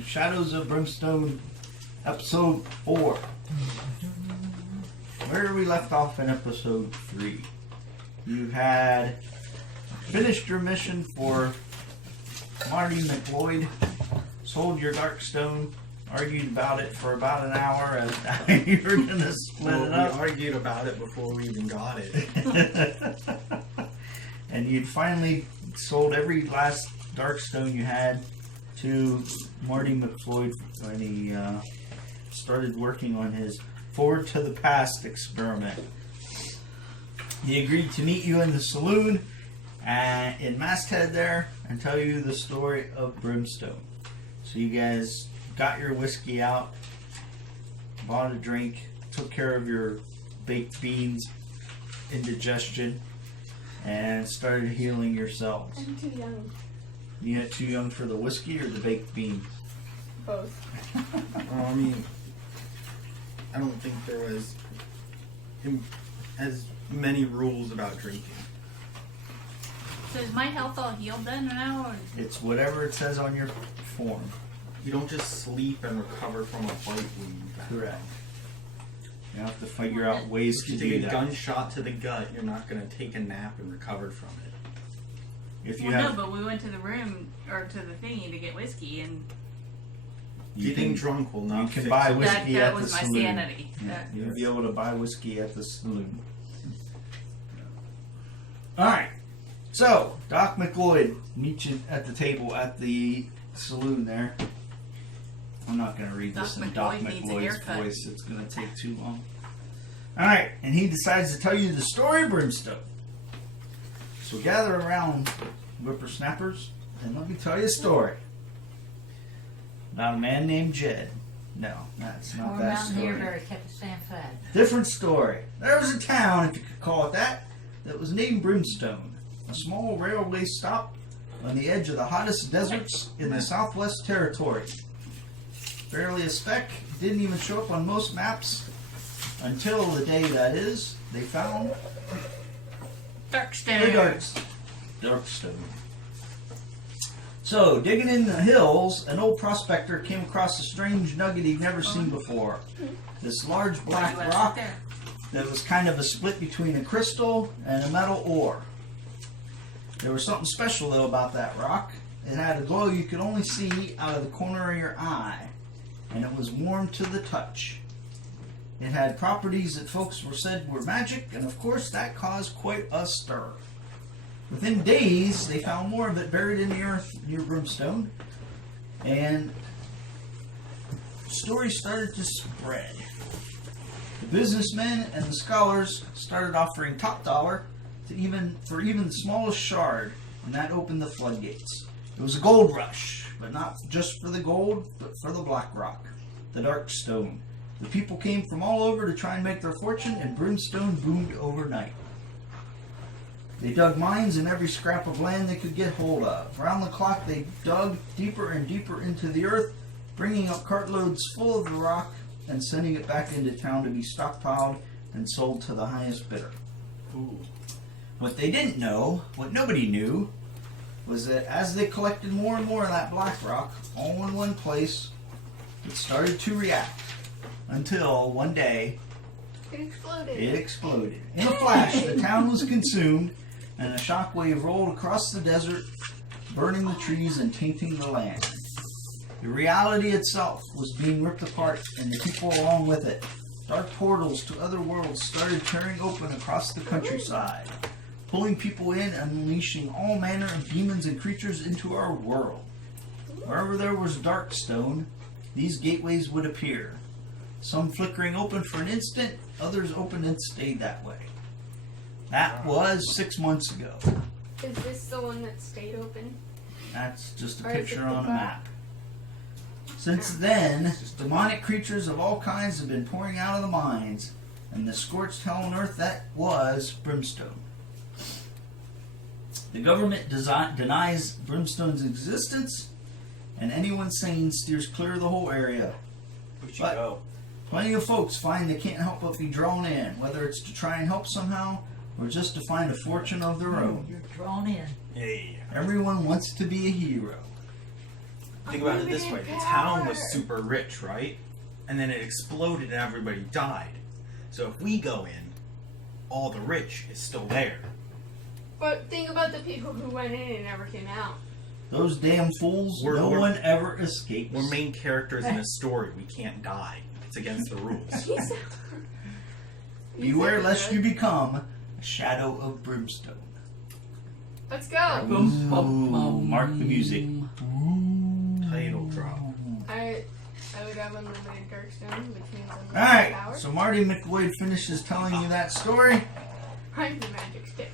to Shadows of Brimstone, Episode 4. Where we left off in Episode 3. You had finished your mission for Marty McLeod, sold your Darkstone, argued about it for about an hour as you were going to split it up. We argued about it before we even got it. And you'd finally sold every last Darkstone you had to Marty McLeod when he started working on his Forward to the Past experiment. He agreed to meet you in the saloon in Masthead there and tell you the story of Brimstone. So you guys got your whiskey out, bought a drink, took care of your baked beans indigestion, and started healing yourselves. I'm too young. You got too young for the whiskey or the baked beans? Both. I mean, I don't think there was as many rules about drinking. So is my health all healed then now? Or? It's whatever it says on your form. You don't just sleep and recover from a fight when you die. Correct. You have to figure out ways If to you do take a that. gunshot to the gut, you're not going to take a nap and recover from it. If you Well, have, no, but we went to the room or to the thingy to get whiskey, and Getting drunk will not you can fix buy it. whiskey that at the was my saloon. sanity. Yeah, That- you'll be able to buy whiskey at the saloon. All right. So Doc McLeod meets you at the table at the saloon there. I'm not going to read this Doc in Doc McLeod needs a McLeod's haircut. voice. It's going to take too long. All right, and he decides to tell you the story of Brimstone. So gather around, whippersnappers, and let me tell you a story about a man named Jed. No, that's not that story. Mountaineer kept the sand flat. Different story. There was a town, if you could call it that was named Brimstone. A small railway stop on the edge of the hottest deserts in the Southwest Territory. Barely a speck, didn't even show up on most maps until the day, that is, they found Darkstone. Darkstone. So, digging in the hills, an old prospector came across a strange nugget he'd never seen before. This large black rock that was kind of a split between a crystal and a metal ore. There was something special though about that rock. It had a glow you could only see out of the corner of your eye, and it was warm to the touch. It had properties that folks said were magic, and of course that caused quite a stir. Within days, they found more of it buried in the earth near Brimstone, and stories started to spread. The businessmen and the scholars started offering top dollar for even the smallest shard, and that opened the floodgates. It was a gold rush, but not just for the gold, but for the black rock, the dark stone. The people came from all over to try and make their fortune, and Brimstone boomed overnight. They dug mines in every scrap of land they could get hold of. Round the clock, they dug deeper and deeper into the earth, bringing up cartloads full of the rock and sending it back into town to be stockpiled and sold to the highest bidder. Ooh. What they didn't know, what nobody knew, was that as they collected more and more of that black rock, all in one place, it started to react. Until one day, It exploded. it exploded. In a flash, the town was consumed, and a shockwave rolled across the desert, burning the trees and tainting the land. The reality itself was being ripped apart, and the people along with it. Dark portals to other worlds started tearing open across the countryside, pulling people in and unleashing all manner of demons and creatures into our world. Wherever there was Darkstone, these gateways would appear. Some flickering open for an instant, others opened and stayed that way. That was 6 months ago. Is this the one that stayed open? That's just a Or is it picture the on a back? map. Since then, demonic creatures of all kinds have been pouring out of the mines, and the scorched hell on earth that was Brimstone. The government denies Brimstone's existence, and anyone sane steers clear of the whole area. We should But- go. Plenty of folks find they can't help but be drawn in, whether it's to try and help somehow, or just to find a fortune of their own. You're drawn in. Hey. Everyone wants to be a hero. think about it this way: the town was super rich, right? And then it exploded and everybody died. So if we go in, all the rich is still there. But think about the people who went in and never came out. Those damn fools, no one ever escapes. We're main characters in a story. We can't die. It's against the rules. Beware lest you become a shadow of Brimstone. Let's go. Ooh, mark the music. Title drop. I would have unlimited darkstone, which means unlimited Alright, power. so Marty McLeod finishes telling you that story. I'm the magic stick.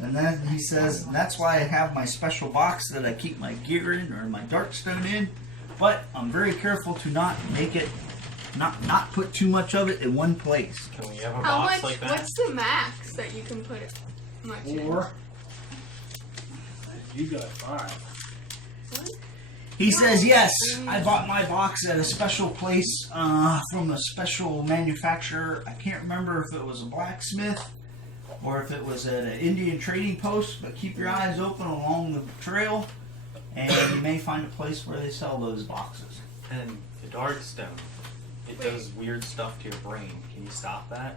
And then he says, that's why I have my special box that I keep my gear in or my darkstone in. But I'm very careful to not make it, not put too much of it in one place. Can we have a How box much? like that? What's the max that you can put it much in? 4. You got 5. What? He says, yes, I bought my box at a special place from a special manufacturer. I can't remember if it was a blacksmith or if it was at an Indian trading post, but keep your eyes open along the trail and you may find a place where they sell those boxes. And the Darkstone, it does weird stuff to your brain. Can you stop that?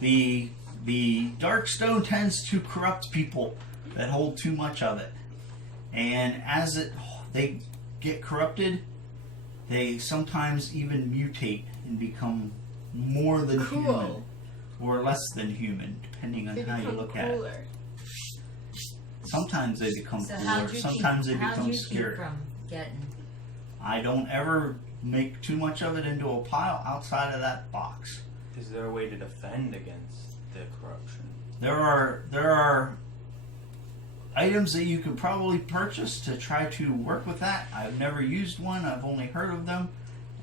The Darkstone tends to corrupt people that hold too much of it. And as they get corrupted, they sometimes even mutate and become more than Cool. human. Or less than human, depending on They how you become look at it. cooler. Sometimes they become So cooler, sometimes they become scary. From getting I don't ever make too much of it into a pile outside of that box. Is there a way to defend against the corruption? There are items that you could probably purchase to try to work with that. I've never used one, I've only heard of them,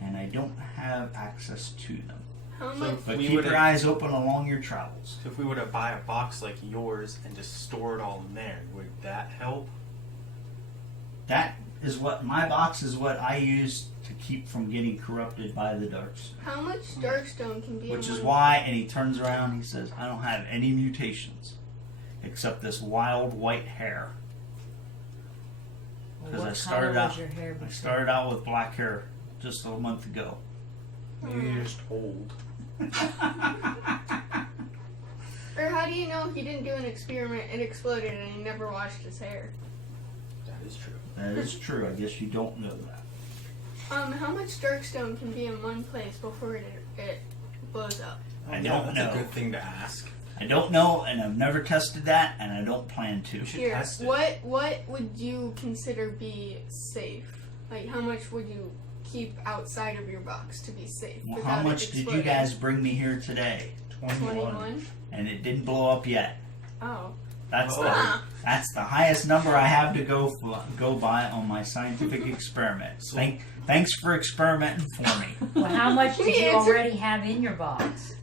and I don't have access to them. How much? But we keep would've- your eyes open along your travels. So if we were to buy a box like yours and just store it all in there, would that help? That is what my box is what I use to keep from getting corrupted by the darks. How much darkstone can be? Which in is one- why, and he turns around and he says, I don't have any mutations. Except this wild white hair. Because what I color started was out your hair I before? started out with black hair just a month ago. Maybe you're just old. Or how do you know he didn't do an experiment, it exploded, and he never washed his hair? That is true. That is true. I guess you don't know that. How much darkstone can be in one place before it blows up? I Yeah, don't that's know. a good thing to ask. I don't know, and I've never tested that, and I don't plan to. We should Here, test it. what would you consider be safe? Like, how much would you keep outside of your box to be safe? Well, without how it much did you exploding? guys bring me here today? 21? And it didn't blow up yet. Oh. That's Ah. that's the highest number I have to go by on my scientific experiment. So- Thanks for experimenting for me. Well, how much Can did you you answer? already have in your box?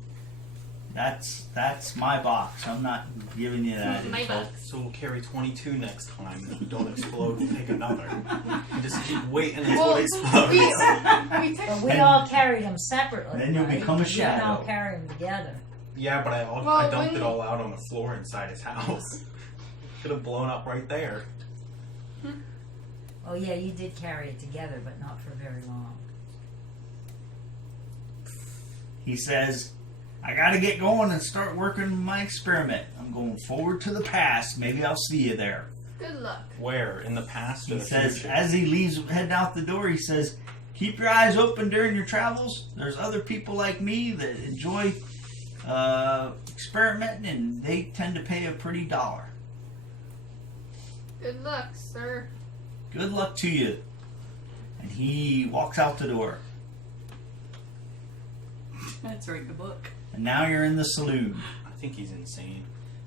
That's my box. I'm not giving you that My info. box. So we'll carry 22 next time, and if we don't explode, we'll take another. And just keep waiting until Well, it explodes. we But text- we And all carried them separately. then you'll right? become a We didn't all shadow. carry them together. Yeah, but I Well, dumped when- it all out on the floor inside his house. Could have blown up right there. Oh yeah, you did carry it together, but not for very long. He says, I gotta get going and start working my experiment. I'm going forward to the past. Maybe I'll see you there. Good luck. Where? In the past or He the says, future? as he leaves, heading out the door, he says, keep your eyes open during your travels. There's other people like me that enjoy experimenting, and they tend to pay a pretty dollar. Good luck, sir. Good luck to you. And he walks out the door. That's right, the book. And now you're in the saloon. I think he's insane.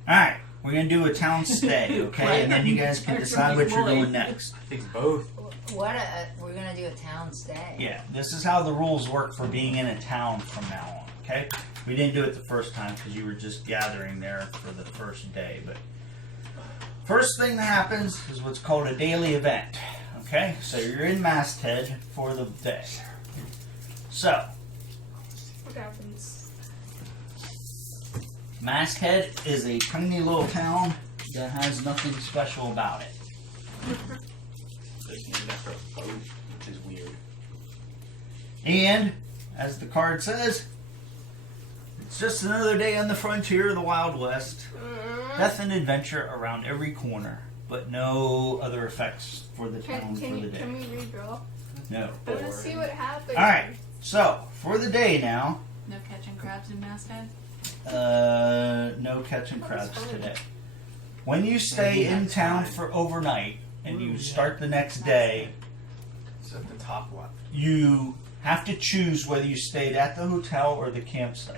Alright, we're going to do a town stay, okay? And then you guys can decide what you're doing next. I think both. We're gonna do a town stay. Yeah, this is how the rules work for being in a town from now on, okay? We didn't do it the first time because you were just gathering there for the first day, but first thing that happens is what's called a daily event, okay? So you're in Masthead for the day. So, What happens? Masthead is a tiny little town that has nothing special about it. Like named after a boat, which is weird. And, as the card says, it's just another day on the frontier of the Wild West. Death and adventure around every corner, but no other effects for the town for the day. Can we redraw? No. I want to see what happens. Alright, so, for the day now, No catching crabs in Masthead? no catching crabs fun. today. When you stay Maybe in next town time. for overnight, and you start the next day, It's at the top left. you have to choose whether you stayed at the hotel or the campsite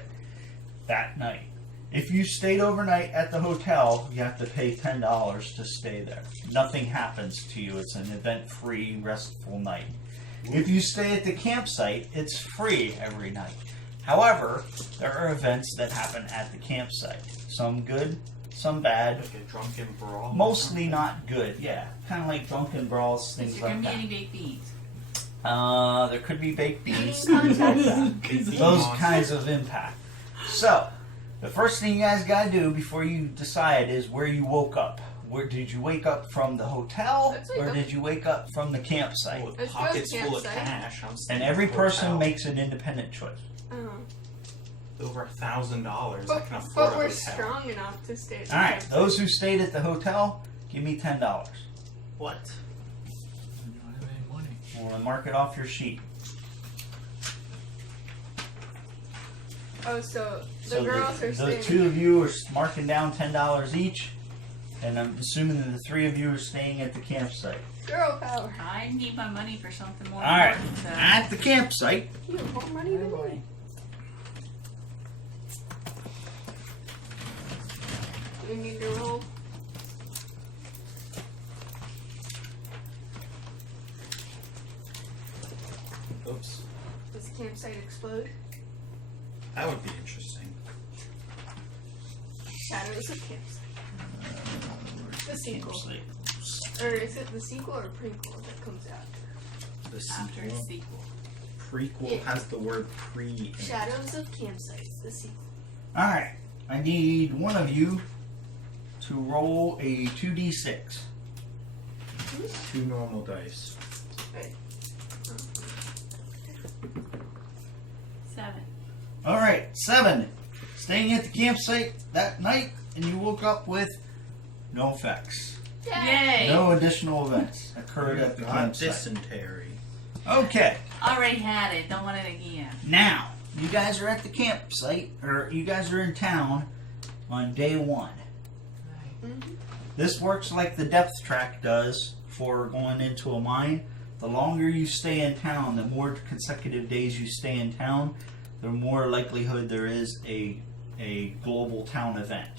that night. If you stayed overnight at the hotel, you have to pay $10 to stay there. Nothing happens to you. It's an event-free, restful night. If you stay at the campsite, it's free every night. However, there are events that happen at the campsite. Some good, some bad. Like a drunken brawl. Mostly not good, yeah. Kind of like drunken brawls, Is things there going like to be that. any baked beans? There could be baked beans, Eating things like that. Bean Those monster. kinds of impact. So, the first thing you guys gotta do before you decide is where you woke up. Where did you wake up from the hotel, Let's wake or up- did you wake up from the campsite? Oh, with It's pockets just full of campsite. cash. I'm staying And every at the person hotel. makes an independent choice. Over $1,000. I But, can afford but a we're hotel. strong enough to stay at the All right, campsite. those who stayed at the hotel, give me $10. What? I don't have any money. We're gonna mark it off your sheet. Oh, so the So girls are the staying. two of you are marking down $10 each, and I'm assuming that the three of you are staying at the campsite. Girl power. I need my money for something more All right, important. So. at the campsite, You have more money than me. You need to roll. Oops. Does the campsite explode? That would be interesting. Shadows of Campsite. The sequel. campsite. Or is it the sequel or prequel that comes after? The After a sequel. sequel. Prequel Yeah. has the word pre in it. Shadows of Campsite, the sequel. All right, I need one of you to roll a 2d6. 2 normal dice. 7. All right, 7. Staying at the campsite that night, and you woke up with no effects. Yay! No additional events occurred at the Got campsite. dysentery. Okay, Already had it. Don't want it again. now you guys are at the campsite, or you guys are in town on day 1. Mhm. This works like the depth track does for going into a mine. The longer you stay in town, the more consecutive days you stay in town, the more likelihood there is a global town event.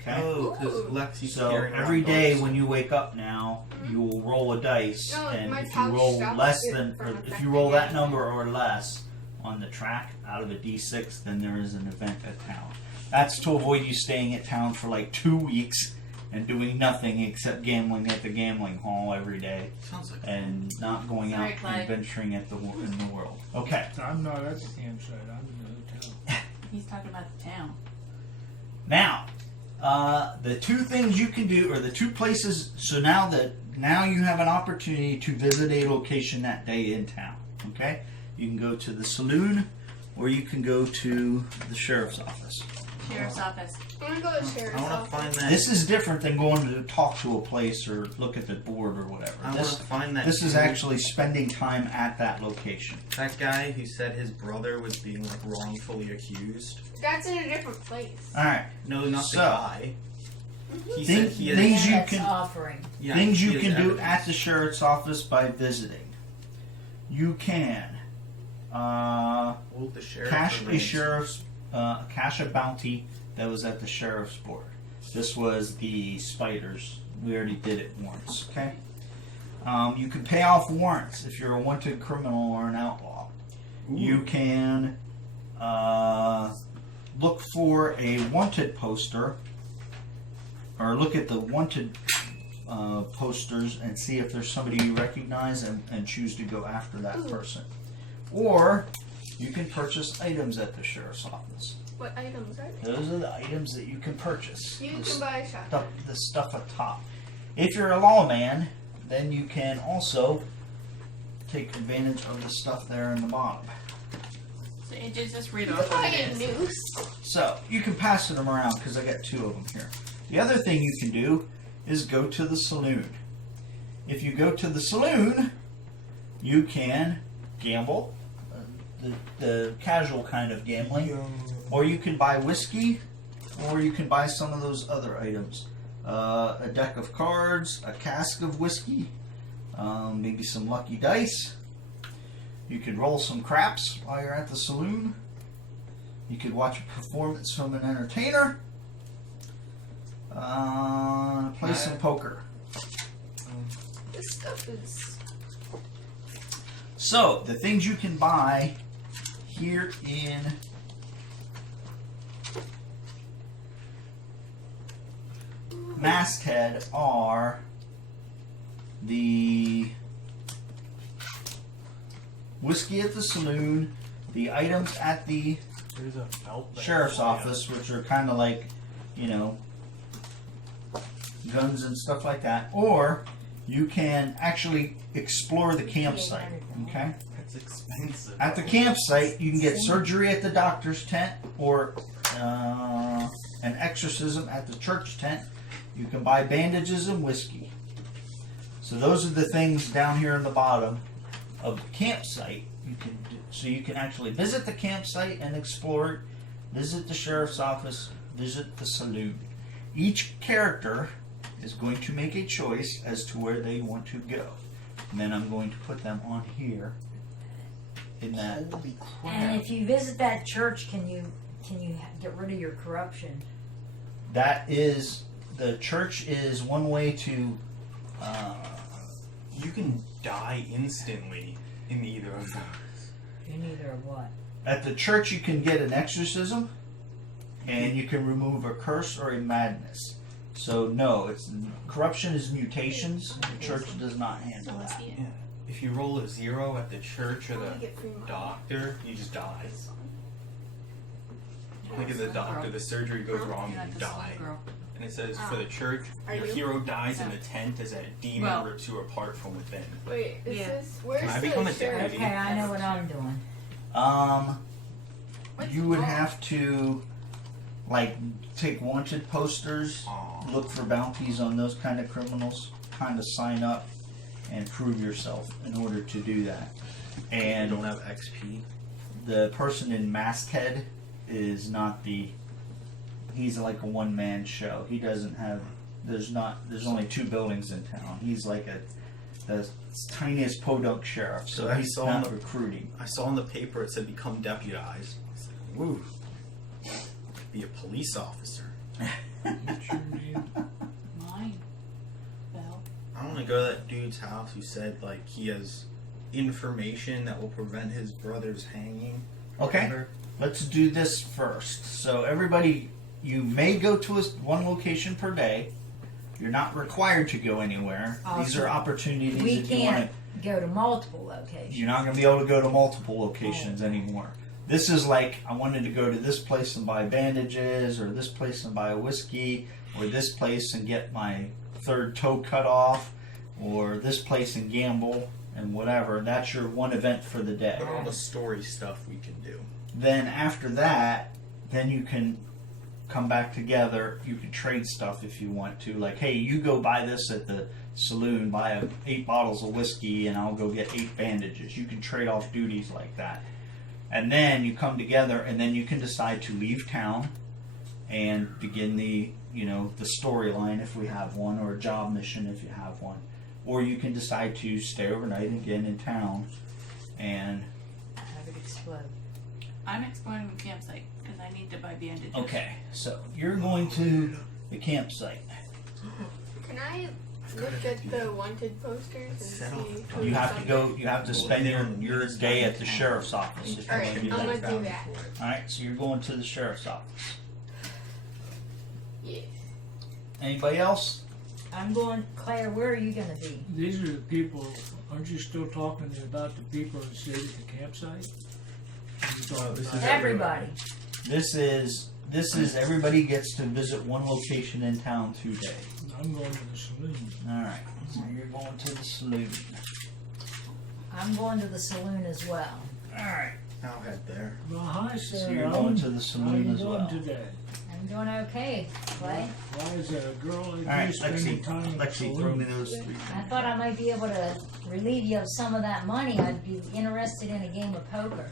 Okay? Oh, because Ooh. Lexi's So carrying around every day dogs. when you wake up now, you will roll a dice, No, and my if you pouch roll stops less it than, from or if affecting you roll that anything. number or less on the track out of a d6, then there is an event at town. That's to avoid you staying at town for like 2 weeks and doing nothing except gambling at the gambling hall every day Sounds like and not going Sorry, out Clyde. and venturing at in the world. Okay. I'm not at the campsite. I'm in the hotel. He's talking about the town. Now, the two things you can do, or the two places. So now you have an opportunity to visit a location that day in town. Okay, you can go to the saloon, or you can go to the sheriff's office. Sheriff's office. I'm gonna go to sheriff's I want office. to find that. This is different than going to talk to a place or look at the board or whatever. I want This to find that. this is dude- actually spending time at that location. that guy who said his brother was being like wrongfully accused. That's in a different place. All right, No, not So- the guy. He Thing- said he had. things you That's can- offering. Yeah, things he you has can do evidence. at the sheriff's office by visiting. You can Well, the sheriff cash a arranged- sheriff's cash a bounty that was at the sheriff's board. This was the spiders. We already did it once. Okay. You can pay off warrants if you're a wanted criminal or an outlaw. Ooh. You can look for a wanted poster, or look at the wanted posters and see if there's somebody you recognize and choose to go after that Ooh. person. Or you can purchase items at the sheriff's office. What items are they? Those are the items that you can purchase. You The can buy a shotgun. stuff, the stuff up top. If you're a lawman, then you can also take advantage of the stuff there in the bottom. So it just read You off buy what it a is. noose. So you can pass them around because I got 2 of them here. The other thing you can do is go to the saloon. If you go to the saloon, you can gamble, the casual kind of gambling, or you can buy whiskey, or you can buy some of those other items. A deck of cards, a cask of whiskey, maybe some lucky dice. You could roll some craps while you're at the saloon. You could watch a performance from an entertainer. Play some poker. This stuff is. So, the things you can buy here in Masthead are the whiskey at the saloon, the items at the There's a belt there sheriff's for you. office, which are kind of like, you know, guns and stuff like that, or you can actually explore the campsite. Okay. It's expensive. At the campsite, you can get surgery at the doctor's tent, or an exorcism at the church tent. You can buy bandages and whiskey. So those are the things down here in the bottom of the campsite. You can do, so you can actually visit the campsite and explore it. Visit the sheriff's office. Visit the saloon. Each character is going to make a choice as to where they want to go. And then I'm going to put them on here. In that. Holy crap. And if you visit that church, can you get rid of your corruption? That is, the church is one way to. You can die instantly in either of those. In either of what? At the church, you can get an exorcism, and you can remove a curse or a madness. So no, it's corruption is mutations. The church does not handle So let's that. see it. Yeah. If you roll a 0 at the church or I the get free money. doctor, you just die. Like at the doctor, the surgery goes wrong and you die. And it says for the church, Are your you? hero dies in the tent as a demon Well- rips you apart from within. Wait, is Yeah. this. Where's Can I the become a sheriff? deputy? Okay, I know what I'm doing. What's You would wrong? have to, like, take wanted posters, Aw. look for bounties on those kind of criminals, kind of sign up, and prove yourself in order to do that. You And don't have XP. the person in Masthead is not the. He's like a one-man show. He doesn't have. There's only 2 buildings in town. He's like the tiniest podunk sheriff. So I he's saw not him- recruiting. I saw in the paper it said become deputized. I was like, woo. Be a police officer. What's your name? Mine. Bell. I want to go to that dude's house who said like he has information that will prevent his brother's hanging. Okay. Whatever. Let's do this first. So everybody, you may go to one location per day. You're not required to go anywhere. These are opportunities We if you want can't to. go to multiple locations. You're not going to be able to go to multiple locations anymore. This is like, I wanted to go to this place and buy bandages, or this place and buy a whiskey, or this place and get my 3rd toe cut off, or this place and gamble, and whatever. That's your one event for the day. But all the story stuff we can do. Then after that, then you can come back together. You can trade stuff if you want to. Like, hey, you go buy this at the saloon, buy 8 bottles of whiskey, and I'll go get 8 bandages. You can trade off duties like that. And then you come together, and then you can decide to leave town and begin the storyline if we have one, or a job mission if you have one. Or you can decide to stay overnight again in town and Have it explode. I'm exploring the campsite because I need to buy bandages. okay, so you're going to the campsite. Can I look at the wanted posters and Set off see? the who's You have to on go. there? You have to spend your day at the sheriff's office. If you Alright, want to do I'm that. gonna do that. All right, so you're going to the sheriff's office. Yeah. Anybody else? I'm going, Claire, where are you going to be? These are the people, aren't you still talking about the people that stayed at the campsite? You talking this about- is Everybody. This is everybody gets to visit one location in town today. I'm going to the saloon. Alright, so you're going to the saloon. I'm going to the saloon as well. Alright, I'll head there. Well, hi, Sarah. so you're going to the How saloon you as doing well. today? I'm doing okay, Clay. Why is there a girl like Alright, you spending time in the Lexi, throw me saloon? those 3. I thought I might be able to relieve you of some of that money. I'd be interested in a game of poker.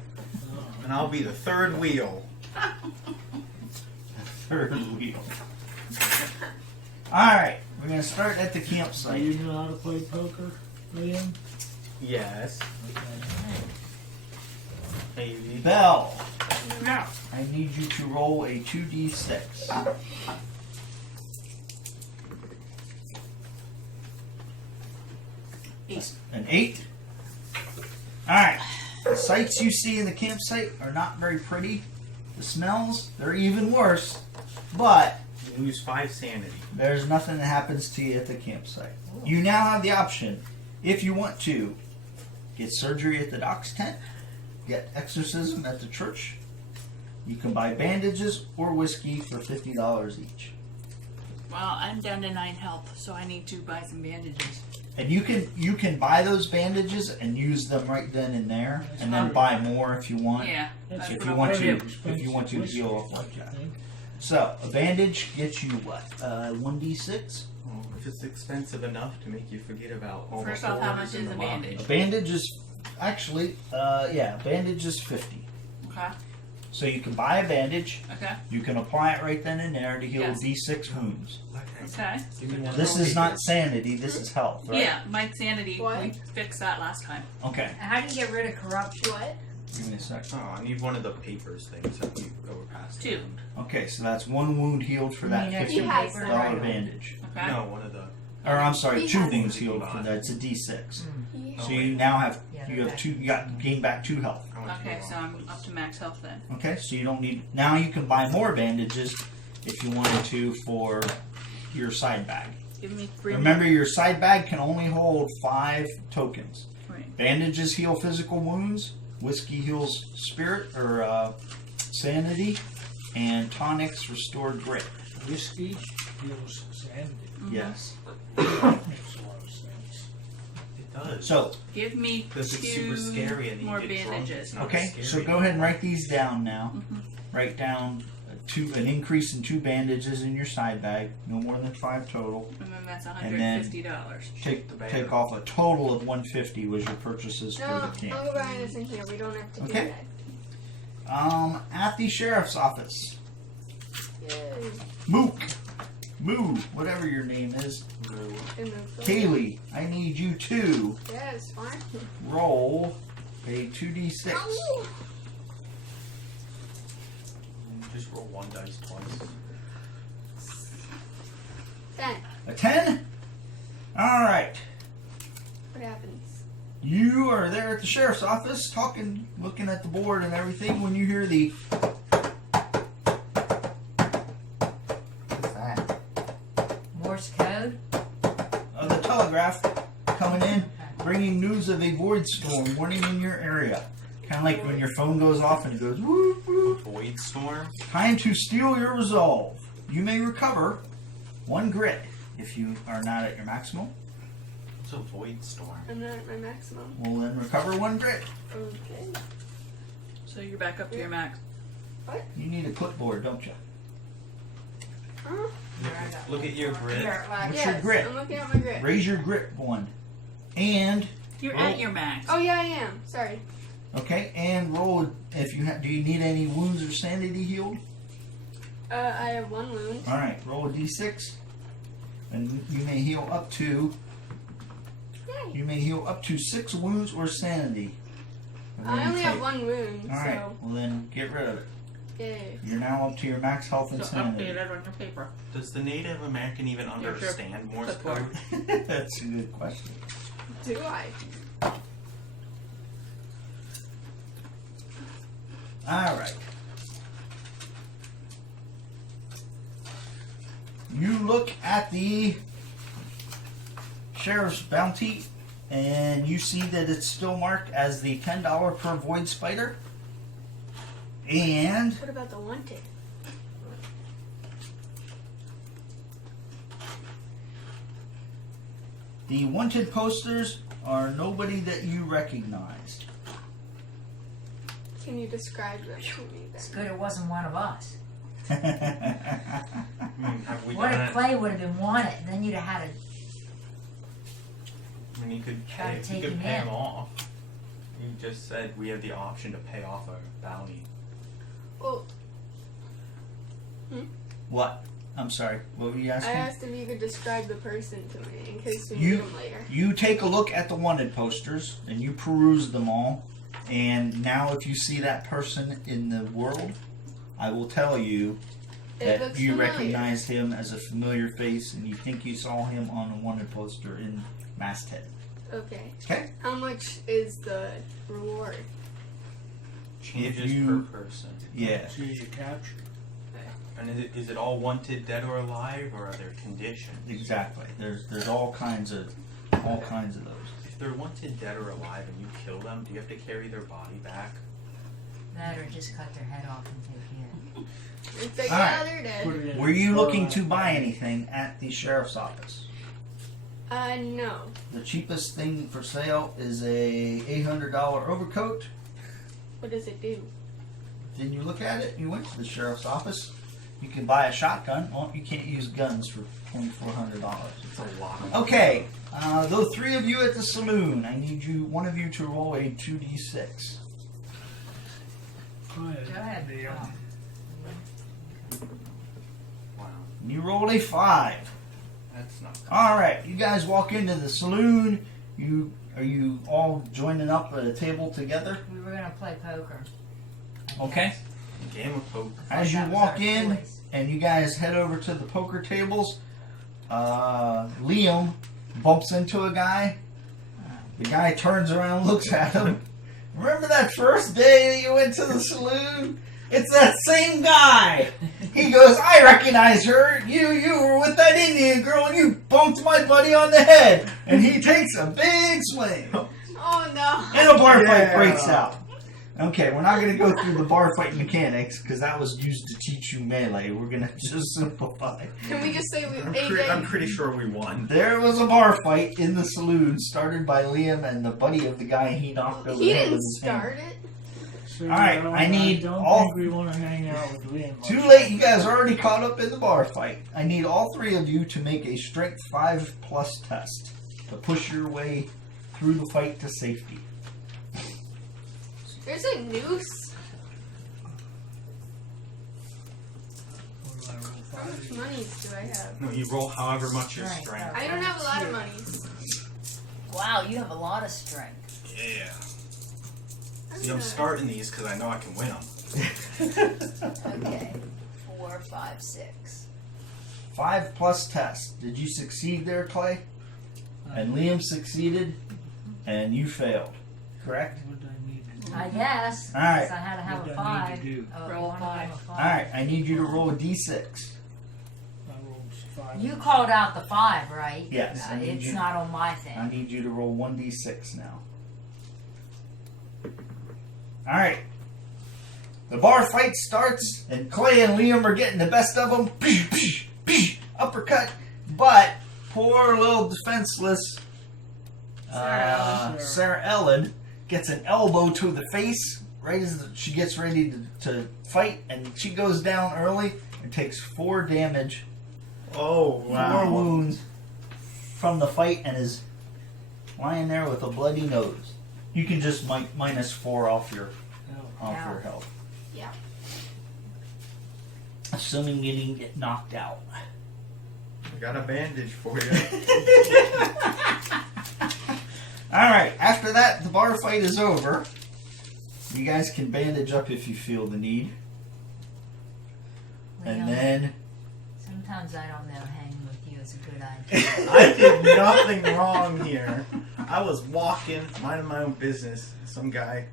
Oh, And I'll be the third wheel. Third wheel. Alright, we're going to start at the do campsite. you know how to play poker, Liam? Yes. Okay. Maybe. Bell, No. I need you to roll a 2d6. An 8. Alright. The sights you see in the campsite are not very pretty. The smells, they're even worse. But You lose 5 sanity. there's nothing that happens to you at the campsite. You now have the option, if you want to, get surgery at the docks tent, get exorcism at the church. You can buy bandages or whiskey for $50 each. Well, I'm down to 9 health, so I need to buy some bandages. And you can buy those bandages and use them right then and there, and then buy more if you want. Yeah. That's If what you I want wanna to, do. if you want to Whiskey, heal up like I that. think. So a bandage gets you what? 1d6. Oh, if it's expensive enough to make you forget about all First the off, how horrors much in is the a lobby. bandage? A bandage is actually, a bandage is 50. Okay. So you can buy a bandage. Okay. You can apply it right then and there to heal Yes. D6 wounds. Okay. Give me one of This those is not papers. sanity. This is health, right? Yeah, my sanity. What? We fixed that last time. Okay. How do you get rid of corruption? What? Give me a sec. Oh, I need one of the papers things that you go past. 2. Okay, so that's 1 wound healed for that You need He has extra that. paper, $50 right? bandage. Okay. No, one of the. Or I'm sorry, He 2 has wounds it. healed for that. It's a D6. He Oh, So wait. you now have Yeah, you have okay. 2. You got gained back 2 health. I went to the Okay, wrong so I'm place. up to max health then. Okay, so you don't need. Now you can buy more bandages if you wanted to for your side bag. Give me 3 Remember, your side bag can only hold 5 tokens. Right. Bandages heal physical wounds. Whiskey heals spirit or sanity, and tonics restore grit. Whiskey heals sanity. Yes. Makes a lot of sense. It does. So Give me Because it's 2 super scary and you more get drunk. bandages. It's not okay, scary so go ahead and anymore. write these down now. Mhm. Write down an increase in 2 bandages in your side bag, no more than 5 total. And then that's And then- $150. Take the bag. take off a total of 150 was your purchases No, for the camp. Uncle Brian isn't here. We don't have to Okay. do At the sheriff's office, that. Yay. Mook, Moo, whatever your name is, And then Kaylee, I need you to Yeah, it's fine. roll a 2d6. Ow. Just roll 1 dice twice. 10. A 10? Alright. What happens? You are there at the sheriff's office talking, looking at the board and everything when you hear the. What's that? Morse code? The telegraph coming in, bringing news of a void storm warning in your area. Kind of like when your phone goes off and it goes whoop whoop. Void storm. Time to steal your resolve. You may recover 1 grit if you are not at your maximum. It's a void storm. I'm not at my maximum. Well, then recover 1 grit. Okay. So you're back up to your max. You need a clipboard, don't you? Huh? Look at your grid. What's Yes, your grit? I'm looking at my grit. Raise your grit 1. And, You're Roll. at your max. Oh, yeah, I am. Sorry. okay, and roll if you do you need any wounds or sanity healed? I have 1 wound. Alright, roll a d6. And you may heal up to Yay. 6 wounds or sanity. I only have 1 wound, Alright, so. well then get rid of it. Yay. You're now up to your max health and So sanity. update it on your paper. Does the Native American even understand Morse clipboard. code? That's a good question. Do I? Alright. You look at the sheriff's bounty and you see that it's still marked as the $10 per void spider. And What about the wanted? The wanted posters are nobody that you recognize. Can you describe them to me It's then? good it wasn't one of us. I mean, have we What done if it? Clay would have been wanted? Then you'd have had to. I mean, you could Try to pay, take you could him pay in. him off. You just said we have the option to pay off our bounty. Well, What? I'm sorry. What were you I asking? asked if you could describe the person to me in case we You- meet him later. You take a look at the wanted posters and you peruse them all. And now, if you see that person in the world, I will tell you It that looks you familiar. recognize him as a familiar face, and you think you saw him on a wanted poster in Masthead. Okay. Okay. How much is the reward? Changes you- per person. Yeah. See you capture. And is it all wanted, dead or alive, or are there conditions? Exactly. There's all kinds of those. If they're wanted, dead or alive, and you kill them, do you have to carry their body back? That or just cut their head off and take it. It's like, All yeah, right. they're dead. Put it in Were you looking Overland. to buy anything at the sheriff's office? No. The cheapest thing for sale is a $800 overcoat. What does it do? Didn't you look at it? You went to the sheriff's office. You can buy a shotgun. Well, you can't use guns for $2,400. It's a lot of Okay, those three of you at the saloon, I need one of you to roll a 2d6. Go ahead. Go ahead. Neil. Wow. You rolled a 5. That's not good. All right, you guys walk into the saloon. Are you all joining up at a table together? We were gonna play poker. I Okay. guess. Game of poker. As you That was walk our in choice. and you guys head over to the poker tables, Liam bumps into a guy. The guy turns around, looks at him. Remember that first day that you went to the saloon? It's that same guy. He goes, I recognize her. You were with that Indian girl and you bumped my buddy on the head. And he takes a big swing. Oh no. And a bar fight Yeah. breaks out. Okay, we're not going to go through the bar fight mechanics because that was used to teach you melee. We're going to just simplify. Can we just say we I'm AJ? pretty sure we won. There was a bar fight in the saloon started by Liam and the buddy of the guy he knocked over He the head didn't with his hand. start it. So, All right, I need don't all- think we want to hang out with Liam. Too much. late, you guys are already caught up in the bar fight. I need all three of you to make a strength 5+ test to push your way through the fight to safety. There's a noose. What do I roll, How much 5? monies do I have? No, you roll however much your Right, strength. I don't have a lot of monies. Wow, you have a lot of strength. Yeah. I'm See, I'm gonna- starting these because I know I can win them. Okay. 4, 5, 6. 5+ test. Did you succeed there, Clay? And Liam succeeded, and you failed. Correct? What do I need to do? I guess. All right. Because I had to have What a do I 5. need to do? Roll one of them 5. All right, I need you to roll a d6. I rolled 5. You called out the 5, right? Yes, I need It's you- not on my I thing. need you to roll 1d6 now. All right. The bar fight starts, and Clay and Liam are getting the best of them. Uppercut, but poor little defenseless Sarah Ellen gets an elbow to the face right as she gets ready to fight, and she goes down early and takes 4 damage, Oh, 4 wounds from the fight, and is lying there with a bloody nose. You can just -4 off your Ow. health, Yeah. assuming you didn't get knocked out. I got a bandage for you. All right. After that, the bar fight is over. You guys can bandage up if you feel the need, and Liam, then sometimes I don't know hanging with you is a good idea. I did nothing wrong here. I was walking, minding my own business. Some guy,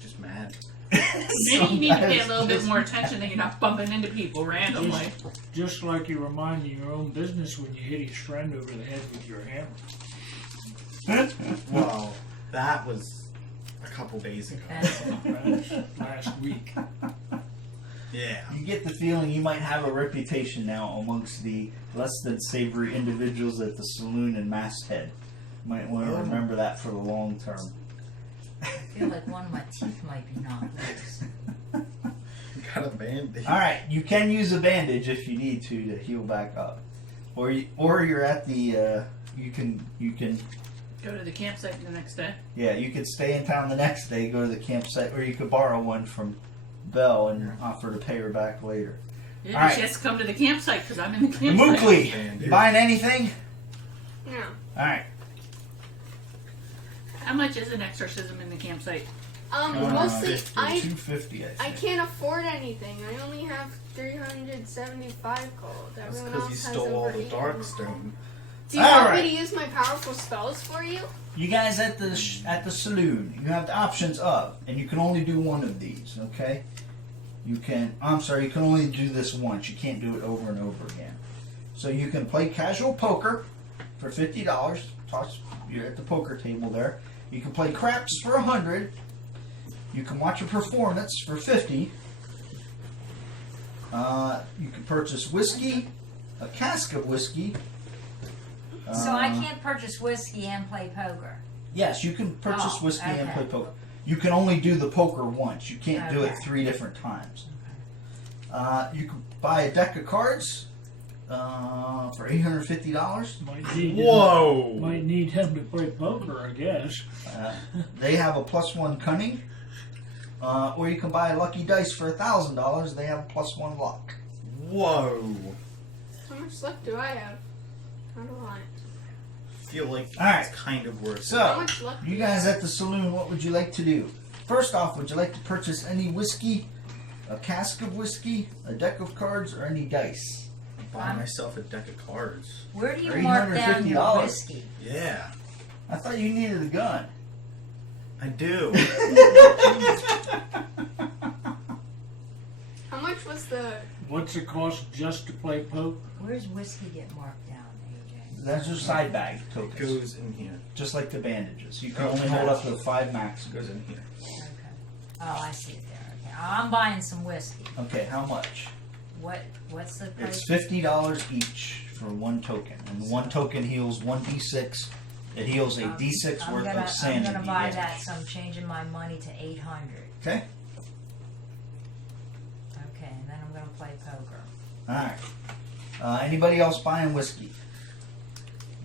just mad. Maybe you need to pay a little bit more attention that you're not bumping into people randomly. Just like you were minding your own business when you hit his friend over the head with your hammer. Well, that was a couple days ago. Last week. Yeah. You get the feeling you might have a reputation now amongst the less than savory individuals at the saloon in Masthead. Might want to remember that for the long term. I feel like one of my teeth might be knocked loose. Got a bandage. All right, you can use a bandage if you need to heal back up, or you're at the you can Go to the campsite the next day. yeah, you could stay in town the next day, go to the campsite, or you could borrow one from Belle and offer to pay her back later. Yeah, All right. she has to come to the campsite because I'm in the campsite. Mookly, you buying anything? No. All right. How much is an exorcism in the campsite? Mostly I $250. I can't afford anything. I only have 375 gold. That's Everyone because else you has stole all over the 800. Darkstone. Do you All want right. me to use my powerful spells for you? You guys at the saloon, you have the options of, and you can only do one of these. Okay. You can. I'm sorry. You can only do this once. You can't do it over and over again. So you can play casual poker for $50. You're at the poker table there. You can play craps for $100. You can watch a performance for $50. You can purchase whiskey, a cask of whiskey. So I can't purchase whiskey and play poker. Yes, you can purchase Oh, whiskey and okay. play poker. You can only do the poker once. You can't do it Okay. 3 different times. You can buy a deck of cards for $850. Might need Whoa! Him, might need him to play poker, I guess. They have a +1 cunning. Or you can buy a lucky dice for $1,000. They have a +1 luck. Whoa! How much luck do I have? How do I? Feel like All right. it's kind of worth it. How So, much luck do you guys at the saloon, what would you like to do? First off, would you like to purchase any whiskey, a cask of whiskey, a deck of cards, or any dice? Buy myself a deck of cards. Where do you $350. mark down your whiskey? Yeah, I thought you needed a gun. I do. How much was the? What's it cost just to play poker? Where's whiskey get marked down, AJ? That's your side bag It tokens. goes in here. Just like the bandages. You can Oh, only hold up to 5 max. It goes in here. Okay. Oh, I see it there. Okay. I'm buying some whiskey. Okay, how much? What's the price? It's $50 each for 1 token. And 1 token heals 1d6. It heals a d6 worth of sanity. I'm gonna buy damage. that, so I'm changing my money to 800. Okay? Okay, and then I'm gonna play poker. Alright. Anybody else buying whiskey?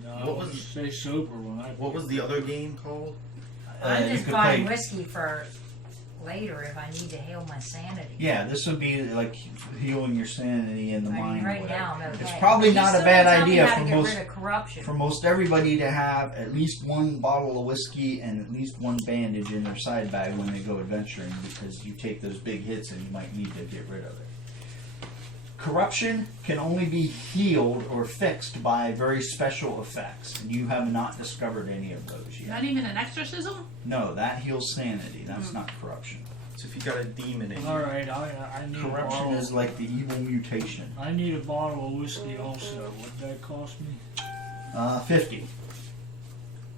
No, What I was- was stay sober when I. What was the other game called? I'm you just could buying play- whiskey for later if I need to heal my sanity. Yeah, this would be like healing your sanity in the I mean, mind. or right whatever. now I'm okay. It's probably You not a still bad tell me idea how for to get most rid of corruption. for most everybody to have at least 1 bottle of whiskey and at least 1 bandage in their side bag when they go adventuring, because you take those big hits and you might need to get rid of it. Corruption can only be healed or fixed by very special effects, and you have not discovered any of those yet. Not even an exorcism? No, that heals sanity. That's not corruption. So if you got a demon in you. All right, I need a Corruption bottle. is like the evil mutation. I need a bottle of whiskey also. What'd that cost me? 50.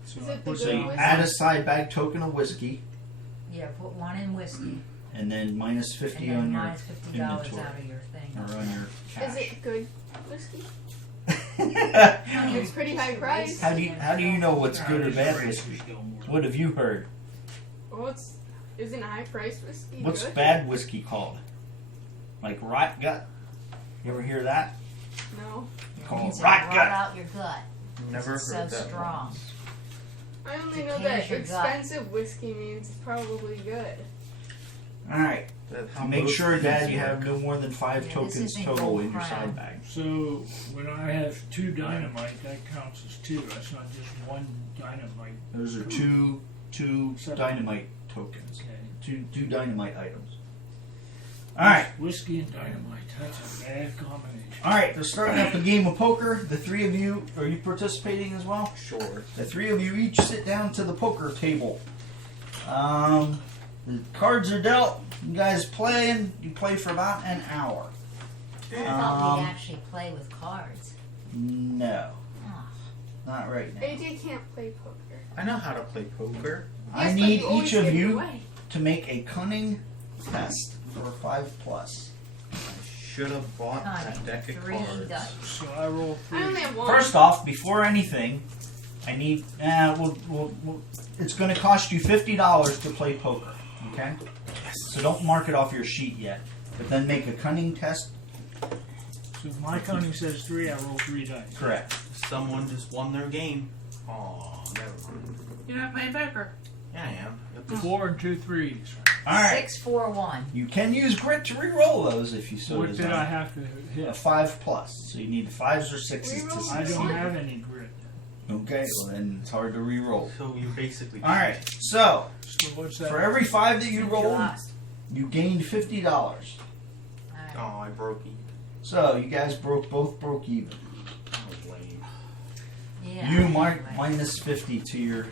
So Is I it the put good that- whiskey? Add a side bag token of whiskey, Yeah, put 1 in whiskey, and then minus 50 and then on your minus $50 inventory out of your thing. or on your Is cash. it good whiskey? how It's pretty high price. do you know what's good or bad Price whiskey? was still more. What have you heard? Isn't high price whiskey What's good? bad whiskey called? Like rot gut? You ever hear that? No. Called Means it rot rot gut. out your gut. Never It's heard so that strong. once. I only It know clears that your gut. expensive whiskey means it's probably good. All right. That's how Make most sure, things Dad, you work. have no more than 5 Yeah, this tokens isn't total Gold in your Crown. side bag. So when I have 2 dynamite, that counts as 2. That's not just 1 dynamite. Those are two Seven. dynamite tokens. Okay. Two dynamite items. All right. Whiskey and dynamite. That's a bad combination. All right, they're starting up a game of poker. The 3 of you, are you participating as well? Sure. The 3 of you each sit down to the poker table. The cards are dealt. You guys play, and you play for about an hour. I thought Um, we'd actually play with cards. No, Oh. not right now. AJ can't play poker. I know how to play poker. I Yes, but need you always each of give it you away. to make a cunning test for 5+. I should have bought that Cunning. deck of 3 cards. dice. So I roll 3. I only have one. First off, before anything, I need. It's going to cost you $50 to play poker. Okay. So don't mark it off your sheet yet. But then make a cunning test. So if my cunning says 3, I roll 3 dice. Correct. Someone just won their game. Oh, never mind. You're not playing poker. Yeah, I am. 4 and 2 3s. All right. 6, 4, 1. You can use grit to re-roll those if you so What desire. did I have to A hit? 5+. So you need 5s or 6s to Re-roll? I succeed. don't have any grit. Okay, well then it's hard to re-roll. So you basically. All right. So So what's that? for every 5 that you Since rolled, lost. you gained $50. Alright. Oh, I broke even. So you guys both broke even. That was lame. Yeah. You mark anyway. minus 50 to your.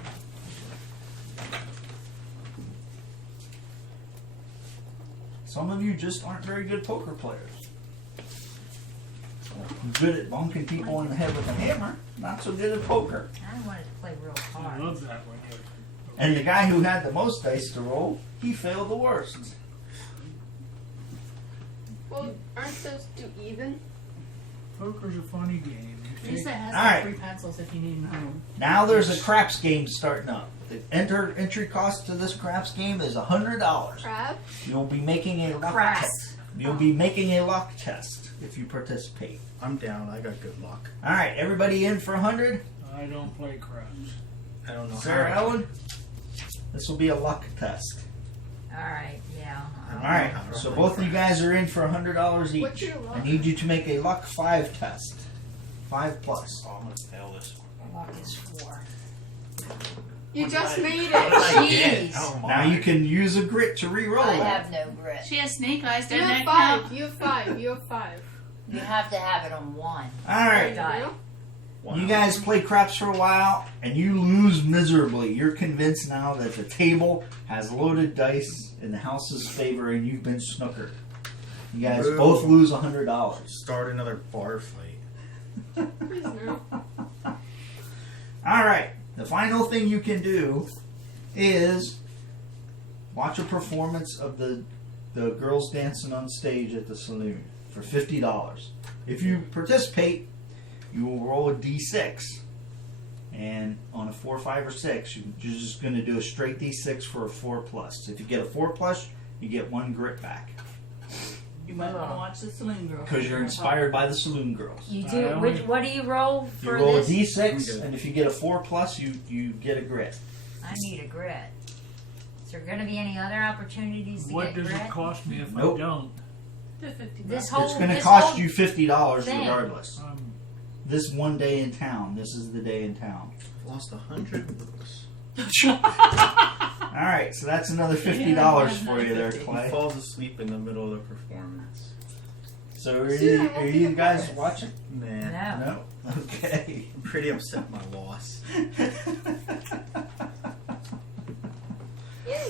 Some of you just aren't very good poker players. Good at bonking people in the head with a hammer, not so good at poker. I wanted to play real I hard. love that one. And the guy who had the most dice to roll, he failed the worst. Well, aren't those two even? Poker's a funny game. You Lisa take- has All right. free pencils if you need them. Now there's a craps game starting up. The entry cost to this craps game is $100. Crab? You'll be making a luck Craps. test. You'll be making a luck test if you participate. I'm down. I got good luck. All right, everybody in for 100. I don't play craps. I don't know Sarah how. Ellen, this will be a luck test. Alright, yeah. All right, so both of you guys are in for $100 What's each. your luck? I need you to make a luck 5 test. 5+. Oh, I'm gonna fail this one. Luck is 4. You just made What did it. I get? Jeez. Oh my. Now you can use a grit to re-roll I it. have no grit. She has snake eyes, You doesn't have that 5. count? You have 5. You have 5. You have to have it on 1. All right, Die. You know? Wow. you guys play craps for a while, and you lose miserably. You're convinced now that the table has loaded dice in the house's favor, and you've been snookered. You guys Boo. both lose $100. Start another bar fight. Please no. All right. The final thing you can do is watch a performance of the girls dancing on stage at the saloon for $50. If you participate, you will roll a d6, and on a 4, 5, or 6, you're just going to do a straight d6 for a 4+. If you get a 4+, you get 1 grit back You might want to watch the Saloon Girl. because you're inspired by the saloon girls. You I do. only- What do you roll You for roll this? a d6, Okay. and if you get a 4+, you get a grit. I need a grit. Is there going to be any other opportunities to What get does grit? it cost me if Nope. I don't? The 50 This bucks. whole It's going to this cost whole you $50 thing. regardless. This one day in town. This is the day in town. Lost 100 bucks. All right, so that's another $50 for you there, He Clay. falls asleep in the middle of the performance. So are See, I you, won't are be you guys embarrassed. watching? Man, No. No. Okay. I'm pretty upset at my loss.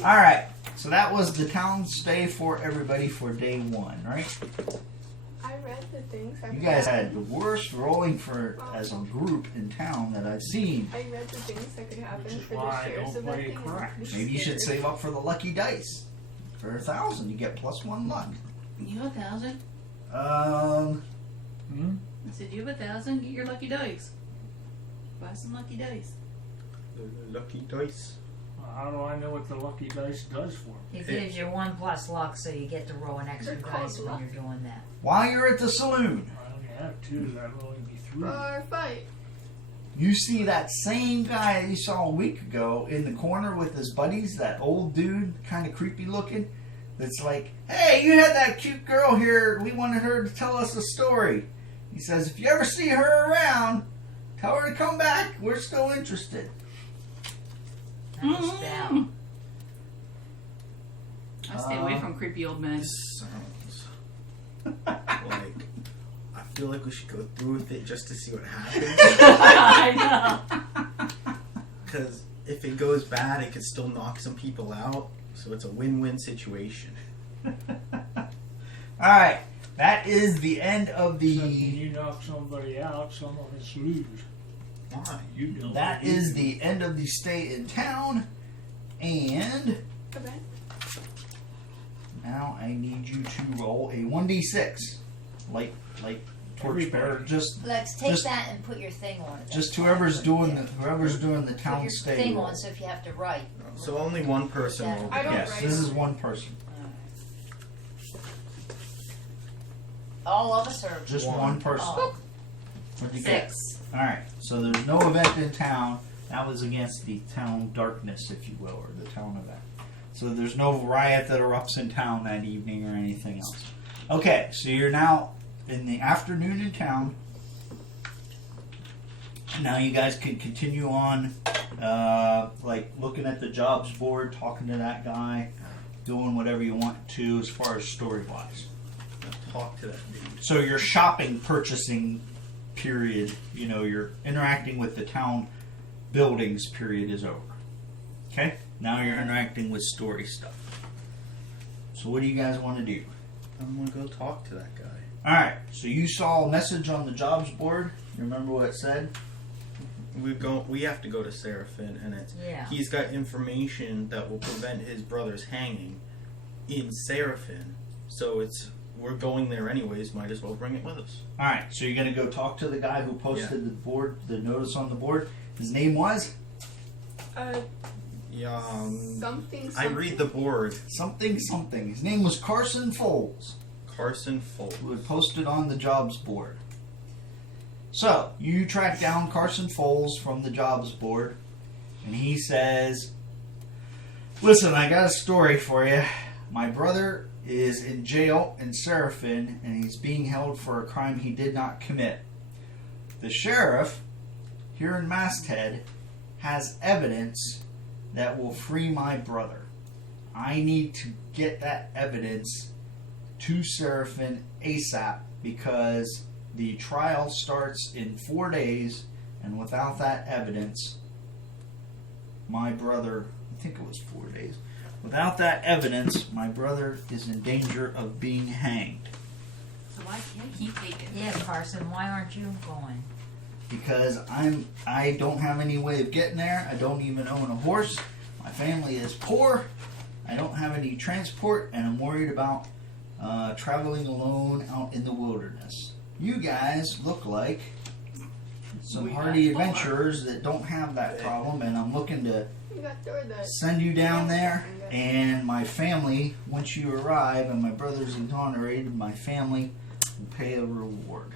All right. So that was the town stay for everybody for day 1, right? I read the things. You guys had the worst rolling for as a group in town that I've seen. I read the things that could happen Which is for why the I shares don't of that play thing. craps. Maybe you should save up for the lucky dice. For 1,000, you get +1 luck. You have 1,000? Hmm? I said, you have 1,000? Get your lucky dice. Buy some lucky dice. The lucky dice. How do I know what the lucky dice does for me? It gives you 1+ luck, so you get to roll an extra They're called dice when luck. you're doing that. While you're at the saloon, I only have 2. That'll only be 3. Or fight. you see that same guy you saw a week ago in the corner with his buddies, that old dude, kind of creepy looking, that's like, hey, you had that cute girl here. We wanted her to tell us a story. He says, if you ever see her around, tell her to come back. We're still interested. That was Val. I stay away from creepy old men. This sounds like I feel like we should go through with it just to see what happens. I know. Because if it goes bad, it could still knock some people out. So it's a win-win situation. All right. That is the end of Except when the. you knock somebody out, some of us lose. Why? You don't. That is the end of the stay in town, and Okay. now I need you to roll a 1d6, like torchbearer, just Lex, take Just- that and put your thing on it. just That's fine. whoever's Put it doing there. the Put town your stay thing role. on, so if you have to write. So only one person will. I don't Yes, write. this is one person. All of us are. Just One. one person. Oh. What'd you get? 6. Alright, so there's no event in town. That was against the town darkness, if you will, or the town event. So there's no riot that erupts in town that evening or anything else. Okay, so you're now in the afternoon in town. Now you guys can continue on, like looking at the jobs board, talking to that guy, doing whatever you want to as far as story wise. Talk to that dude. So your shopping, purchasing period, you're interacting with the town buildings period is over. Okay? Now you're interacting with story stuff. So what do you guys want to do? I'm gonna go talk to that guy. Alright, so you saw a message on the jobs board. You remember what it said? We have to go to Seraphin, and Yeah. he's got information that will prevent his brother's hanging in Seraphin. So we're going there anyways. Might as well bring it with us. Alright, so you're gonna go talk to the guy who posted the notice on the board. His name was Yeah. Something. I read the board. something. His name was Carson Foles, Carson Folk. who had posted on the jobs board. So, you track down Carson Foles from the jobs board, and he says, "Listen, I got a story for you. My brother is in jail in Seraphin, and he's being held for a crime he did not commit. The sheriff here in Masthead has evidence that will free my brother. I need to get that evidence to Seraphin ASAP because the trial starts in 4 days, and without that evidence, my brother," I think it was 4 days, "without that evidence, my brother is in danger of being hanged. So why can't he take it? Yeah, Carson, why aren't you going? Because I don't have any way of getting there. I don't even own a horse. My family is poor. I don't have any transport, and I'm worried about traveling alone out in the wilderness. You guys look like some We hardy got far. adventurers that don't have that problem, and I'm looking to You got through the. send you down there. And my family, once you arrive and my brother's exonerated, my family will pay a reward."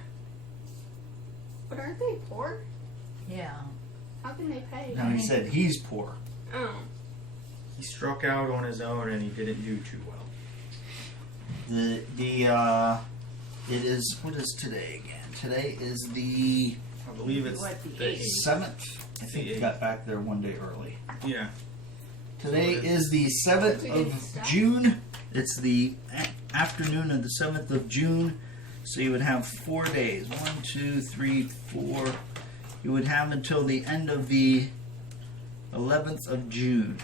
But aren't they poor? Yeah. How can they pay? Now he said he's poor. Oh. He struck out on his own, and he didn't do too well. It is, what is today again? Today is the I believe it's What, the the eighth? 7th. I think he got back there one day early. Yeah. Today is the 7th of June. It's the afternoon of the 7th of June. So you would have 4 days. 1, 2, 3, 4. You would have until the end of the 11th of June.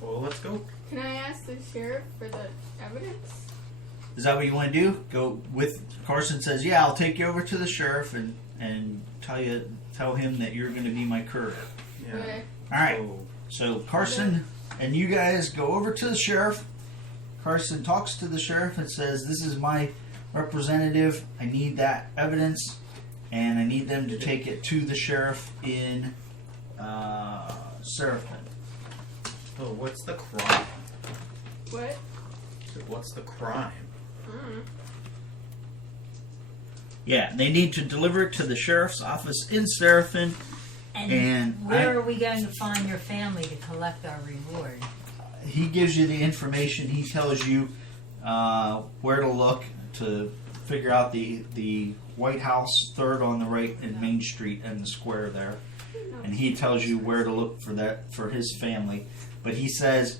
Well, let's go. Can I ask the sheriff for the evidence? Is that what you want to do? Go with Carson says, "Yeah, I'll take you over to the sheriff and tell him that you're going to be my courier." Yeah. Okay. All right. So, So Carson and you guys go over to the sheriff. Carson talks to the sheriff and says, "This is my representative. I need that evidence, and I need them to take it to the sheriff in Seraphin." oh, what's the crime? What? What's the crime? Yeah, they need to deliver it to the sheriff's office in Seraphin. And where are we going to find your family to collect our reward? He gives you the information. He tells you where to look to figure out the White House, 3rd on the right in Main Street and the square there. And he tells you where to look for his family. But he says,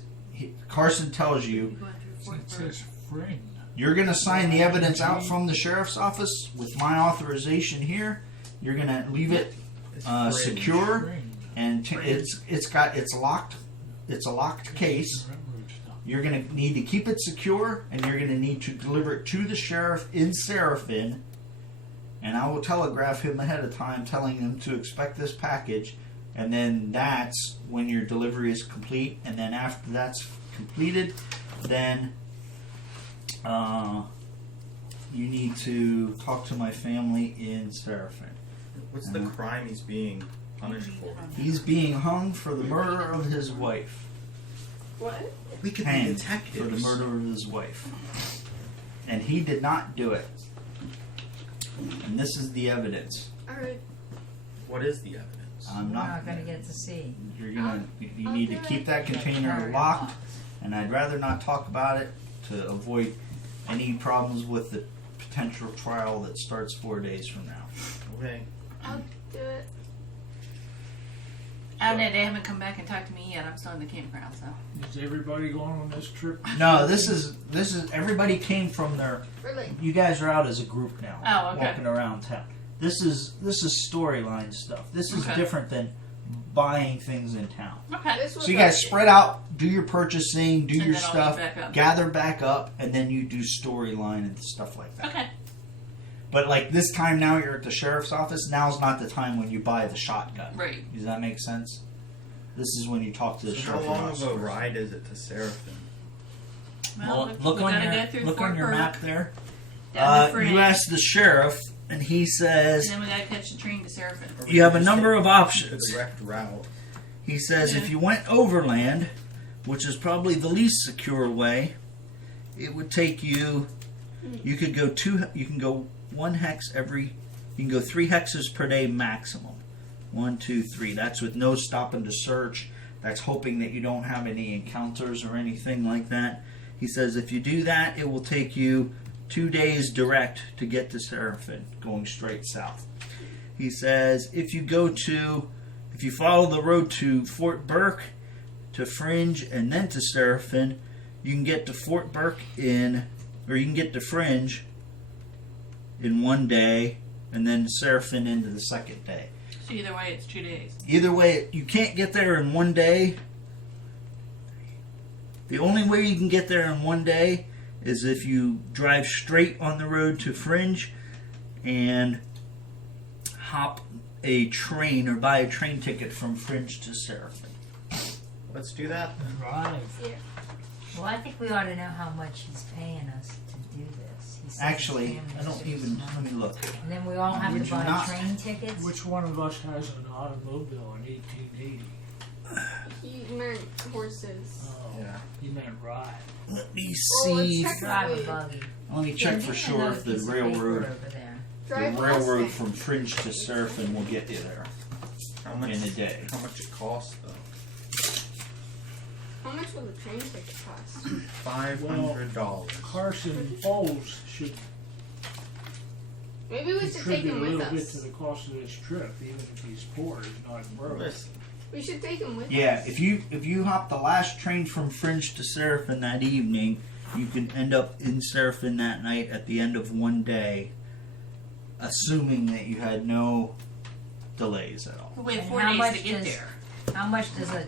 Carson tells you, Going through It Fort says Fringe. you're going to sign the evidence out from the sheriff's office with my authorization here. You're going to leave it It's Fringe. secure, Fringe. and it's locked. It's a locked case. Remember stuff. You're going to need to keep it secure, and you're going to need to deliver it to the sheriff in Seraphin. And I will telegraph him ahead of time, telling him to expect this package. And then that's when your delivery is complete. And then after that's completed, then you need to talk to my family in Seraphim. What's the crime he's being punished for? He's being hung for the murder of his wife. What? We could be Hanged detectives. for the murder of his wife. And he did not do it. And this is the evidence. Alright. What is the evidence? I'm We're not not gonna get to see. You're gonna. You I'll need to do keep it. that container Carry locked, box. and I'd rather not talk about it to avoid any problems with the potential trial that starts 4 days from now. Okay. I'll do it. And they haven't come back and talked to me yet. I'm still in the campground, so. Is everybody going on this trip? No, this is everybody came from their. Really? You guys are out as a group now, Oh, okay. walking around town. This is storyline stuff. This is Okay. different than buying things in town. Okay. This was So you guys like- spread out, do your purchasing, do And your then I'll stuff, meet back up. gather back up, and then you do storyline and stuff like that. Okay. But like this time now, you're at the sheriff's office. Now's not the time when you buy the shotgun. Right. Does that make sense? This is when you talk to the So how sheriff. long of a ride is it to Seraphim? Well, Look we on gotta your go through look Fort on your Burke, map there. down to You Fringe, ask the sheriff, and he says and then we gotta catch the train to Seraphim. Or we you have a could just number take of the options. direct route. He says Yeah. if you went overland, which is probably the least secure way, it would take you. You could go You can go 1 hex every. You can go 3 hexes per day maximum. 1, 2, 3. That's with no stopping to search. That's hoping that you don't have any encounters or anything like that. He says if you do that, it will take you 2 days direct to get to Seraphim, going straight south. He says if you follow the road to Fort Burke, to Fringe, and then to Seraphim, you can get to Fort Burke you can get to Fringe in 1 day, and then Seraphim into the second day. So either way, it's 2 days. Either way, you can't get there in 1 day. The only way you can get there in 1 day is if you drive straight on the road to Fringe and hop a train or buy a train ticket from Fringe to Seraphim. Let's do that then. Drive. Well, I think we ought to know how much he's paying us to do this. He says Actually, his I family don't gives even. us Let money. me look. And then we all have Would to you buy not? train tickets. Which one of us has an automobile in 1880? He meant horses. Oh, Yeah. he meant ride. Let me Oh, let's see. check Drive a Wait. buggy. Let me check for sure if the railroad, Drive the railroad Mustang. from Fringe to Seraphim will get you there How much in a day. How much it costs though? How much will the train ticket cost? $500. Carson Falls should Maybe we should take contribute a him with little bit us. to the cost of this trip, even if he's poor, he's not broke. Listen, We should take him with Yeah, us. if you hop the last train from Fringe to Seraphim that evening, you can end up in Seraphim that night at the end of 1 day, assuming that you had no delays at all. We have And 4 how days much to get does- there. How much does a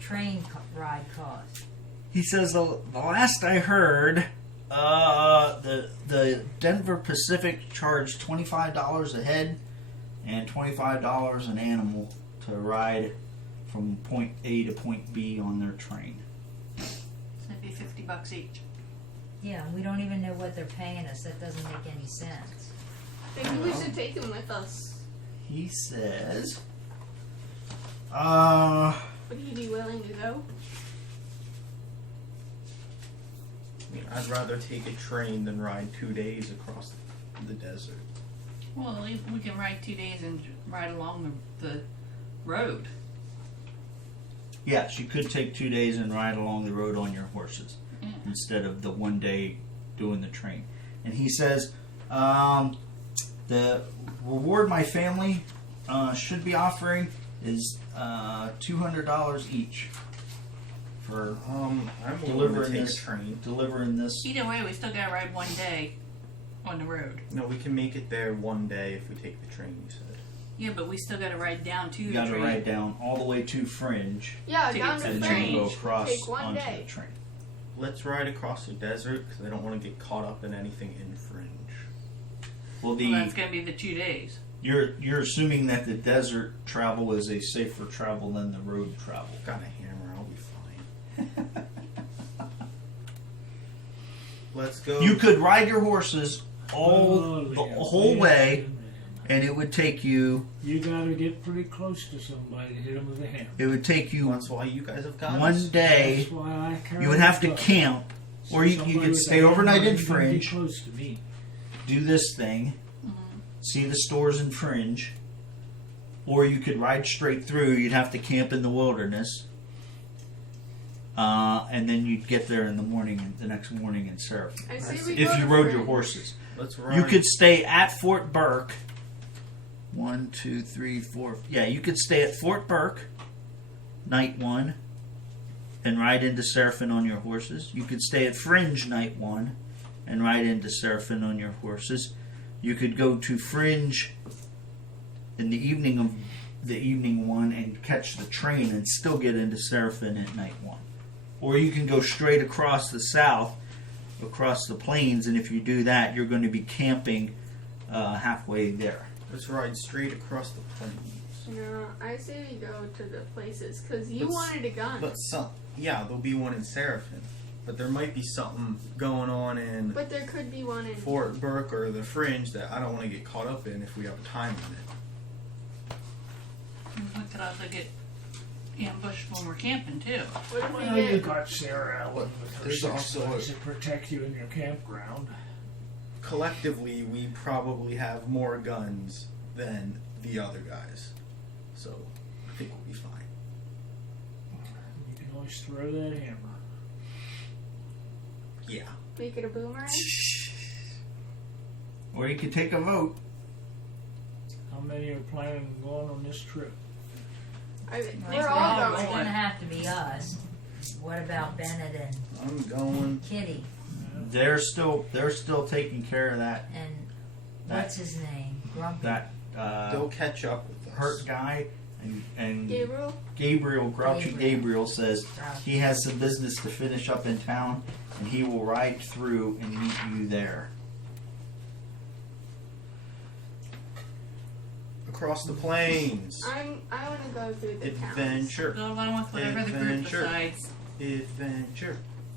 train ride cost? He says the last I heard, the Denver Pacific charged $25 a head and $25 an animal to ride from point A to point B on their train. So it'd be $50 each. Yeah, and we don't even know what they're paying us. That doesn't make any sense. Maybe we should take him with us. He says, Would he be willing to go? I mean, I'd rather take a train than ride 2 days across the desert. Well, we can ride 2 days and ride along the road. yes, you could take 2 days and ride along the road on your horses Yeah. instead of the 1 day doing the train. And he says, the reward my family should be offering is $200 each for I'm willing to delivering take a this train. delivering this. Either way, we still gotta ride 1 day on the road. No, we can make it there 1 day if we take the train, you said. Yeah, but we still gotta ride down to You the got to train. ride down all the way to Fringe, Yeah, To down get to to and the then train. go Fringe. across Take 1 onto day. the train. Let's ride across the desert because I don't want to get caught up in anything in Fringe. Well, Well, that's gonna be the 2 days. you're assuming that the desert travel is a safer travel than the road travel. Got a hammer, I'll be fine. Let's go. You could ride your horses the whole way, and it would take you. You gotta get pretty close to somebody to hit them with a hammer. It would take you That's why you guys have guns. one day. That's why I carry You would have to a gun. camp, or you Somebody could with stay a hammer overnight in ain't gonna be Fringe, close to me. do this thing, see the stores in Fringe, or you could ride straight through. You'd have to camp in the wilderness, and then you'd get there in the morning, the next morning in Seraphim. I say we If go you to rode your Fringe. horses, Let's ride. you could stay at Fort Burke. 1, 2, 3, 4. Yeah, you could stay at Fort Burke, night 1, and ride into Seraphim on your horses. You could stay at Fringe night 1 and ride into Seraphim on your horses. You could go to Fringe in the evening 1 and catch the train and still get into Seraphim at night 1. Or you can go straight across the south, across the plains, and if you do that, you're going to be camping halfway there. Let's ride straight across the plains. No, I say we go to the places because you But s- wanted a gun. But there'll be one in Seraphim. But there might be something going on in But there could be one in. Fort Burke or the Fringe that I don't want to get caught up in if we have a time limit. We could also get ambushed when we're camping too. What if Well, we you get? got Sarah Ellen with her There's 6 also guns to protect you in your campground. Collectively, we probably have more guns than the other guys. So, I think we'll be fine. You can always throw that hammer. Yeah. Make it a boomerang? Or you could take a vote. How many are planning on going on this trip? We're all all It's going. gonna have to be us. What about Bennett and I'm going. Kitty They're still taking care of that and what's his name? Grumpy. They'll catch up with us. hurt guy, and Gabriel? Grouchy Gabriel says Grouchy. he has some business to finish up in town, and he will ride through and meet you there. Across the plains. I want to go through the towns. Adventure. Go along with whatever the group Adventure. decides. Adventure.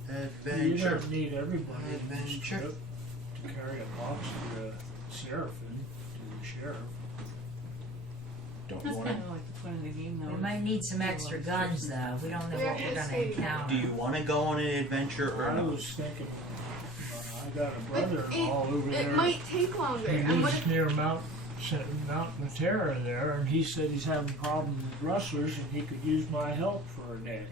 You Adventure. don't need everybody in this Adventure. trip to carry a box to the Seraphim, to the sheriff. Don't That's want kind to. of like the point of the game, though. We might need some extra guns though. We don't know We what have we're to gonna say- encounter. Do you want to go on an adventure or I not? was thinking, I got a But brother-in-law over there. it might take longer. He And what lives if, near Mount Matera there, and he said he's having problems with rustlers, and he could use my help for a day.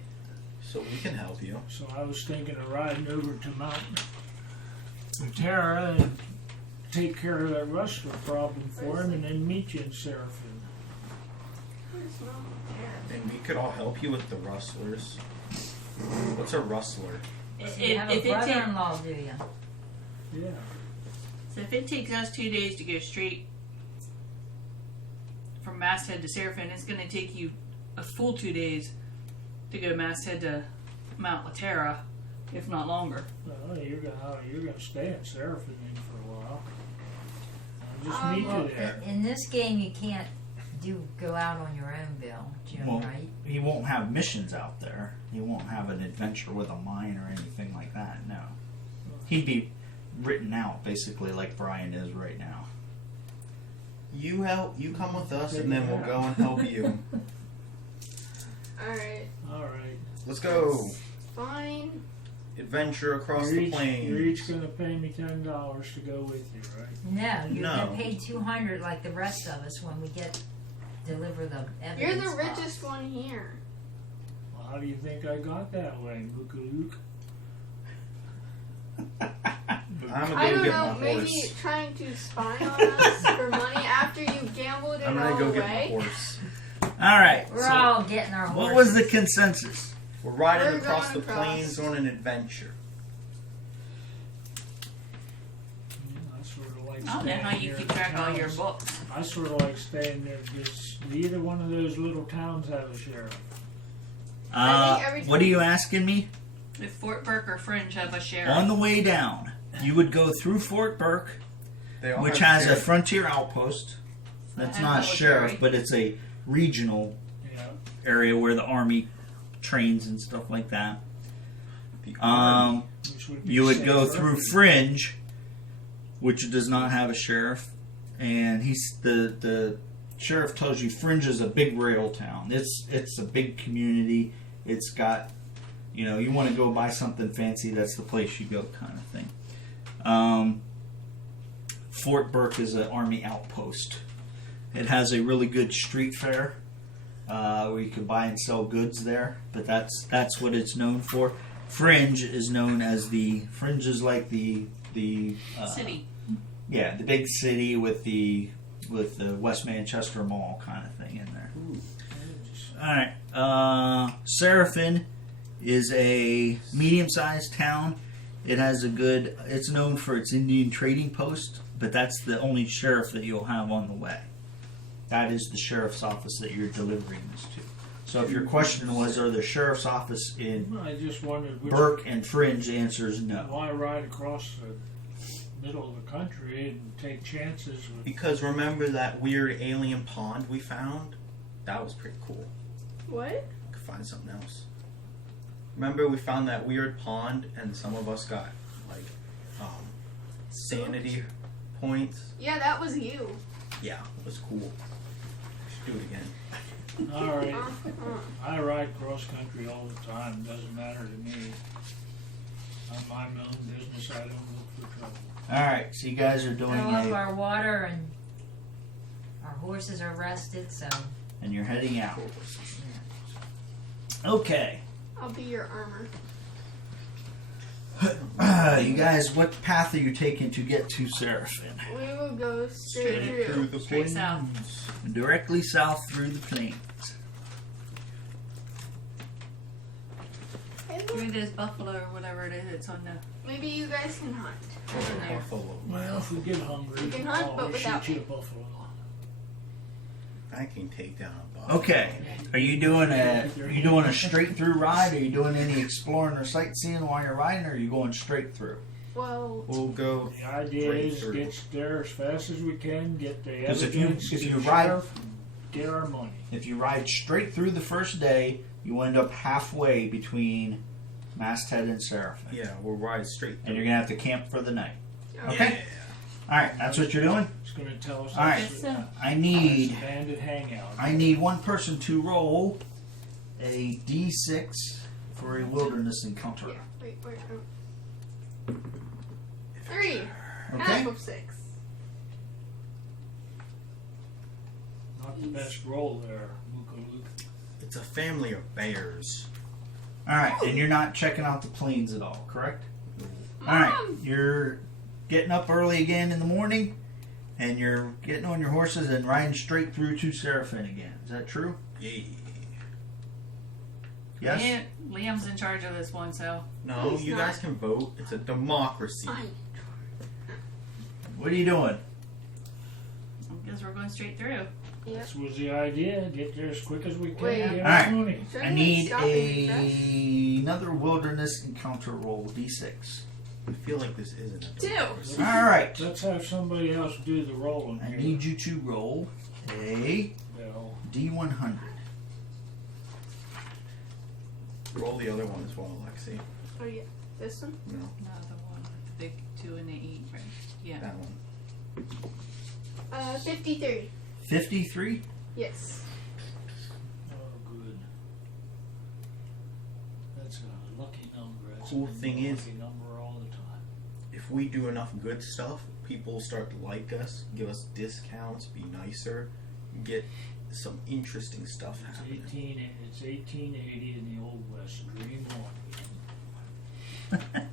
So we can help you. So I was thinking of riding over to Mount Matera and take care of that rustler problem for him, and then meet you in Seraphim. And we could all help you with the rustlers. What's a rustler? So you have a If it takes brother-in-law, do you? Yeah. So if it takes us 2 days to go straight from Masthead to Seraphim, it's going to take you a full 2 days to go Masthead to Mount Latera, if not longer. Well, you're gonna stay in Seraphim then for a while. I'll just meet well, you there. In this game, you can't go out on your own, Bill. Jim, Well, right? he won't have missions out there. He won't have an adventure with a mine or anything like that. No, he'd be written out basically like Brian is right now. You come with us, and then we'll go and help you. alright, All right. Let's go. fine. Adventure across the You're plains. each gonna pay me $10 to go with you, right? No, you're No. gonna pay 200 like the rest of us when we deliver the evidence. You're the box. richest one here. Well, how do you think I got that way, Luke? I'm I gonna don't go get know, my maybe horse. trying to spy on us for money after you gambled it I'm all gonna go get my away. horse. All right. We're So all getting our horses. what was the consensus? We're riding We're across going the across. plains on an adventure. I sort of like I don't know staying how you near keep the track of all your towns. books. I sort of like staying there because neither one of those little towns have a sheriff. I think every What are time- you asking me? If Fort Burke or Fringe have a sheriff. On the way down, you would go through Fort Burke, They all which have has a sheriff. frontier outpost. That's has not a military. sheriff, but it's a regional Yeah. area where the army trains and stuff like that. The army. Which would be You would go safer. through Fringe, which does not have a sheriff, and the sheriff tells you Fringe is a big rail town. It's a big community. It's got, you want to go buy something fancy, that's the place you go, kind of thing. Fort Burke is an army outpost. It has a really good street fair where you can buy and sell goods there, but that's what it's known for. Fringe is known as Fringe is like the City. Yeah, the big city with the West Manchester Mall kind of thing in there. All right, Seraphin is a medium-sized town. It's known for its Indian trading post, but that's the only sheriff that you'll have on the way. That is the sheriff's office that you're delivering this to. So if your question was, are there sheriff's office in I just wondered Burke and Fringe, the answer is no. why ride across the middle of the country and take chances with. Because remember that weird alien pond we found? That was pretty cool. What? Could find something else. Remember we found that weird pond and some of us got like sanity points? Yeah, that was you. Yeah, it was cool. We should do it again. All right, I ride cross country all the time. Doesn't matter to me. I mind my own business. I don't look for trouble. All right, so you guys are doing Fill up our water and our horses are rested, so. and you're heading out. Okay. I'll be your armor. You guys, what path are you taking to get to Seraphin? We will go straight through. the Straight plains. south. Directly south through the plains. Through this buffalo or whatever it is. It's on the. Maybe you guys can hunt. Over there. Buffalo. Well, if we get hungry, You can hunt, I'll but without shoot you me. a buffalo. I can take down a buffalo. Okay. Are you doing a straight through ride? Are you doing any exploring or sightseeing while you're riding, or are you going straight through? Well, We'll go. The idea Straight is through. get there as fast as we can, get the 'Cause evidence, if get you the ride- sheriff, get our money. If you ride straight through the first day, you end up halfway between Masthead and Seraphin. Yeah, we'll ride straight And through. you're going to have to camp for the night. okay. All right, that's what you're doing? It's going to tell us All right. that's So- I need bandit hangout. one person to roll a D6 for a wilderness encounter. Yeah. Wait. Oh. 3. Okay? Half of 6. Not the best roll there, Mukaluk. It's a family of bears. All right, and you're not checking out the plains at all, correct? All right, you're getting up early again in the morning, and you're getting on your horses and riding straight through to Seraphin again. Is that true? Yeah. Yes? Liam's in charge of this one, so. No, He's you not. guys can vote. It's a democracy. What are you doing? I guess we're going straight through. Yep. This was the idea. Get there as quick as we can. Wait. Get All our right. money. Should I we need stop and refresh? another wilderness encounter roll, D6. I feel like this isn't a 2. democracy. All right, Let's have somebody else do the rolling I here. need you to roll a Bill. D100. Roll the other one as well, Lexi. Oh yeah. This one? No, No, the one with the big 2 and the 8, right? Yeah. that one. 53. 53? Yes. Oh, good. That's a lucky number. That's Cool a thing is- lucky number all the time. If we do enough good stuff, people will start to like us, give us discounts, be nicer, get some interesting stuff It's happening. 1880 in the Old West. Dream on.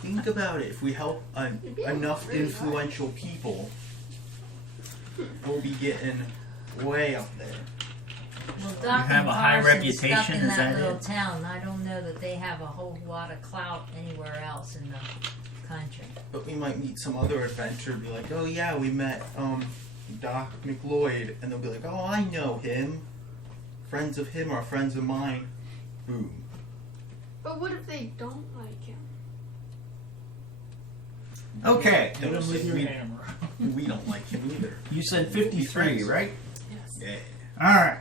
Think about it. If we help enough really influential people, we'll be getting way up there. Well, Doc have and a high Carson's stuck reputation, in is that that little it? town. I don't know that they have a whole lot of clout anywhere else in the country. But we might meet some other adventurer, be like, oh yeah, we met Doc McLeod, and they'll be like, oh, I know him. Friends of him are friends of mine. Boom. But what if they don't like him? Okay, Hit him with your we, hammer. we don't like him either. you said 53, right? Yes. Yeah. All right.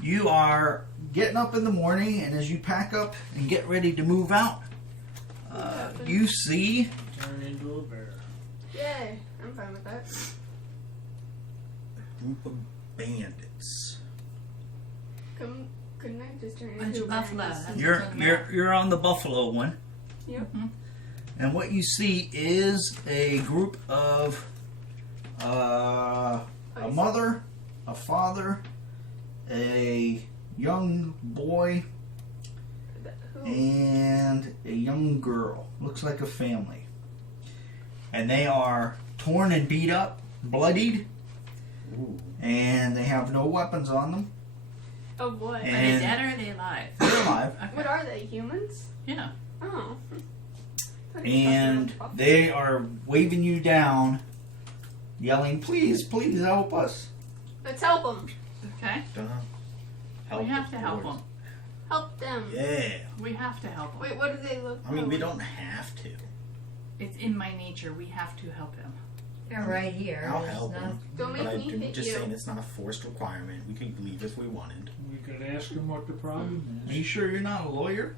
You are getting up in the morning, and as you pack up and get ready to move out, you see Turn into a bear. Yay, I'm fine with that. Group of bandits. Couldn't I just turn Bunch into of a buffalo. bandit? You're on the buffalo one. Yep. And what you see is a group of a mother, a father, a young boy, Who? and a young girl. Looks like a family. And they are torn and beat up, bloodied, Ooh. and they have no weapons on them. Of what? Are they And- dead or are they alive? They're alive. Okay. What are they? Humans? Yeah. Oh. And they are waving you down, yelling, please, please help us. Let's help them. Okay. Help We have of to help course. them. Help them. Yeah. We have to help them. Wait, what do they look I mean, we like? don't have to. It's in my nature. We have to help them. They're right here. I'll There's help no- them. Don't make But me I'm hit just you. saying it's not a forced requirement. We could leave if we wanted. We could ask them what the problem Are you is. sure you're not a lawyer?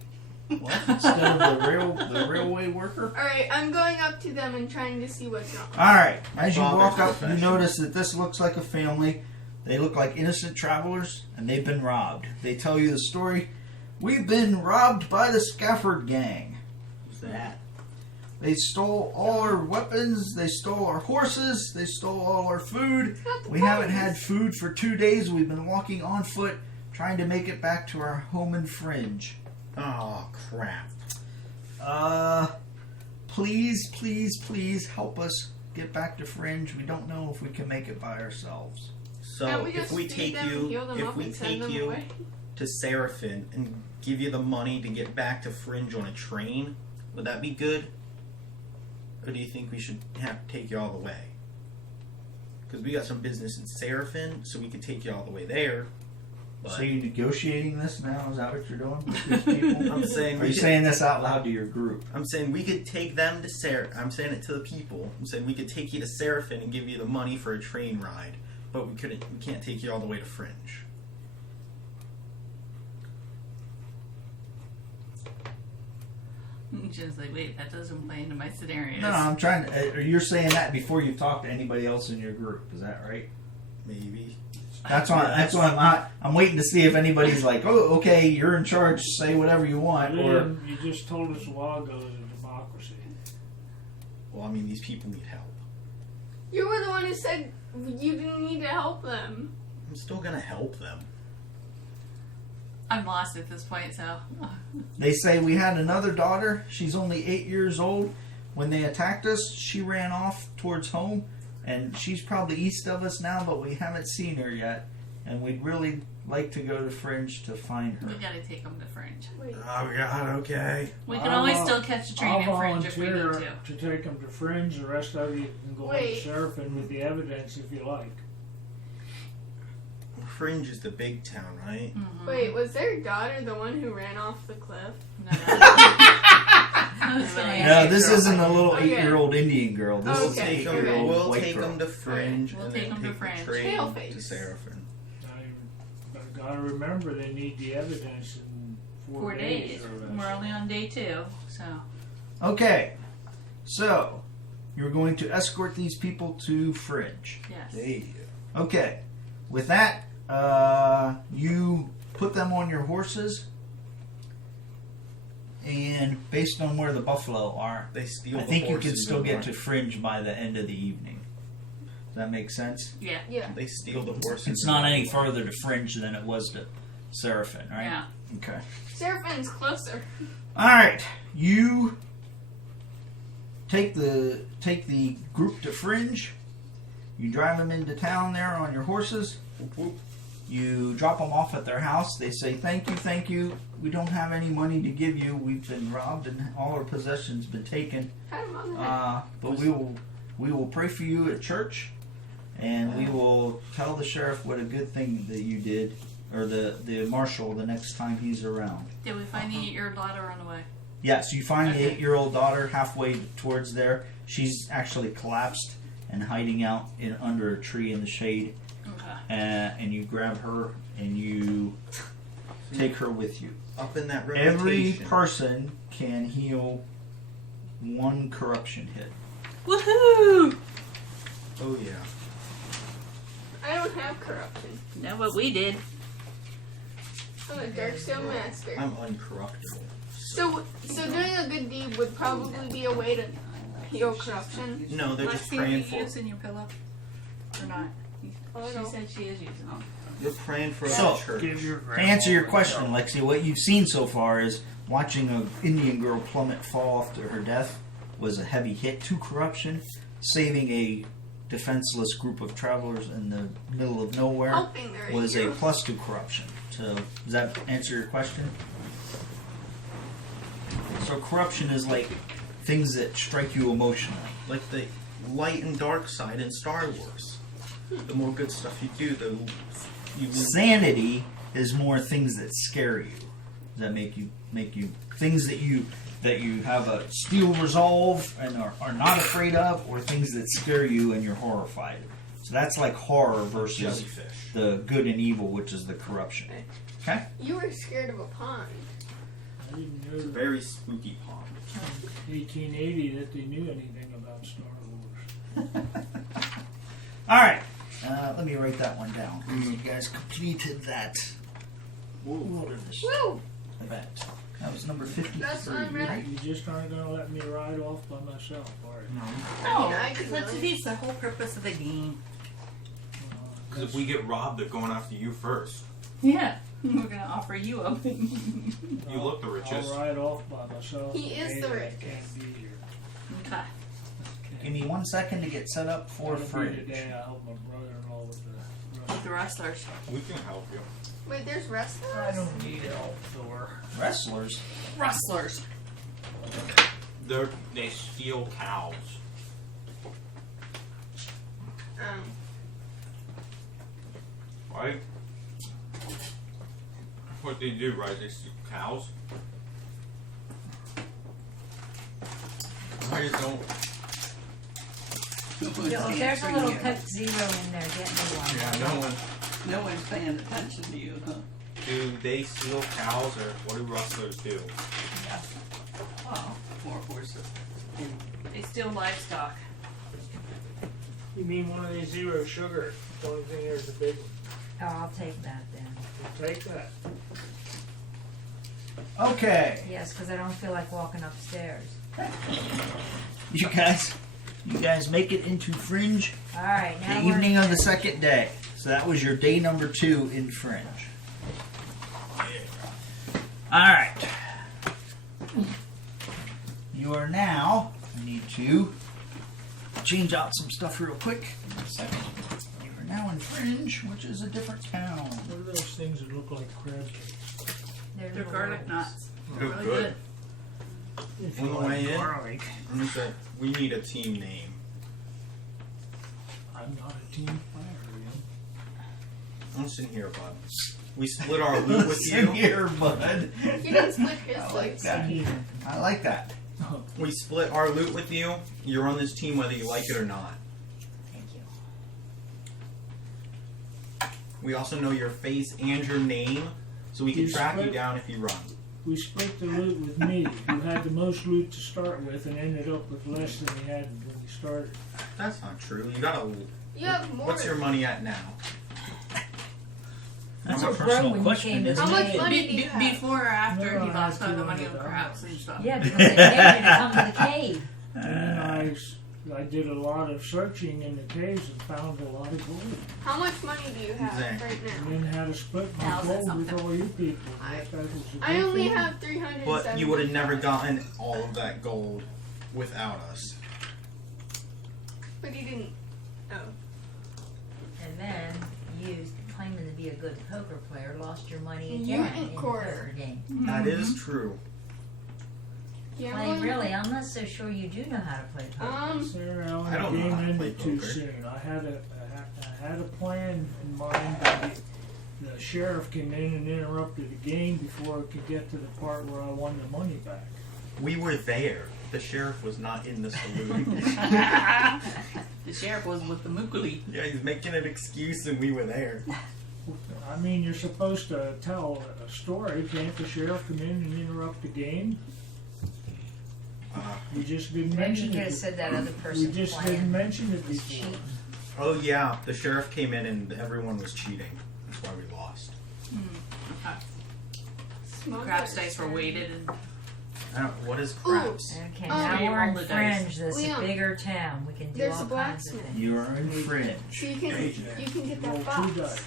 What? Instead of the railway worker? Alright, I'm going up to them and trying to see what's wrong. Alright, as you Father's walk up, you profession. notice that this looks like a family. They look like innocent travelers, and they've been robbed. They tell you the story. We've been robbed by the Scafford gang. Who's that? They stole all our weapons, they stole our horses, they stole all our food. Not the We haven't police. had food for 2 days. We've been walking on foot, trying to make it back to our home in Fringe. Oh, crap. Please, please, please help us get back to Fringe. We don't know if we can make it by ourselves. So Can't we if just we feed take them and you, heal them if up we and send take them you away? to Seraphin and give you the money to get back to Fringe on a train, would that be good? Or do you think we should have to take you all the way? Because we got some business in Seraphin, so we could take you all the way there. But So you're negotiating this now? Is that what you're doing with these people? I'm saying Are we you could, saying this out loud to your group? I'm saying we could take them to I'm saying it to the people. I'm saying we could take you to Seraphin and give you the money for a train ride, but we can't take you all the way to Fringe. Just like, wait, that doesn't play into my scenarios. No, I'm trying to. You're saying that before you talk to anybody else in your group. Is that right? Maybe. That's why. That's why I'm waiting to see if anybody's like, oh, okay, you're in charge. Say whatever you want. Or You just told us a while ago it's a democracy. Well, I mean, these people need help. You were the one who said you didn't need to help them. I'm still gonna help them. I'm lost at this point, so. they say we had another daughter. She's only 8 years old. When they attacked us, she ran off towards home, and she's probably east of us now, but we haven't seen her yet. And we'd really like to go to Fringe to find her. We gotta take them to Fringe. Wait. Oh God, okay. We can always I'll- still catch a train I'll at Fringe if we need volunteer to. to take them to Fringe. The rest of you can go Wait. to Seraphin with the evidence if you like. Fringe is the big town, right? Mhm. Wait, was their daughter the one who ran off the cliff? No, no. That was really No, this girl. isn't a little Okay. 8-year-old Indian girl. This Okay, is an Take them, okay. 8-year-old we'll white take girl. them to Fringe We'll and take then 'em to take Fringe. the train Paleface. to Seraphin. But gotta remember, they need the evidence in 4 days. or less. We're only on day 2, so. Okay, so you're going to escort these people to Fringe. Yes. Hey. Okay, with that, you put them on your horses, and based on where the buffalo are, They steal I the think you horses can still and get run. to Fringe by the end of the evening. Does that make sense? Yeah. Yeah. They steal the horses. It's and not run any away. further to Fringe than it was to Seraphin, right? Yeah. Okay. Seraphin's closer. All right, you take the group to Fringe. You drive them into town there on your horses. Whoop, whoop. You drop them off at their house. They say, thank you. We don't have any money to give you. We've been robbed and all our possessions been taken. Pat him on the head. But we will pray for you at church, and we will tell the sheriff what a good thing that you did, or the marshal the next time he's around. Did we find the 8-year-old daughter on the way? Yes, you find Okay. the 8-year-old daughter halfway towards there. She's actually collapsed and hiding out under a tree in the shade. Okay. And you grab her and you take her with you. Up in that Every reputation. person can heal 1 corruption hit. Woohoo! Oh yeah. I don't have corruption. Know what we did? I'm a Darkstone Master. I'm uncorruptible. So doing a good deed would probably be a way to heal corruption. No, they're Let's just see praying if you're for. using your pillow. Or not. I She don't. said she is using it. They're praying for So, the church. Give your To answer your grandma question, a Lexi, what you've seen so far is watching an Indian girl plummet fall off to her death was a heavy hit to corruption. Saving a defenseless group of travelers in the middle of nowhere Helping her. was a plus to corruption. So, does that answer your question? So, corruption is like things that strike you emotionally. Like the light and dark side in Star Wars. The more good stuff you do, the you lose. Sanity is more things that scare you. Does that make you things that you have a steel resolve and are not afraid of, or things that scare you and you're horrified? So that's like horror versus Jellyfish. the good and evil, which is the corruption. Okay? You were scared of a pond. I didn't It's a know very spooky pond. in 1880 that they knew anything about Star Wars. All right. Let me write that one down because you guys completed that wilderness Woo! event. That was number 53. That's what I'm ready. right? You just aren't going to let me ride off by myself, are you? I mean, I could That's really- the whole purpose of the game. Because if we get robbed, they're going after you first. Yeah. We're gonna offer you a You look the richest. I'll ride off by myself. He is Maybe the I richest. can't be here. Okay. Give me 1 second to get set up for That'll be Fringe. the day I help my brother-in-law with the With the wrestlers. We can help you. Wait, there's wrestlers? I don't need help, Thor. Wrestlers. Wrestlers. They steal cows. Right? What they do, right? They steal cows. I just don't. If there's a little Coke Zero in there, get me one. Yeah, No one's paying attention to you, huh? Do they steal cows or what do rustlers do? Well, more horses. They steal livestock. You mean one of these zero sugar? The only thing there's a big one. Oh, I'll take that then. We'll take that. Okay. Yes, because I don't feel like walking upstairs. You guys make it into Fringe All right, now the we're evening of the second day. So that was your day number 2 in Fringe. Alright. You are now, I need to change out some stuff real quick. Give me a second. You are now in Fringe, which is a different town. What are those things that look like crab cakes? They're They're garlic little- nuts. They're Really good. If On you the like way in? garlic. I'm just like, we need a team name. I'm not a team player, you Listen here, bud. We split our loot with Listen you. here, bud. He didn't split his I like legs. that. I like that. know. We split our loot with you. You're on this team whether you like it or not. Thank you. We also know your face and your name, so we can You track you split- down if you run. We split the loot with me, who had the most loot to start with and ended up with less than he had when he started. That's not true. You got a. You have more. What's your money at now? That's You a were broke personal when you question, came to isn't How it? much money do you have? Before or after No, he I lost had all the money on $200. crabs and stuff. Yeah, because they paid you to come to the cave. And then I did a lot of searching in the caves and found a lot of gold. How much money do you have Exactly. right And now? then had to split my Thousand gold with something. all you people. I- That was a I good only thing. have 370. But you would have never gotten all of that gold without us. But you didn't. Oh. And then you, claiming to be a good poker player, lost your money You again in in the quarter. poker game. That is true. Yeah. Like, really, I'm not so sure you do know how to play poker. Sarah, I don't know game how to play ended too poker. soon. I had a plan in mind, but the sheriff came in and interrupted the game before I could get to the part where I won the money back. We were there. The sheriff was not in the saloon. The sheriff was with the Mukuli. Yeah, he's making an excuse and we were there. I mean, you're supposed to tell a story. Can't the sheriff come in and interrupt the game? We just didn't Maybe you mention could have it. said that other We person's just plan didn't mention it was before. cheap. Oh yeah, the sheriff came in and everyone was cheating. That's why we lost. Okay. Small Craps dice. dice were weighted and I don't. What is craps? Okay, Oh. now You we're roll in the dice. Fringe. This is a Liam, bigger town. We can do there's all a kinds of blacksmith. things. You are in Fringe. So you can get Roll that 2 box. dice.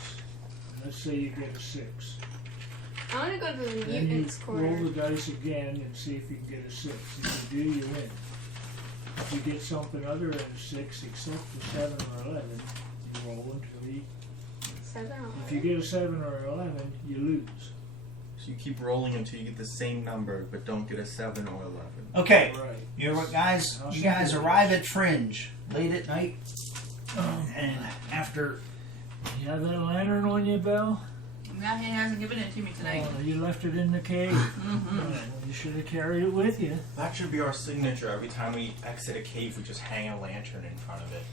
Let's say you get a 6. I want to go to the Then you mutants roll corner. the dice again and see if you can get a 6. If you do, you win. If you get something other than a 6, except for 7 or 11, you roll until you. 7 or If you get a 7 or 11, you lose. So you keep rolling until you get the same number, but don't get a 7 or 11. Okay, Right. you guys arrive at Fringe late at night, and after You have that lantern on you, Belle? yeah, he hasn't given it to me tonight. Oh, you left it in the cave. Well, you should have carried it with you. That should be our signature. Every time we exit a cave, we just hang a lantern in front of it.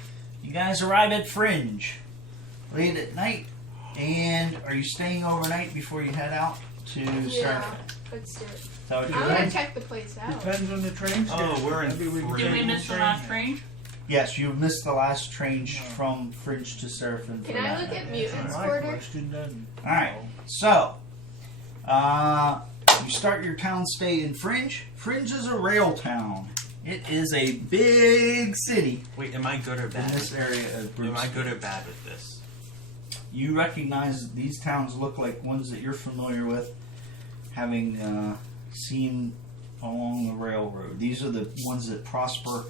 you guys arrive at Fringe late at night, and are you staying overnight before you head out to Yeah, surf? let's do it. Is that what I you're want to doing? check the place out. Depends on the train schedule. Oh, we're in Maybe we can Fringe. Did we take miss the train last there. train? Yes, you missed the last train from Fringe to surf. And Can I look at mutants My corner? question then. All right, so you start your town stay in Fringe. Fringe is a rail town. It is a big city Wait, am I good or in bad? this area of Am I Brimstone. good or bad with this? You recognize these towns look like ones that you're familiar with, having seen along the railroad. These are the ones that prosper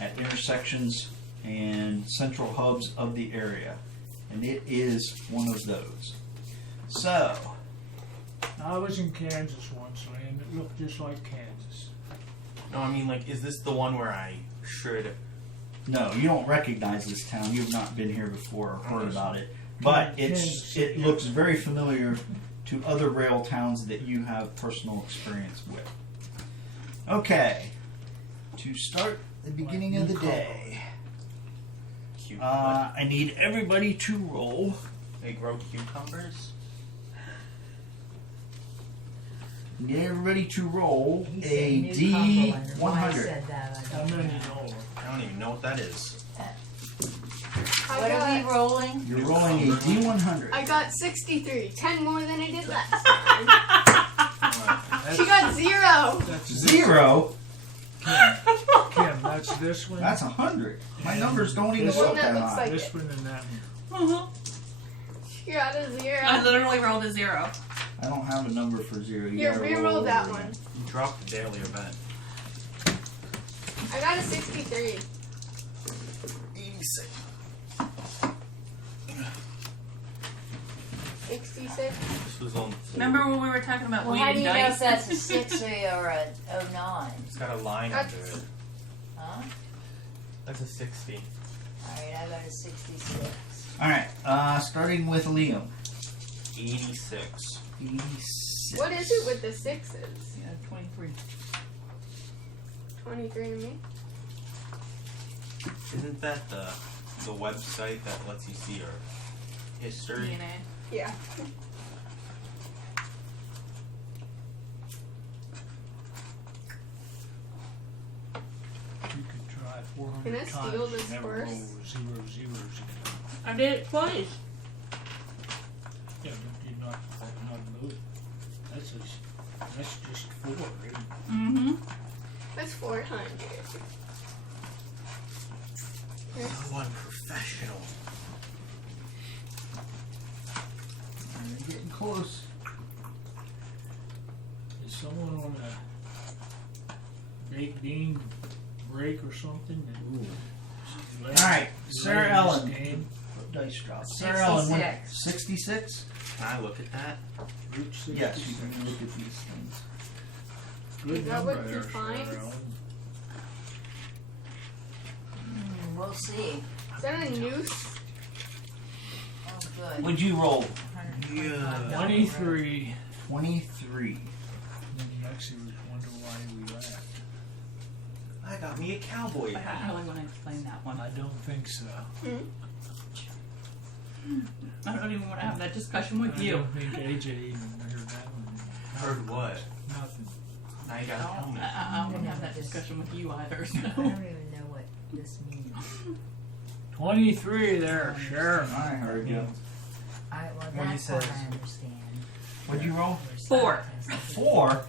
at intersections and central hubs of the area, and it is one of those. So, I was in Kansas once, and it looked just like Kansas. No, I mean, like, is this the one where I should... no, you don't recognize this town. You've not been here before or heard about it, but it looks very familiar to other rail towns that you have personal experience with. Okay, to start the beginning of the day, Cute. I need everybody to roll. They grow cucumbers? Need everybody to roll He a said New Cumberland. Why he D100. said that, I How don't many know. know? I don't even know what that is. I What are we got, rolling? You're rolling a D100. I got 63. 10 more than I did last time. She got 0. That's Zero. Kim, that's this one. That's 100. My numbers don't even This look one that that looks high. like this it. one and that one. She got a 0. I literally rolled a 0. I don't have a number for zero. You Here, gotta re-roll roll that over one. again. You dropped the daily event. I got a 63. 86. 66. This was on 4. Remember when we were talking about Well, how do weighted you know if dice? that's a 6 or a 09? It's got a line That's- under it. Huh? That's a 60. Alright, I got a 66. All right, starting with Liam. 86. 86. What is it with the 6s? Yeah, 23. 23 to me. Isn't that the website that lets you see your history? DNA. Yeah. You could try 400 Can I times. steal this Never horse? roll 0 zeros again. I did it twice. Yeah, but you're not move. That's just 4, isn't it? Mm-hmm. That's 400. One professional. You're getting close. Is someone on a baked bean break or something? All right, Sarah Ellen. Game? What dice drop? Sarah Ellen. 66. 66? Can I look at that? Route 66. Yes, you can look at these things. Good Is that number what there, defines? Sarah Ellen. We'll see. Is that a noose? Oh, good. What'd you roll? 125. 23. 23. Then you actually would wonder why we laughed. I got me a cowboy I hat. don't really want to explain that one. I don't think so. I don't even want to have that discussion with I you. don't think AJ even heard that one. Heard what? Nothing. I Now you gotta tell me. I don't have that discussion with you either. I So. don't even know what this means. 23 there, Sheriff. I heard you. Well, What do you that's what say? I understand. What'd you roll? 4. 4?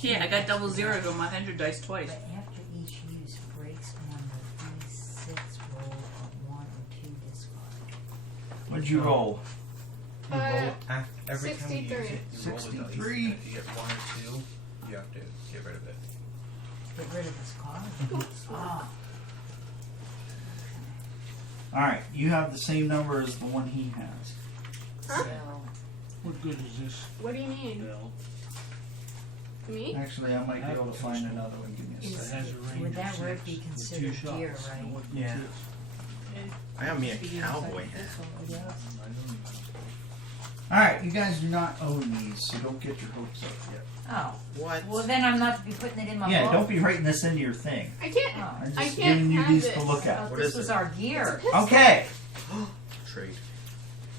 Yeah, I got double zeros on my 100 dice twice. But after each use, breaks on the D6 roll of 1 or 2 discard. What'd you roll? Every time you use 63. it, you roll the dice. 63. If you get 1 or 2, you have to get rid of it. Get rid of this card? Ah. Alright, you have the same number as the one he has. Huh? So, What good is this What do you mean? bell? Me? Actually, I might be able to find another one. Give me a It Is- second. has a range would of that 6 rope be with considered 2 gear, shots. right? What good Yeah. is- I got me a cowboy hat. I don't know. Alright, you guys do not own these, so don't get your hopes up yet. Oh. What? Well, then I'm not to be putting it in my Yeah, book. don't be writing this into your thing. I can't. Oh. I'm I just can't giving you have these this. to look at. What This is was it? our gear. Okay, Trade.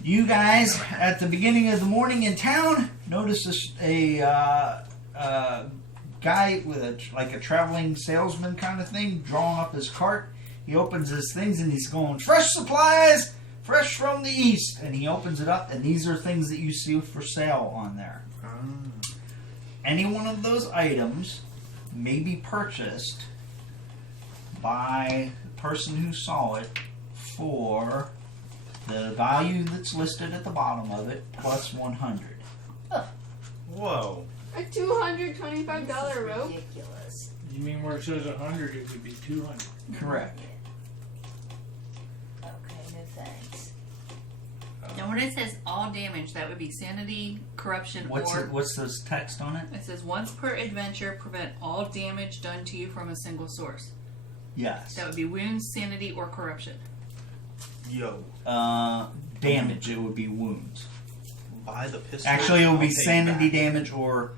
you guys at the beginning of the morning in town notice a guy with a traveling salesman kind of thing drawing up his cart. He opens his things and he's going, fresh supplies, fresh from the east. And he opens it up and these are things that you see for sale on there. Any one of those items may be purchased by the person who saw it for the value that's listed at the bottom of it plus 100. Whoa. A $225 rope? Ridiculous. You mean where it says 100, it would be 200. Correct. Okay, no thanks. Now, when it says all damage, that would be sanity, corruption, What's or. it, what's this text on it? It says once per adventure, prevent all damage done to you from a single source. Yes. That would be wounds, sanity, or corruption. Yo. Damage. It would be wounds. Buy the pistol. Actually, it would I'll be pay you sanity back. damage or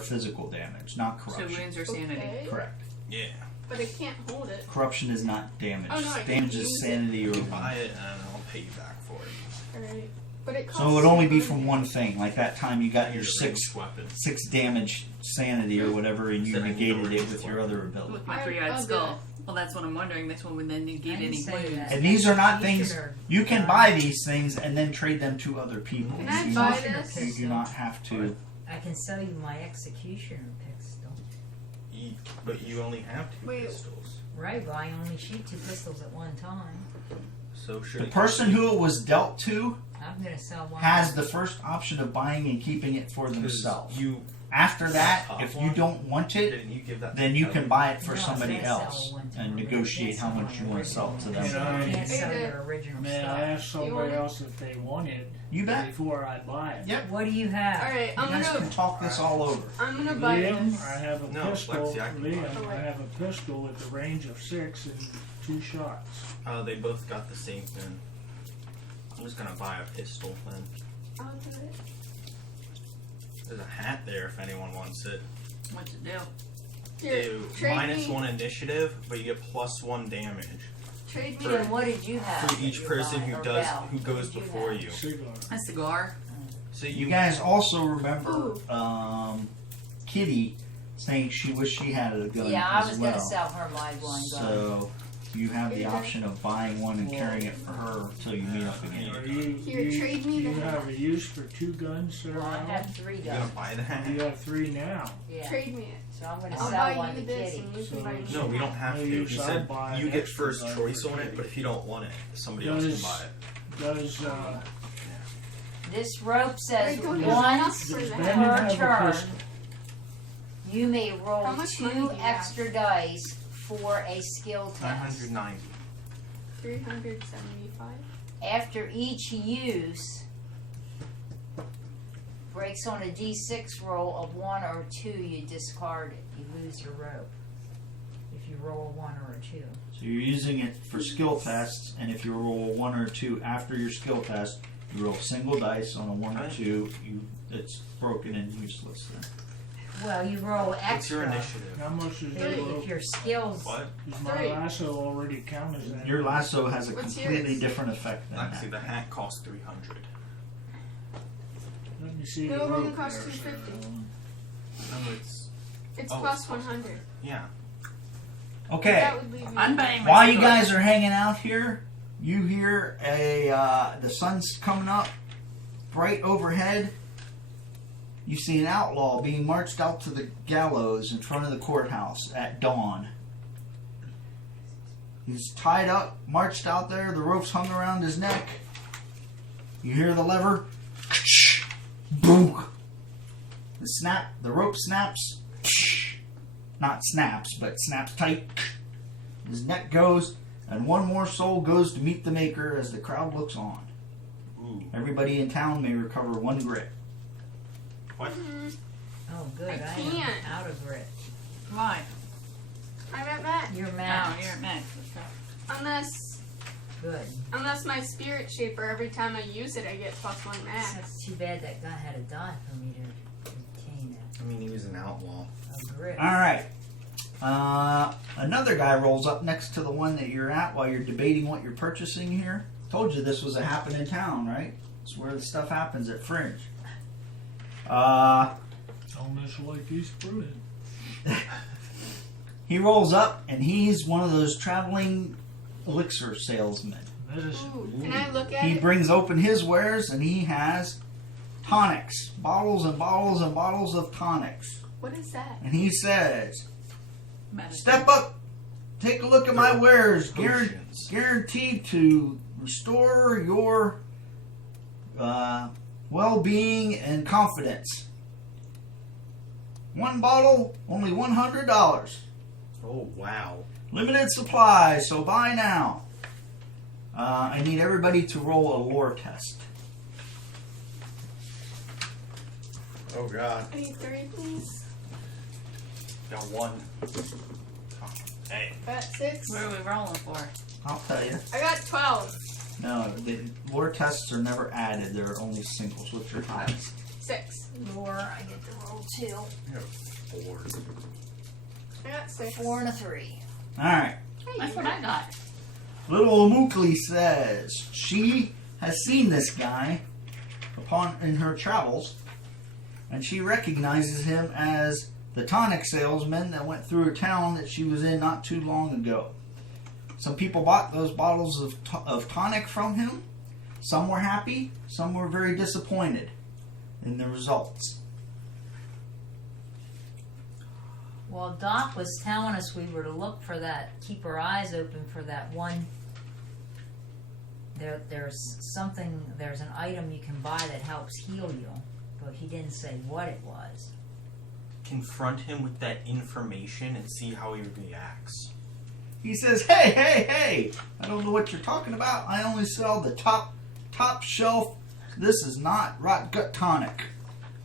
physical damage, not So corruption. wounds or sanity. Okay. Correct. Yeah. But I can't hold it. Corruption is not damage. Oh, no, I can Damage use is it. sanity or You buy it and I'll pay you back for it. Alright. But it costs So it would only be 200. from one thing. Like that time you got your Use a six ranged weapon. damage sanity or whatever, and you Instead of negated it ranged with your weapon. other ability. With my I'll 3-eyed do skull. Well, that's what I'm wondering. This one would then negate I didn't any say wounds. that. And these are not things Or- you can buy these things and then trade them to other people. Can You I do buy not- this? You do not have to. I can sell you my executioner pistol. But you only have 2 Wait. pistols. Right, but I only shoot 2 pistols at one time. So should The it- person who it was dealt to I'm gonna sell one. has the first option of buying and keeping it for 'cause themselves. You After that, top if you one? don't want it, didn't you give that? then you can buy it for No, I was somebody gonna sell else one to and them, but I negotiate can't how sell much you my want to sell it to original. them. Yeah. You can't sell Hey, your original May I stuff. ask You want somebody it? else if they want it You bet. before I buy it? Yep. What do you have? Alright, You I'm guys can gonna talk this all over. buy Liam, this. I have a No, pistol. Lexi, I can buy it. Liam, I have a pistol at the range of 6 and 2 shots. They both got the same thing. I'm just gonna buy a pistol then. I'll do it. There's a hat there if anyone wants it. What's it do? Here, Do trade -1 initiative, but you get +1 damage Trade me for- And what did you have? for that each you person bought, who or does Bell? who goes What did you before have? you. Cigar. A cigar. So You guys also remember Ooh. Kitty saying she wished she had a gun Yeah, I as was well. gonna sell her my one gun. So you have the Yeah. option of buying one and carrying it for her until you meet up again. Are you, Here, trade me you the have hat. a use for 2 guns, sir? Well, I Alan? have 3 You gonna guns. buy the hat? You have 3 now. Yeah. Trade me it. So I'm gonna I'll sell buy one you to this Kitty. and you So- can buy me No, we don't have to. No He use, I'll said buy you an get extra first gun choice for on it, Kitty. but if you don't want it, somebody else can Does- buy it. Does This rope says I don't once for does that. Ben per have a turn, pistol? you may roll How much money 2 do you have? extra dice for a skill test. 990. 375. After each use, breaks on a D6 roll of 1 or 2, you discard it. You lose your rope. If you roll a 1 or a 2. So you're using it for skill tests, and if you roll a 1 or a 2 after your skill test, you roll single dice on a 1 or 2. It's broken and useless then. Well, you roll What's extra. your initiative? How much is If your your skills. What? Does my 3. lasso already count as that? Your lasso has a What's completely yours? different effect than Actually, that. the hat costs 300. Let me see No, the it only rope costs there, sir. $250. No, it's It's Oh, plus it's 100. yeah. Okay. That would leave you. I'm buying my While you cigar. guys are hanging out here, you hear the sun's coming up bright overhead. You see an outlaw being marched out to the gallows in front of the courthouse at dawn. He's tied up, marched out there, the rope's hung around his neck. You hear the lever. Boom. The rope snaps. Not snaps, but snaps tight. His neck goes, and one more soul goes to meet the maker as the crowd looks on. Ooh. Everybody in town may recover 1 grit. What? Oh, good. I I can't. am out of grit. Why? I'm at max. You're No, max. you're at max. Good. Unless my spirit shaper, every time I use it, I get plus 1 max. That's too bad that guy had to die for me to retain that. I mean, he was an outlaw. A grit. Alright. Another guy rolls up next to the one that you're at while you're debating what you're purchasing here. Told you this was a happening town, right? It's where the stuff happens at Fringe. Almost like East Bruin. He rolls up and he's one of those traveling elixir salesmen. Medicine. Ooh, can I look at He it? brings open his wares and he has tonics. Bottles and bottles and bottles of tonics. What is that? And he says, Medicine. "Step up, take a look at my wares. Potions. Guaranteed to restore your well-being and confidence. 1 bottle, only $100. Oh, wow. Limited supply, so buy now." I need everybody to roll a lore test. Oh, God. I need 3, please. Got 1. Hey. I got 6. What are we rolling for? I'll tell you. I got 12. No, the lore tests are never added. They're only singles. What's your highest? 6. Lore, I get to roll 2. I got 4. I got 6. 4 and a 3. Alright. Hey, That's what I got. Little Mukli says she has seen this guy in her travels, and she recognizes him as the tonic salesman that went through a town that she was in not too long ago. Some people bought those bottles of tonic from him. Some were happy, some were very disappointed in the results. Well, Doc was telling us we were to look for that, keep our eyes open for that one. There's an item you can buy that helps heal you, but he didn't say what it was. Confront him with that information and see how he reacts. He says, hey, I don't know what you're talking about. I only sell the top shelf. This is not rot gut tonic.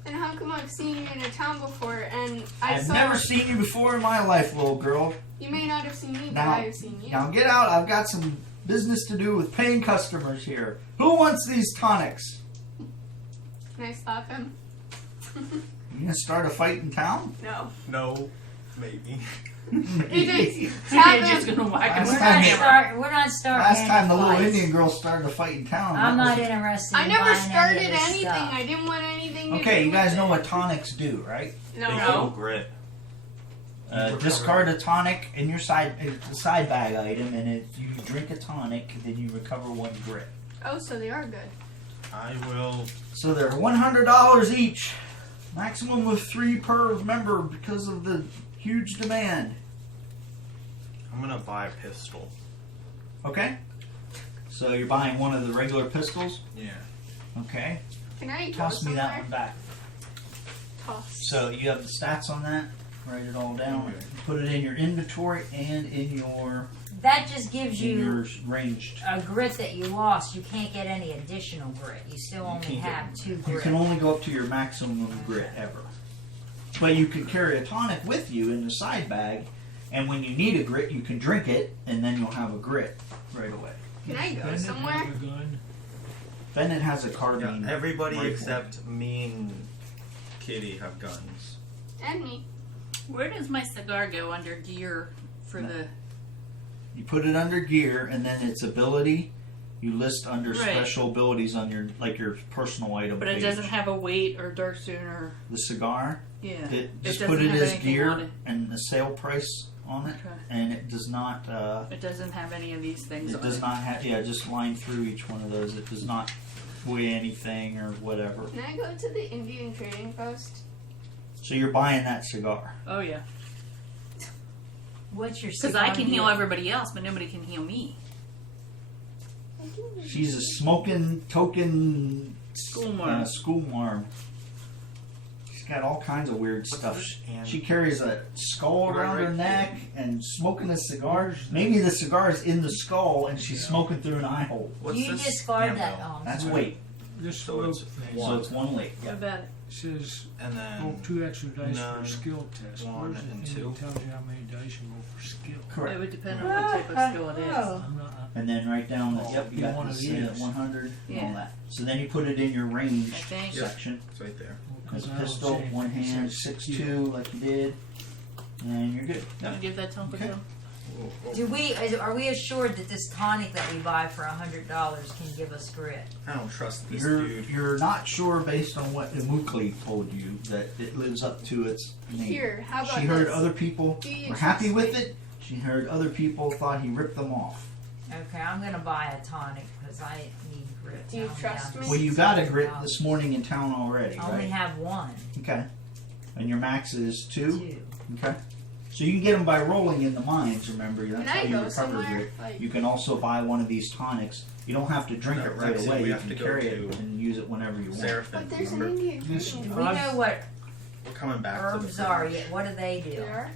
And how come I've seen you in a town before and I've never seen you before in my life, little girl. You may not have seen me, but Now, I have seen you. now get out. I've got some business to do with paying customers here. Who wants these tonics? Can I slap him? You gonna start a fight in town? No. No, maybe. He just tap You're just him. gonna whack him Last with a time- hammer. We're not starting. Last time the any little fights. Indian girl started a fight in town. I'm that not was- interested. I in never buying started any of this anything. stuff. I didn't want anything to Okay, do you guys with know it. what tonics do, right? No. They No. go grit. Discard a tonic in your side bag item, and if you drink a tonic, then you recover 1 grit. Oh, so they are good. I will. So they're $100 each. Maximum of 3 per member because of the huge demand. I'm gonna buy a pistol. Okay? So you're buying one of the regular pistols? Yeah. Okay. Can I go Toss me somewhere? that one back. Toss. So you have the stats on that? Write it all down. Okay. Put it in your inventory and in your That just gives you ranged. a grit that you lost. You can't get any additional grit. You still only can't have get- 2 You grit. can only go up to your maximum grit ever. But you can carry a tonic with you in the side bag, and when you need a grit, you can drink it, and then you'll have a grit right away. Can I go Bennett somewhere? have a gun. Bennett has a Yeah, carbine. everybody rifle. except me and Kitty have guns. And me. Where does my cigar go under gear for the? You put it under gear, and then its ability, You list under Right. special abilities on your your personal item But page. it doesn't have a weight or darkstone or The cigar. yeah. Just doesn't put it have as anything gear on it. and the sale price on it, Okay. and it does not. It doesn't have any of these things It on does it. not have. Yeah, just line through each one of those. It does not weigh anything or whatever. Can I go to the Indian trading post? So you're buying that cigar. Oh yeah. What's your Because I cigar can heal deal? everybody else, but nobody can heal me. She's a smoking token Schoolmarm. schoolmarm. She's got all kinds of weird stuff. this? And- She carries a skull Right, around her right neck and smoking a cigar. Maybe the cigar is in the skull and she's smoking through an eye hole. What's You this? discard that. ammo? Oh, I'm That's sorry. weight. This So rope it's thing So it's one weight. What about it? says And then roll 2 extra dice for none, a skill test. 1, Where's the and thing 2? that tells you how many dice you roll for skill? It Correct. would depend on what type of skill it is. I'm not. And then right down the Oh, yep, you be got one this of these. 100 and Yeah. all that. So then you put it in your range I think. section. it's right there. As a I don't pistol, see anything one that hand, says 6'2", like you did, and you're good. Don't give that to Uncle Okay. Joe. Are we assured that this tonic that we buy for $100 can give us grit? I don't trust this You're dude. you're not sure based on what Imukli told you that it lives up to its name. Here, how about She heard this? other people Do you were happy trust with me? it. She heard other people thought he ripped them off. Okay, I'm gonna buy a tonic because I need grit. Do you Now I'm trust down me? to Well, you got a $600. grit this morning in town already, I only right? have one. Okay. And your max is 2? Two. Okay. So you can get them by rolling in the mines, remember? That's Can how I you go recover somewhere? grit. Like, You can also buy one of these tonics. You don't have to drink No, it right that's it. away. We You have can to go carry it to and use it whenever you want. Seraphim, but there's an remember? Indian This- trading Do post. we know what We're coming back to herbs the are fringe. yet? What do they do? There?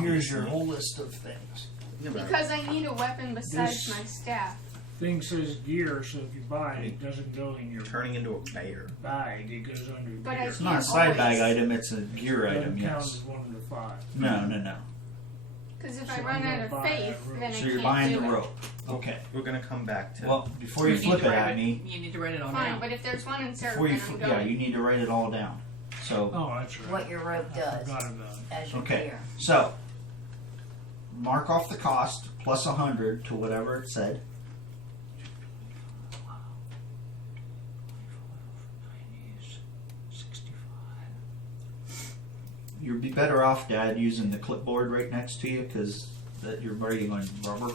Here's your whole list of things. Think about it. Because I need a weapon besides This- my staff. Thing says gear, so if you buy it, it doesn't go in your Turning into a bear. bag. It goes under But gear. I It's not a side bag item, it's a gear Doesn't item, count yes. as one of the 5. No. Because if So I I'm run gonna out of buy faith, that rope. then I So can't you're buying do the it. rope. Okay. We're gonna come back to. Well, before you need flip to it write at me, You need to write it all Fine, down. but if there's one in before you Seraphim, I'm yeah, going. you need to write it all down. So, Oh, that's right. What your rope I does forgot about it. as your okay. gear. So, mark off the cost plus 100 to whatever it said. You'd be better off, Dad, using the clipboard right next to you because that you're writing on rubber.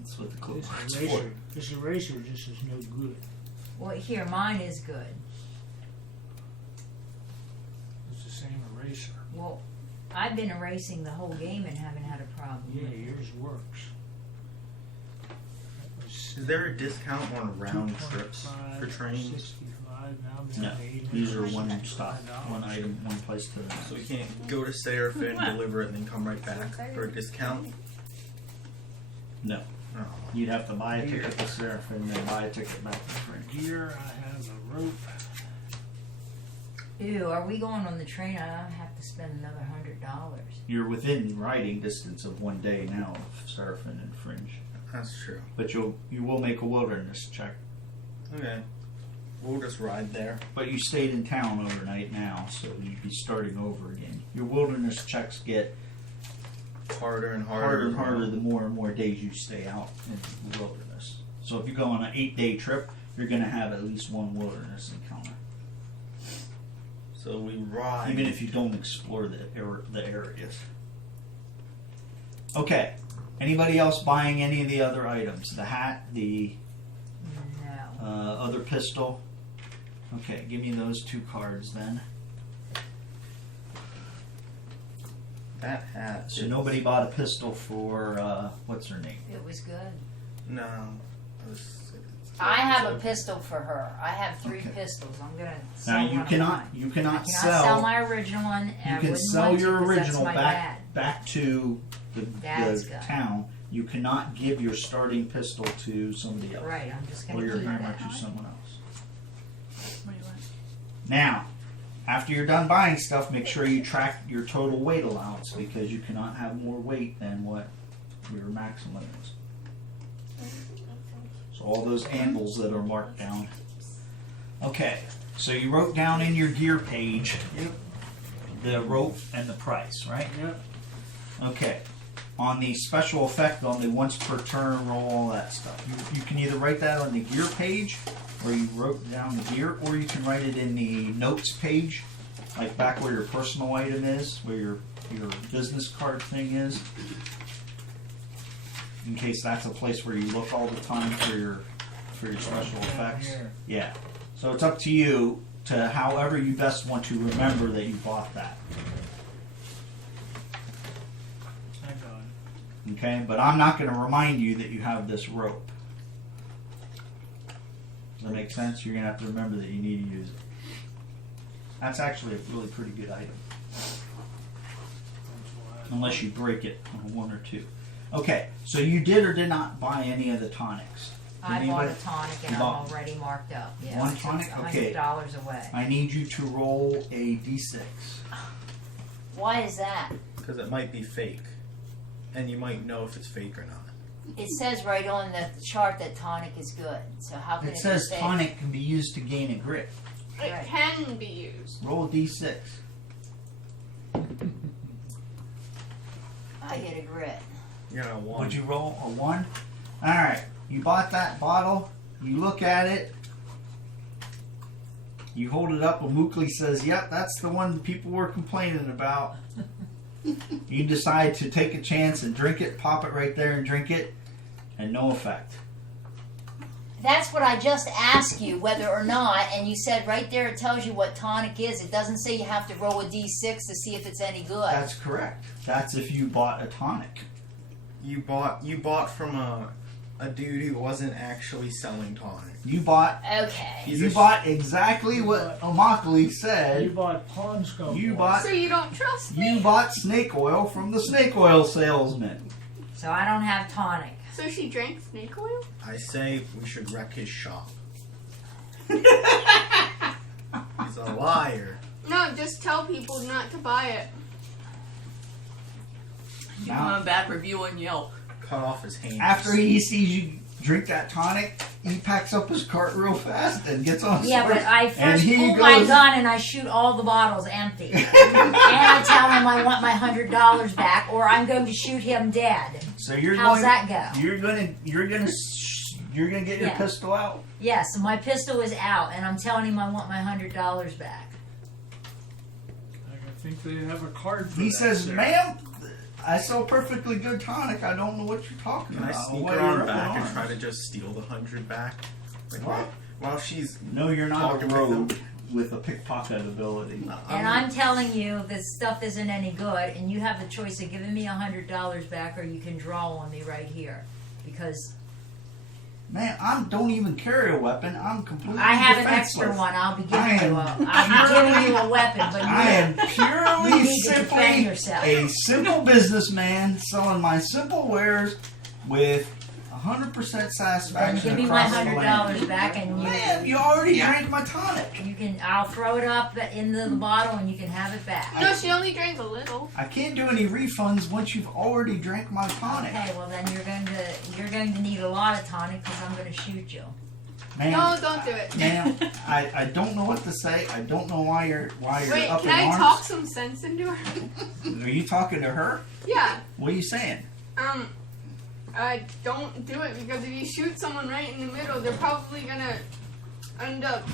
That's what the clipboard's for. This eraser just is no good. Well, here, mine is good. It's the same eraser. Well, I've been erasing the whole game and haven't had a problem. Yeah, yours works. That was Is there a discount on round trips 225, for trains? 65, now I'm No, down to 800. these are one stop, one item, one place to the So we next. can't go to Seraphim, deliver it, and then come right back for a discount? No, Oh. you'd have to buy a ticket to Seraphim and then buy a ticket back to Fringe. Gear, I have a rope. Ew, are we going on the train? I don't have to spend another $100. You're within riding distance of 1 day now of Seraphim and Fringe, That's true. but you will make a wilderness check. Okay. We'll just ride there. But you stayed in town overnight now, so you'd be starting over again. Your wilderness checks get Harder and harder and harder the more and more days you stay out in the wilderness. So if you go on an 8-day trip, you're going to have at least one wilderness encounter, So we ride. even if you don't explore the areas. Okay. Anybody else buying any of the other items? The hat, the No. other pistol. Okay, give me those 2 cards then. that hat. So nobody bought a pistol for what's her name? It was good. No. It was- I have a pistol for her. I have 3 Okay. pistols. I'm gonna sell Now one you of cannot mine. you I cannot cannot sell sell my original one. And you I can wouldn't sell want your to 'cause original that's my back to the Dad's gun. town. You cannot give your starting pistol to somebody else. Right, I'm just Or gonna your keep hammer that. to someone else. What do you want? Now, after you're done buying stuff, make sure you track your total weight allowance because you cannot have more weight than what your maximum is. So all those anvils that are marked down. Okay, so you wrote down in your gear page Yep. the rope and the price, right? Yep. Okay. on the special effect on the once per turn roll, all that stuff. You can either write that on the gear page, where you wrote down the gear, or you can write it in the notes page, like back where your personal item is, where your business card thing is. In case that's a place where you look all the time for your special effects. Here. Yeah. So it's up to you to however you best want to remember that you bought that. I got it. Okay? But I'm not going to remind you that you have this rope. Does that make sense? You're going to have to remember that you need to use it. That's actually a really pretty good item. That's why I- Unless you break it on one or two. Okay, so you did or did not buy any of the tonics? Did I bought anybody- a tonic and You I'm bought already marked up. Yeah, one I took tonic? Okay. $100 away. I need you to roll a d6. Why is that? Because it might be fake. And you might know if it's fake or not. It says right on the chart that tonic is good. So how can it It says be fake? tonic can be used to gain a grit. It Right. can be used. Roll a d6. I get a grit. You're gonna want. Would you roll a 1? Alright, you bought that bottle, you look at it, you hold it up, and Mookley says, yep, that's the one people were complaining about. You decide to take a chance and drink it, pop it right there and drink it, and no effect. That's what I just asked you, whether or not, and you said right there it tells you what tonic is. It doesn't say you have to roll a d6 to see if it's any good. That's correct. That's if you bought a tonic. You bought from a dude who wasn't actually selling tonic. You bought Okay. He's you a bought exactly what Omakali You said. bought pond scum. You oil. bought So you don't trust me? you bought snake oil from the snake oil salesman. So I don't have tonic. So she drank snake oil? I say we should wreck his shop. He's a liar. No, just tell people not to buy it. Give him a bad review on Yelp. Cut off his hands. After he sees you drink that tonic, he packs up his cart real fast and gets on his Yeah, but horse, I and first he pull my goes- gun and I shoot all the bottles empty. And I tell him I want my $100 back, or I'm going to shoot him dead. So you're How's going, that go? You're gonna get your Yeah. pistol out. Yes, my pistol is out, and I'm telling him I want my $100 back. I think they have a card for He that, says, sir. "Ma'am, I sell perfectly good tonic. I don't know what you're talking Can I about. sneak What her you're on up back in and try to arms." just steal the 100 back? Like, What? while she's No, you're not talking a with rogue with a pickpocket ability. And I'm telling you, this stuff isn't any good, and you have the choice of giving me $100 back, or you can draw on me right here. Because Man, I don't even carry a weapon. I'm completely I have an defenseless. extra one. I'll be I giving you am I'll be giving you a weapon, but I am you purely need to defend simply yourself. a simple businessman selling my simple wares with 100% Then satisfaction give me my across the land. $100 back, and Man, you already drank my tonic. you can. I'll throw it up into the bottle, and you can have it back. No, she only drank a little. I can't do any refunds once you've already drank my tonic. Okay, well then you're going to need a lot of tonic because I'm going to shoot you. Man, No, don't do it. Ma'am, I don't know what to say. I don't know why you're Wait, up can in I arms. talk some sense into her? Are you talking to her? Yeah. What are you saying? Don't do it, because if you shoot someone right in the middle, they're probably gonna end up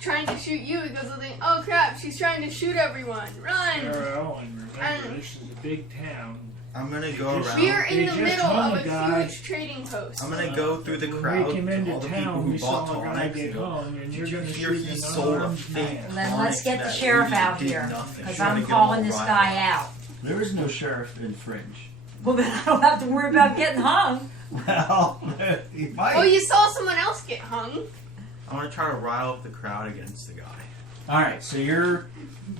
trying to shoot you because they'll think, oh crap, she's trying to shoot everyone. Run! Farrell, and remember, this is a big town. I'm gonna go Just- around. We're in They the just middle hung of a a guy. huge trading post. I'm gonna go through the When crowd we came to into all the people town, who we bought saw a guy tonics. get and go, hung, and Did you're you going to hear shoot he an sold a unarmed fake man. Then tonic let's get the that sheriff lady out did here nothing? because Trying to I'm get them calling all this riled guy up. out. There is no sheriff in Fringe. Well, then I don't have to worry about getting hung. Well, he might. Oh, you saw someone else get hung. I want to try to rile up the crowd against the guy. All right, so you're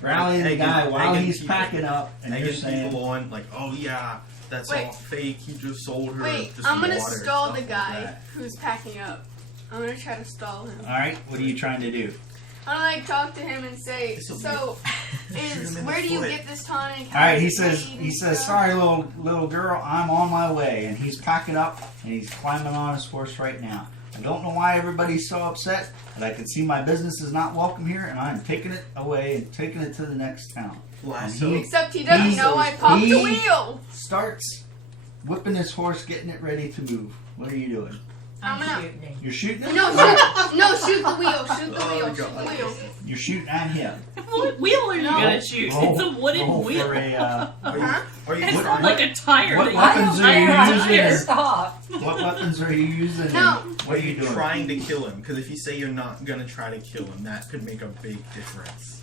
rallying the guy while Egging he's people- packing up, and you're Egging saying, people on, like, oh yeah, that's Wait. all fake. He just sold her Wait, just I'm gonna water and stall stuff the like guy that. who's packing up. I'm gonna try to stall him. all right, what are you trying to do? I'm gonna like talk to him and say, This'll so, Shoot him in where the do you foot. get this tonic? All right, he How's it says, made he and says, stuff?" sorry, little girl, I'm on my way, and he's packing up and he's climbing on his horse right now. I don't know why everybody's so upset, but I can see my business is not welcome here, and I'm taking it away and taking it to the next town. Lasso. he- Except he doesn't He's- know I popped he- the wheel. Starts whipping his horse, getting it ready to move. What are you doing? I'm gonna. shooting him. You're shooting him? No, shoot the wheel. Shoot the Oh, wheel. God. Shoot the wheel. You're shooting at him. What wheel are you No. gonna shoot? It's a wooden roll wheel. For a, Are you It's what- not like a tire. what that you weapons tie are you around using? here. Stop. what weapons are you using? No. and What are you doing? trying to kill him? Because if you say you're not gonna try to kill him, that could make a big difference.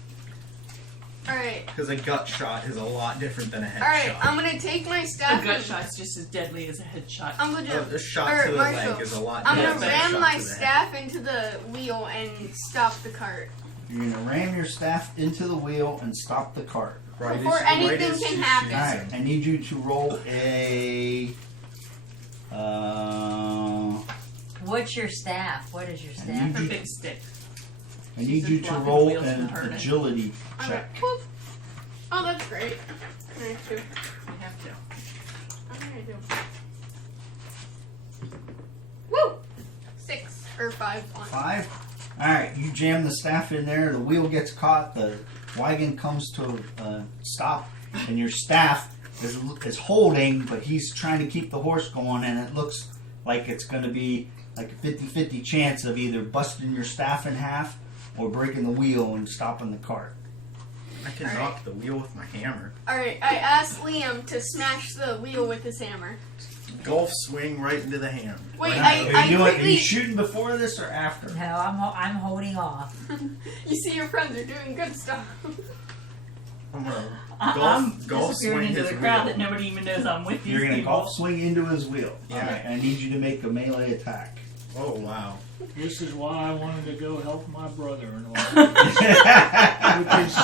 Alright. Because a gut shot is a lot different than a head Alright, shot. I'm gonna take my A staff. gut and- shot's just as deadly as a headshot. I'm gonna. A shot Or, to the Marshall, leg is a lot I'm different gonna than a ram shot my to the head. staff into the wheel and stop the cart. You're gonna ram your staff into the wheel and stop the cart. Right Before as- anything right as can she happen. shoots Alright, him. I need you to roll a. What's your staff? What is your I staff? need Her you, big stick. I need She's you just to blocking roll the wheels an from hurting. agility I'm check. gonna, whoop. Oh, that's great. I'm gonna do. We have to. I'm gonna do. Woo! 6 or 5 on. 5. Alright, you jam the staff in there, the wheel gets caught, the wagon comes to a stop, and your staff is holding, but he's trying to keep the horse going, and it looks like it's going to be like a 50-50 chance of either busting your staff in half or breaking the wheel and stopping the cart. I can Alright. knock the wheel with my hammer. Alright, I asked Liam to smash the wheel with his hammer. Golf swing right into the hammer. Wait, Are I you quickly. shooting before this or after? No, I'm holding off. You see, your friends are doing good stuff. I'm gonna I'm golf disappearing swing into his the crowd wheel. that nobody even knows I'm with these You're going to people. golf swing into his wheel. Yeah. Alright, I need you to make a melee attack. Oh wow. This is why I wanted to go help my brother-in-law with Alright, his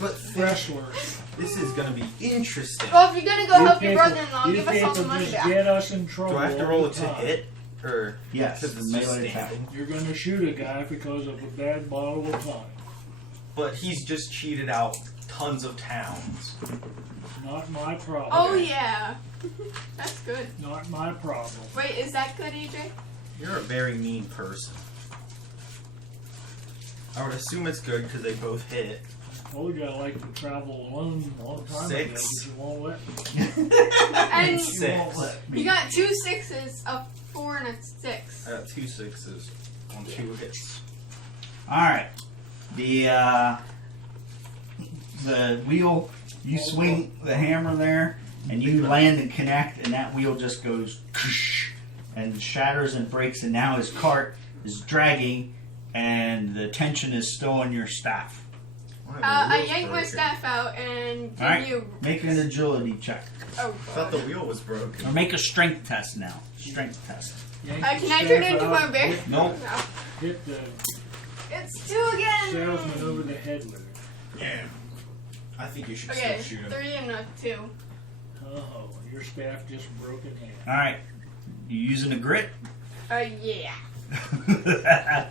But wrestlers. this is gonna be interesting. Well, if you're gonna go help your people- brother-in-law, you give us all the people money just back. get us in trouble. Do I have to all roll the it to time. hit? Or yes, because it's just melee attack. standing? You're going to shoot a guy because of a bad bottle of tonic. But he's just cheated out tons of towns. Not my problem. Oh yeah, that's good. Not my problem. Wait, is that good, AJ? You're a very mean person. I would assume it's good because they both hit. Told you I like to travel alone a long time 6. ago, but you won't let me. And You Six. won't let me. you got 2 6s, a 4, and a 6. I got 2 6s on 2 hits. Alright. The wheel, you swing the hammer there, and you land and connect, and that wheel just goes and shatters and breaks, and now his cart is dragging, and the tension is still in your staff. Why, the I wheel's yanked my broken. staff out and give Alright, you. make an agility check. Oh I thought god. the wheel was broken. Or make a strength test now. Strength test. Yank Can the I turn staff into out, a bear? Nope. No. Hit the It's 2 again. salesman over the head with it. Yeah. I think you should Okay, still shoot him. 3 and a 2. Oh, your staff just broke in half. Alright. You using a grit? Yeah.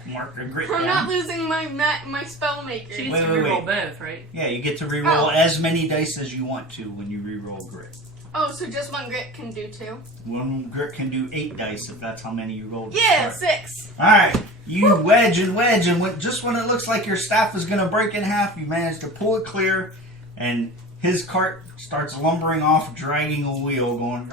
Mark a grit I'm down. not losing my spell maker. She Wait, gets to wait, reroll wait. both, right? Yeah, you get to reroll Oh. as many dice as you want to when you reroll grit. Oh, so just 1 grit can do 2? One grit can do 8 dice if that's how many you rolled. Yeah, 6. Alright, you wedge, and just when it looks like your staff is going to break in half, you manage to pull it clear, and his cart starts lumbering off, dragging a wheel, going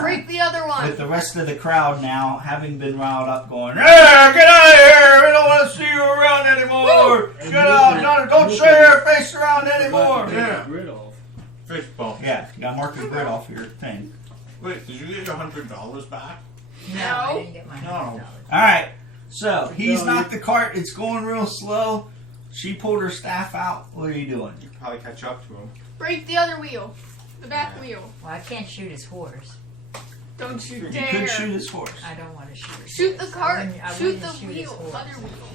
Break the other one. with the rest of the crowd now, having been riled up, going, "Hey, get out of here! We don't want to see you around anymore! And Get out! Don't show your face around anymore!" About to take Yeah. the grid off. Fishbowl. Yeah, you got to mark your grit off your thing. Wait, did you get your $100 back? No, No. I didn't get my No. $100. Alright, so he's No, knocked the cart, it's going real slow. She pulled her staff out. What are you doing? You could probably catch up to him. Break the other wheel. The back wheel. Well, I can't shoot his horse. Don't you You dare. could shoot his horse. I don't want to shoot his Shoot the horse. cart. I wouldn't Shoot the shoot his wheel. horse. Other wheel.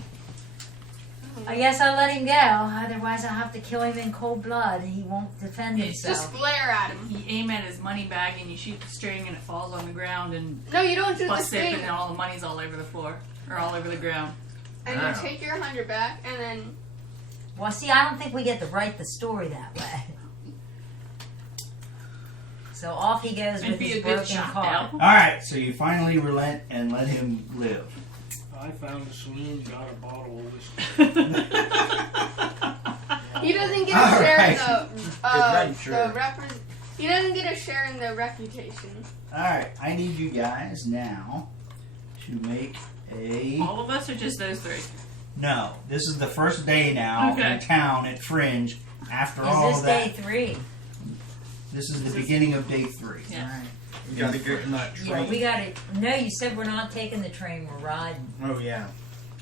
I guess I'll let him go. Otherwise, I'll have to kill him in cold blood. He won't defend Just himself. glare at him. You aim at his money bag and you shoot the string and it falls on the ground and No, you don't shoot the busts it string. and then all the money's all over the floor. Or all over the ground. And Wow. you take your 100 back, and then Well, see, I don't think we get to write the story that way. So off he goes It'd with be his a good broken shot car. now. Alright, so you finally relent and let him live. I found a saloon, got a bottle of whiskey. he doesn't get All to share right. the Adventure. he He doesn't get a share in the reputation. Alright, I need you guys now to make a... All of us or just those three? No, this is the first day now Okay. in town at Fringe. After Is all this of that, day 3? this is the beginning of day 3. Yeah. Alright. We gotta get in that Yeah, train. we got it. No, you said we're not taking the train. We're riding. Oh yeah.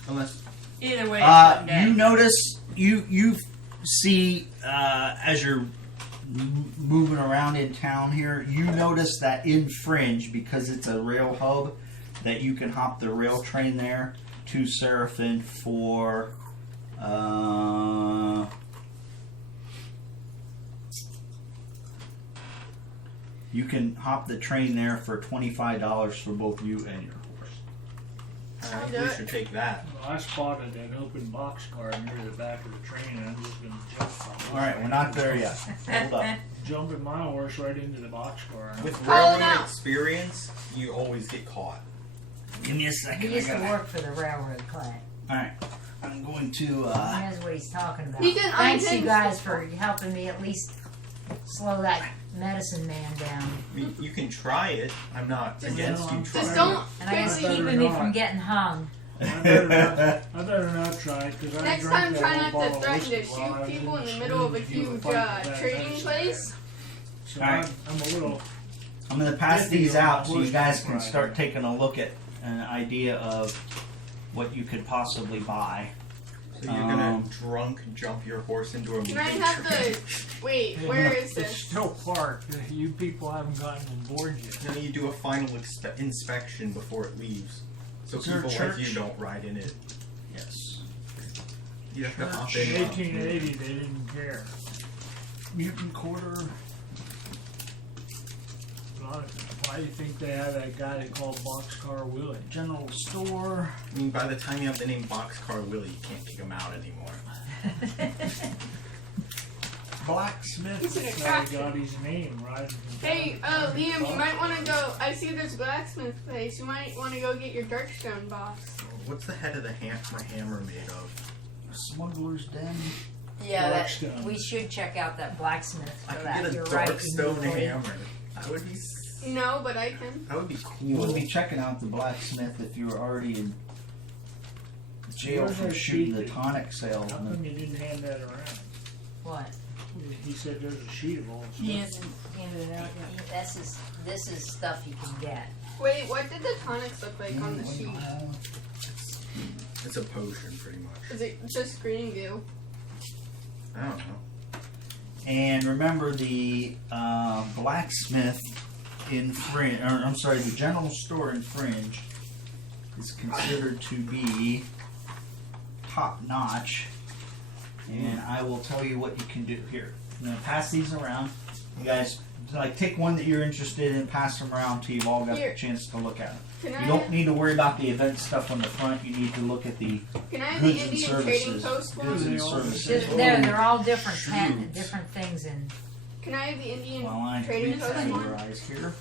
Unless Either way, it's one day. You notice, you see, as you're moving around in town here, you notice that in Fringe, because it's a rail hub, that you can hop the rail train there to Seraphin for you can hop the train there for $25 for both you and your horse. I think do we it. should take that. Well, I spotted an open boxcar near the back of the train, and I'm just gonna jump on it. All right, we're not there yet. Hold up. Jumping my horse right into the boxcar. With Call it railroad out. experience, you always get caught. Give me a He second. used to work for the railroad, Clint. All right, I'm going to. He knows what he's talking about. He can Thanks, you unhinge guys, the- for helping me at least slow that medicine man down. You can try it. I'm not against you Just trying. don't. And I guess Crazy. keeping me from getting hung. I better not try it, because I Next drank time, that try whole not bottle to of threaten to whiskey while I shoot was people in the the middle of a Fringe, you were huge fighting that trading medicine place. So Alright. I'm a little. I'm going to pass Fifty these on out so you horse guys can ride. start taking a look at an idea of what you could possibly buy. So you're gonna drunk jump your horse into a moving Can I have train. the? Wait, where is It's this? still parked. You people haven't gotten on board yet. Then you do a final inspection before it leaves. So Is there a people like church? you don't ride in it. Yes. You have to hop In in. 1880, they didn't care. Mutant Quarter. Why do you think they had that guy they called Boxcar Willie? General Store. I mean, by the time you have the name Boxcar Willie, you can't kick him out anymore. Blacksmith. He's an That's how he attraction. got his name, right? Hey, Liam, you might want to go. I see there's a blacksmith place. You might want to go get your Darkstone box. What's the head of the my hammer made of? Smuggler's Den. Yeah, that, Darkstone. we should check out that blacksmith I for could that. get a You're dark right. stone Immediately. hammer. That would be. No, but I can. That would be You cool. would be checking out the blacksmith if you were already in jail Where's from that shooting sheet the tonic How salesman. come you didn't hand that around? What? He said there's a sheet of all this He stuff. hasn't handed it out yet. This is stuff you can get. Wait, what did the tonics look like on the sheet? It's a potion, pretty much. Is it just green goo? I don't know. And remember the blacksmith in Fringe, or I'm sorry, the general store in Fringe is considered to be top notch. And I will tell you what you can do here. I'm gonna pass these around. You guys, like, take one that you're interested in, pass them around till you've all got Here. the chance to look at them. Can You I? don't need to worry about the event stuff on the front. You need to look at the Can I have the goods and Indian trading services. post Goods one? and services. They're all different Shoot. different things in. Can I have the Indian While I trading post one? categorize here.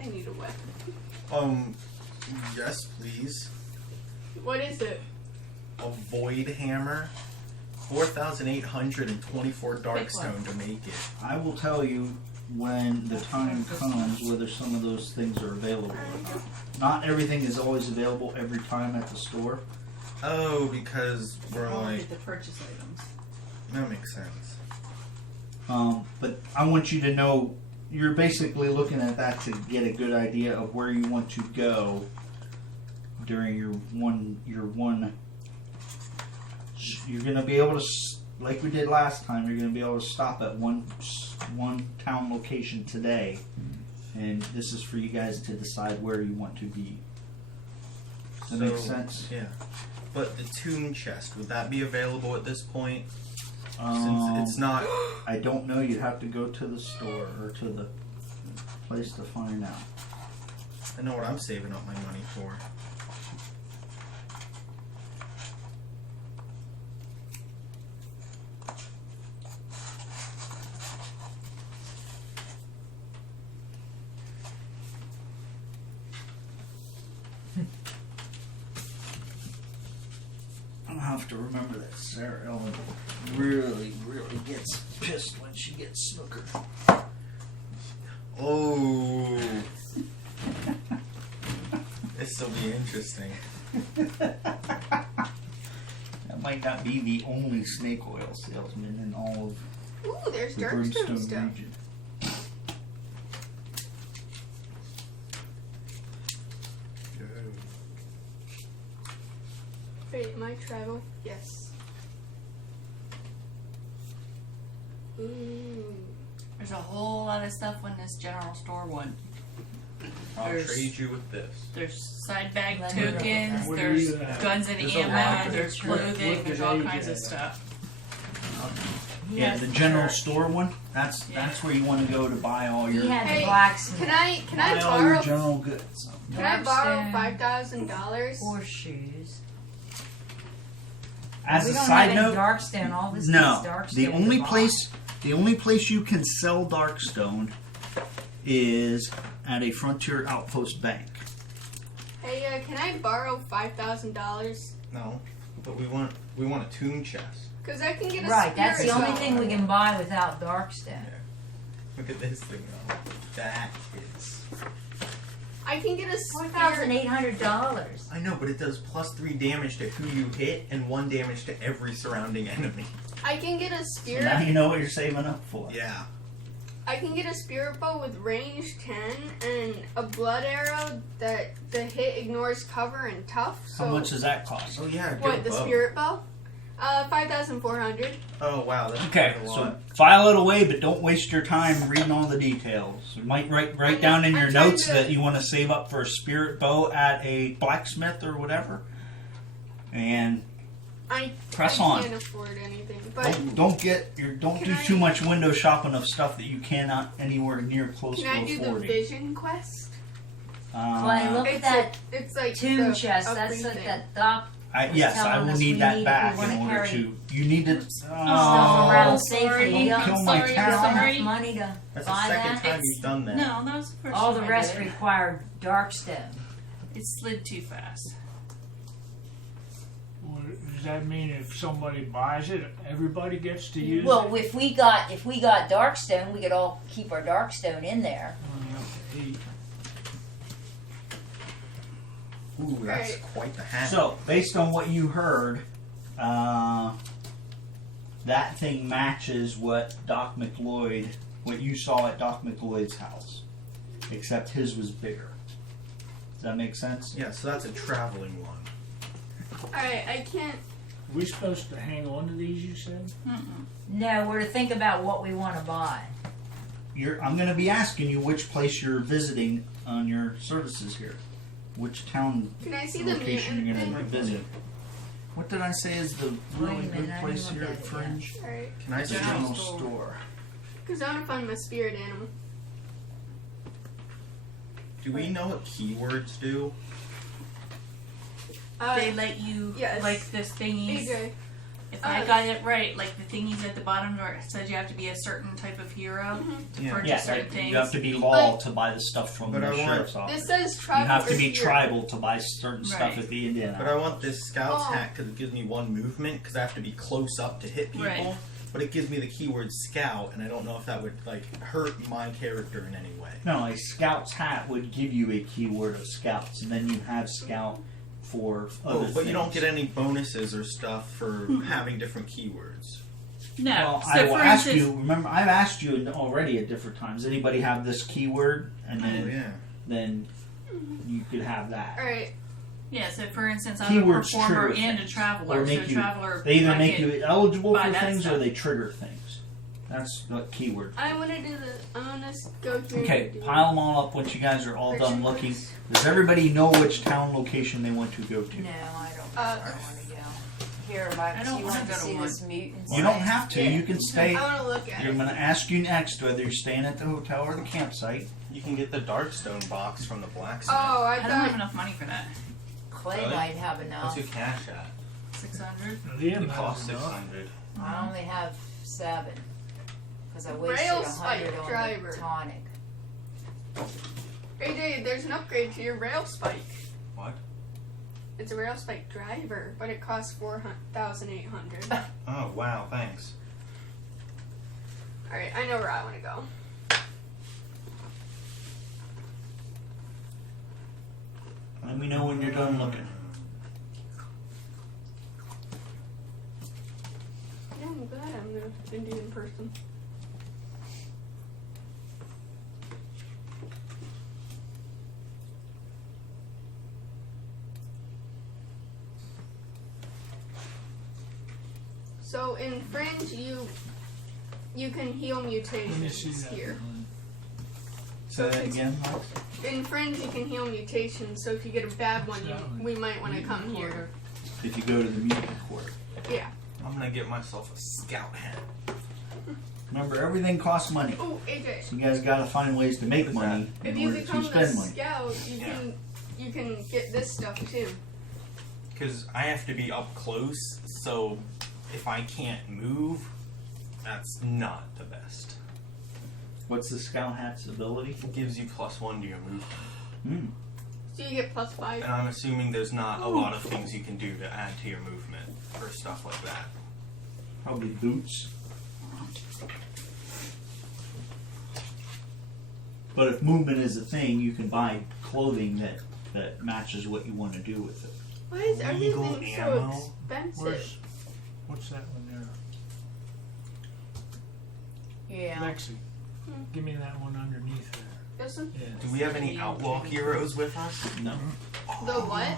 I need a weapon. Yes, please. What is it? A void hammer. 4,824 darkstone to make it. I will tell you when the time comes whether some of those things are available or not. Not everything is always available every time at the store. Oh, because we're I'll like, get the purchase items. that makes sense. But I want you to know you're basically looking at that to get a good idea of where you want to go during your one. You're going to be able to, like we did last time. You're going to be able to stop at one town location today, and this is for you guys to decide where you want to be. Does that make sense? Yeah. But the tomb chest, would that be available at this point? Um, Since it's not. I don't know. You'd have to go to the store or to the place to find out. I know what I'm saving up my money for. have to remember that Sarah Ellen really, really gets pissed when she gets snookered. Oh. This will be interesting. That might not be the only snake oil salesman in all of Ooh, there's the Darkstone Brimstone stuff. region. Wait, am I travel? Yes. Ooh. There's a whole lot of stuff on this general store one. I'll There's- trade you with this. There's side bag Let me know. tokens, What do there's you have? guns and There's a lot. ammo, there's What clothing, did there's all AJ kinds of have? stuff. He Yeah, has the the general church. store one. That's where you want to go to buy all your He had Hey, the blacksmith. Can I buy all your borrow? general goods. Can I borrow Darkstone, $5,000? horseshoes. As we a don't side have any note, Darkstone. All this no. is Darkstone. The only to buy. place you can sell Darkstone is at a Frontier Outpost bank. Hey, can I borrow $5,000? No, but we want a tune chest. Because I can get a Right, that's the spirit only bow. thing we can buy without Darkstone. Look at this thing though. That is. I can get a spirit. $4,800. I know, but it does +3 damage to who you hit and 1 damage to every surrounding enemy. I can get a So spirit. now you know what you're saving up for. Yeah. I can get a spirit bow with range 10 and a blood arrow that the hit ignores cover and tough. So How much does that cost? Oh yeah. Good what? The bow. spirit bow? 5,400. Oh wow, that's Okay, quite a so lot. file it away, but don't waste your time reading all the details. You might write down in your I'm trying notes to- that you want to save up for a spirit bow at a blacksmith or whatever, and I Press I on. can't afford anything, but don't Can do I- too much window shopping of stuff that you cannot anywhere near close can I to do the affording. vision quest? Clay, look at It's that it's like tomb the chest. upgrade That's like thing. that doc Yes, I telling will us need we that need- back we wanna in order carry to. You need to. stuff around sorry. safely. You don't Kill you my don't town. have enough money to That's the buy second that. time you've done that. No, that was the first All the time I rest did it. required Darkstone. It slid too fast. Well, does that mean if somebody buys it, everybody gets to use Well, it? if we got Darkstone, we could all keep our Darkstone in there. Only up to 8. Ooh, that's Right. quite the hat. So, based on what you heard, that thing matches what what you saw at Doc McLeod's house, except his was bigger. Does that make sense? Yeah, so that's a traveling one. Alright, I can't. Are we supposed to hang on to these, you said? No, we're to think about what we want to buy. I'm going to be asking you which place you're visiting on your services here. Which town Can I see the location you're mutant going to thing? visit. What did I say is the really Wait a good minute, I place didn't here look at at it Fringe? Alright. Can I The just general store. store. Because I want to find my spirit animal. do we know what keywords do? They let you, yes. like, this thingies. AJ. If I got it right, like the thingies at the bottom where it says you have to be a certain type of hero Yeah. for Yeah, just certain like, things. you have to be law to buy the stuff from But the I want- sheriff's office. This says You travel. have to or be spirit. tribal to buy certain stuff Right. at the Indian. But I want this scout's Oh. hat because it gives me 1 movement because I have to be close up to hit people. Right. But it gives me the keyword scout, and I don't know if that would hurt my character in any way. No, a scout's hat would give you a keyword of scouts, and then you have scout for other Oh, but you don't things. get any bonuses or stuff for having different keywords. No. Well, so I will for ask instance, you. Remember, I've asked you already at different times. Anybody have this keyword, and Oh then yeah. then you could have that. Alright. yeah, so for instance, I'm Keywords a performer trigger and a things. traveler. Or So make you- traveler, They either I make get- you eligible buy for that things or stuff. they trigger things. That's what keyword. I want to do the. I want to go through. Okay, and do pile them all up once you guys are all Friction done looking. points. Does everybody know which town location they want to go to? No, I don't. Uh, I don't want to go. Here, Max, I don't you wanna want to go to see one. this mutant? You don't sign? have to. Yeah. You can stay. I want to look at I'm it. going to ask you next whether you're staying at the hotel or the campsite. You can get the Darkstone box from the blacksmith. Oh, I I don't have thought. enough money for that. Clay Really? might have enough. What's your cash at? 600. Liam It costs has enough. 600. I only have 7 because I wasted Rail 100 spike on driver. the tonic. AJ, there's an upgrade to your rail spike. What? It's a rail spike driver, but it costs 4,800. Oh wow, thanks. Alright, I know where I want to go. Let me know when you're done looking. Yeah, I'm glad I'm the Indian person. So in Fringe, you can heal Let me see mutations that. here. Say that again, Alex? In Fringe, you can heal mutations. So if you get a bad one, we might want to come here. If you go to the mutant quarter. Yeah. I'm gonna get myself a scout hat. Remember, everything costs money. Oh, AJ. So you guys got to find ways to make What's money If in you order to become the spend money. scout, you can get this stuff too. Because I have to be up close, so if I can't move, that's not the best. What's the scout hat's ability? It gives you +1 to your movement. Hmm. So you get +5. And I'm assuming there's not a lot of things you can do to add to your movement or stuff like that. Probably boots. But if movement is a thing, you can buy clothing that matches what you want to do with it. Why is Legal everything so ammo? expensive? What's that one there? Yeah. Lexi, give me that one underneath there. This one? Yeah. Do we have any outlaw heroes with us? No. The what?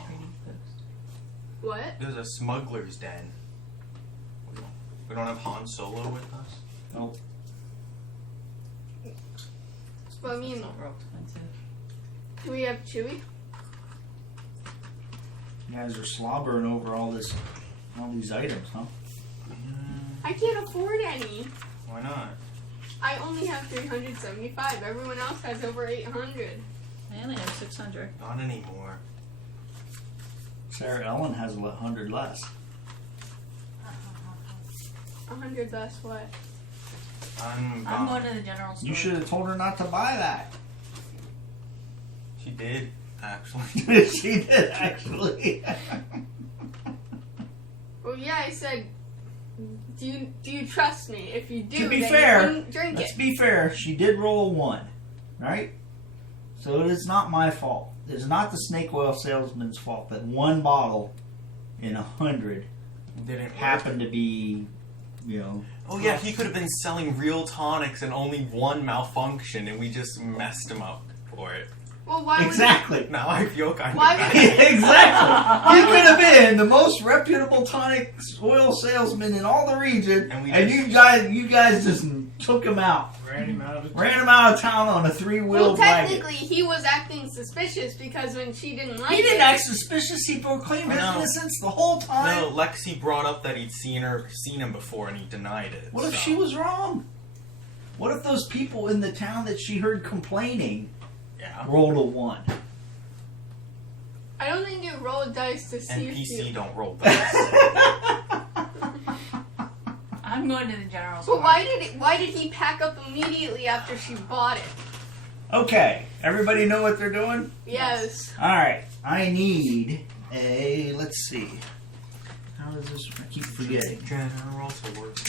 What? There's a smuggler's den. We don't have Han Solo with us? Nope. Well, I mean, It's not real expensive. do we have Chewie? You guys are slobbering over all these items, huh? I can't afford any. Why not? I only have 375. Everyone else has over 800. I only have 600. Not anymore. Sarah Ellen has 100 less. 100 less what? I'm I'm gone. going to the general store. You should have told her not to buy that. She did, actually. She did, actually. Well, yeah, I said, do you trust me? If you do, To be then fair, you wouldn't drink Let's it. be fair. She did roll a 1, right? So it is not my fault. It is not the snake oil salesman's fault that one bottle in 100 Didn't work. happened to be, Oh yeah, he could have been selling real tonics and only one malfunction, and we just messed him up for it. Well, why exactly. Now I feel kind Why of would bad. Exactly. You could have been the most reputable tonic oil salesman in all the region, And we and just- you guys just took him out. Ran him out of Ran him out of town on a 3-wheeled Well, wagon. technically, he was acting suspicious because when she didn't like He didn't it, act suspicious. He proclaimed his No. innocence the whole time. No, Lexi brought up that he'd seen him before, and he denied it. What if so. she was wrong? What if those people in the town that she heard complaining Yeah. rolled a 1? I don't think you roll dice to see if NPC you. don't roll dice. I'm going to the general store. But why did he pack up immediately after she bought it? Okay, everybody know what they're doing? Yes. All right, I need a. Let's see. How does this? I keep forgetting. General sword.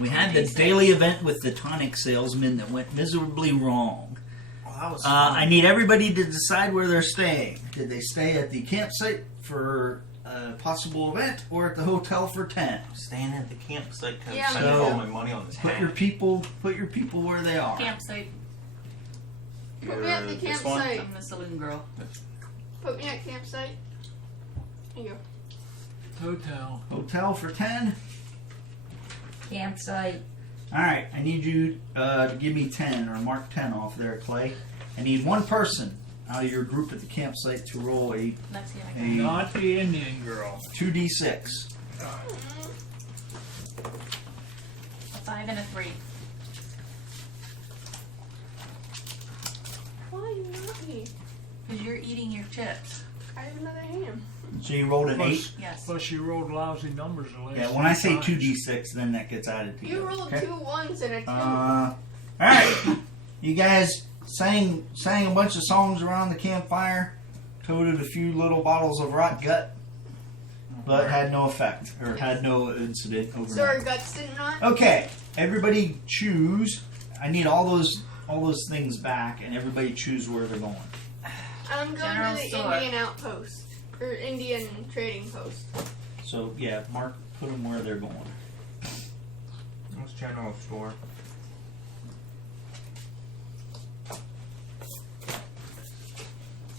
We had the daily event with the tonic salesman that went miserably wrong. Well, that was I need everybody to decide where they're staying. Did they stay at the campsite for a possible event, or at the hotel for 10? staying at the campsite because Yeah, I'm spending so- all my money on this Put hat. your people where they are. Campsite. Put me at the This one? campsite. I'm the saloon girl. Put me at campsite. There you go. hotel. Hotel for 10. Campsite. All right, I need you to give me 10 or mark 10 off there, Clay. I need one person out of your group at the campsite to roll a Lexi and I Hey. go. Not the Indian girl. 2d6. A 5 and a 3. Why not me? Because you're eating your chips. I have another ham. So you rolled an 8. Plus, Yes. plus you rolled lousy numbers the last Yeah, when I say times. 2d6, then that gets added together. You rolled okay? 2 1s and a 2. All right, you guys sang a bunch of songs around the campfire. toted a few little bottles of rot gut, but had no effect, or had no incident overnight. So our guts didn't rot? Okay, everybody choose. I need all those things back, and everybody choose where they're going. I'm going General to the store. Indian outpost. Or Indian trading post. So yeah, Mark, put them where they're going. What's general store?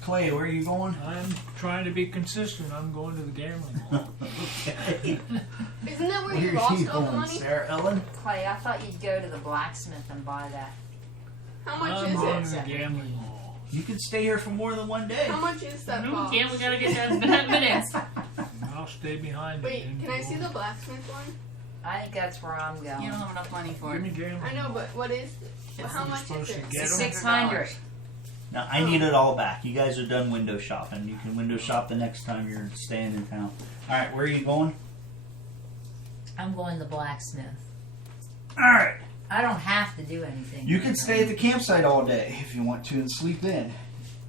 Clay, where are you going? I'm trying to be consistent. I'm going to the gambling hall. Okay. Isn't that where Where you are lost you all the going, money? Sarah Ellen? Clay, I thought you'd go to the blacksmith and buy that. How much I'm is going it? to the gambling hall. You can stay here for more than one day. How much is that No, box? we can't. We gotta get that minutes. I'll stay behind. Wait, and can I see go- the blacksmith one? I think that's where I'm You going. don't have enough money for Give me it. gambling. I know, but what is It's how You're much is supposed to it? get 'em? 600. Now I need it all back. You guys are done window shopping. You can window shop the next time you're staying in town. All right, where are you going? I'm going to the blacksmith. All right. I don't have to do anything. You can stay at the campsite all day if you want to and sleep in.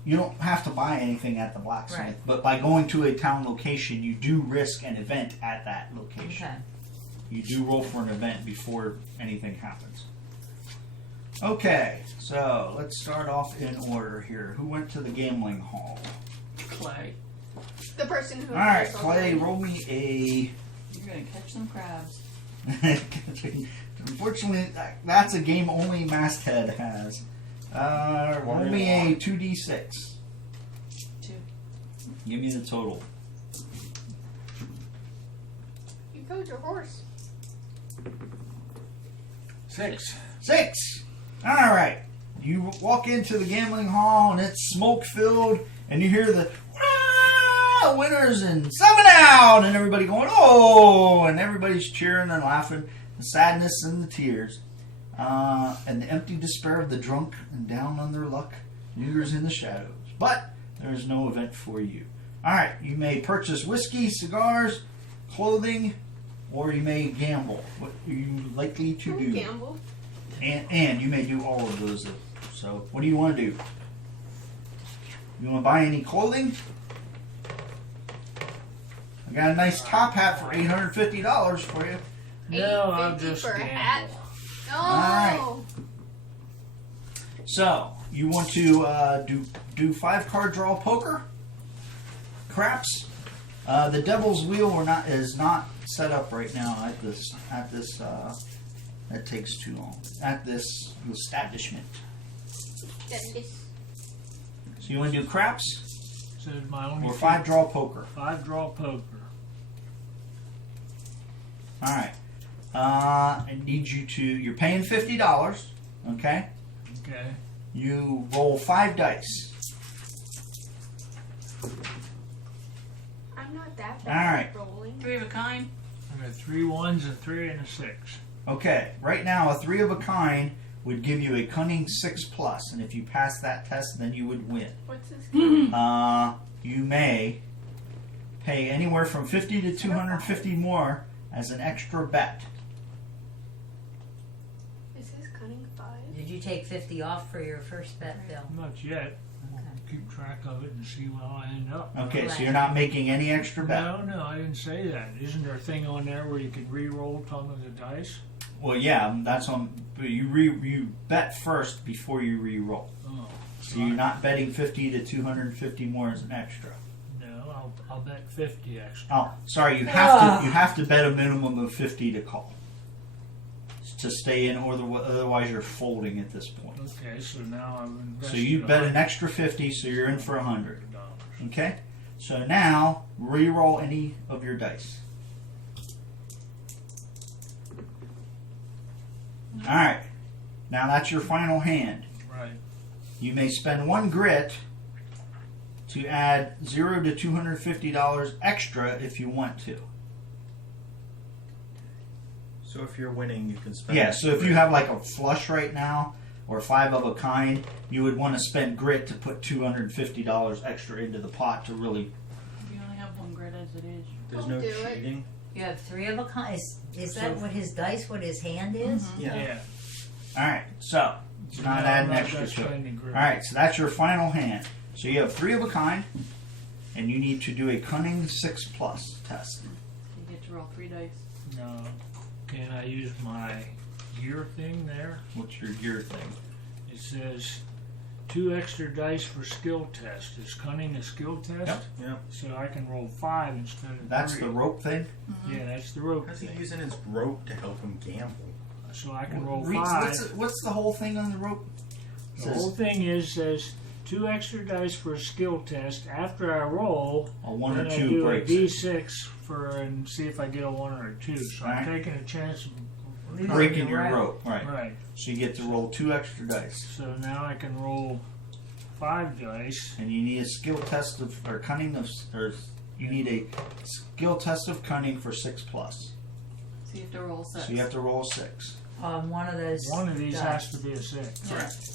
You don't have to buy anything at the blacksmith, Right. but by going to a town location, you do risk an event at that location. Okay. You do roll for an event before anything happens. Okay, so let's start off in order here. Who went to the gambling hall? Clay, The person who. All right, knows Clay, already. roll me a. you're gonna catch some crabs. Unfortunately, that's a game only Masthead has. Roll me a 2d6. 2. Give me the total. You killed your horse. 6. 6. All right. You walk into the gambling hall and it's smoke filled, and you hear the winners and 7 out, and everybody going oh, and everybody's cheering and laughing, the sadness and the tears, and the empty despair of the drunk and down on their luck lingers in the shadows. But there is no event for you. All right. You may purchase whiskey, cigars, clothing, or you may gamble. What are you likely to do? Gamble. And you may do all of those. So, what do you want to do? You want to buy any clothing? I got a nice top hat for $850 for you. No, I'll $8.50 just for a hat? gamble. No. Alright. So, you want to do 5-card draw poker? Craps? The Devil's Wheel is not set up right now at this. That takes too long. At this establishment. So you want to do craps Says my only or 5-draw poker? 5-draw poker. All right. I need you to. You're paying $50. Okay. Okay. You roll 5 dice. I'm not that All bad right. at rolling. 3 of a kind. I got 3 1s, a 3, and a 6. Okay. Right now, a 3 of a kind would give you a cunning 6+, and if you pass that test, then you would win. What's this? You may pay anywhere from $50 to $250 more as an extra bet. Is this cunning 5? Did you take 50 off for your first bet, Bill? Not yet. I'll keep track of it and see how I end up. Okay, so you're not making any extra bet. No, I didn't say that. Isn't there a thing on there where you can re-roll some of the dice? Well, yeah, that's on. But you bet first before you re-roll. Oh. So you're not betting 50 to 250 more as an extra. No, I'll bet 50 extra. Oh, sorry, you have to bet a minimum of 50 to call to stay in, or otherwise you're folding at this point. Okay, so now I've invested. So you bet an extra 50, so you're in for $100. Okay. So now re-roll any of your dice. All right. Now that's your final hand. Right. You may spend 1 grit to add $0 to $250 extra if you want to. So if you're winning, you can spend. Yeah, so if you have like a flush right now, or 5 of a kind, you would want to spend grit to put $250 extra into the pot to really. You only have 1 grid as it is. There's Don't no do it. cheating. You have 3 of a kind. Is that what his dice, what his hand is? Yeah. All right, so it's not adding extra to it. All right, so that's your final hand. So you have 3 of a kind, and you need to do a cunning 6+ test. You get to roll 3 dice. No. Can I use my gear thing there? What's your gear thing? It says 2 extra dice for skill test. Is cunning a skill test? Yep. Yeah. So I can roll 5 instead of 3. That's the rope thing? Yeah, that's the rope How's he thing. using his rope to help him gamble? So I can roll Read- 5. What's the whole thing on the rope? The whole thing says 2 extra dice for a skill test. After I roll, A 1 then or I 2 do breaks. a D6 and see if I get a 1 or a 2. So I'm Alright. taking a chance of Breaking your rope. Right. Right. So you get to roll 2 extra dice. So now I can roll 5 dice. And you need a skill test of, or cunning of, or you need a skill test of cunning for 6+. So you have to roll 6. So you have to roll 6. On one of those. One of these dice. has to be a 6. Correct.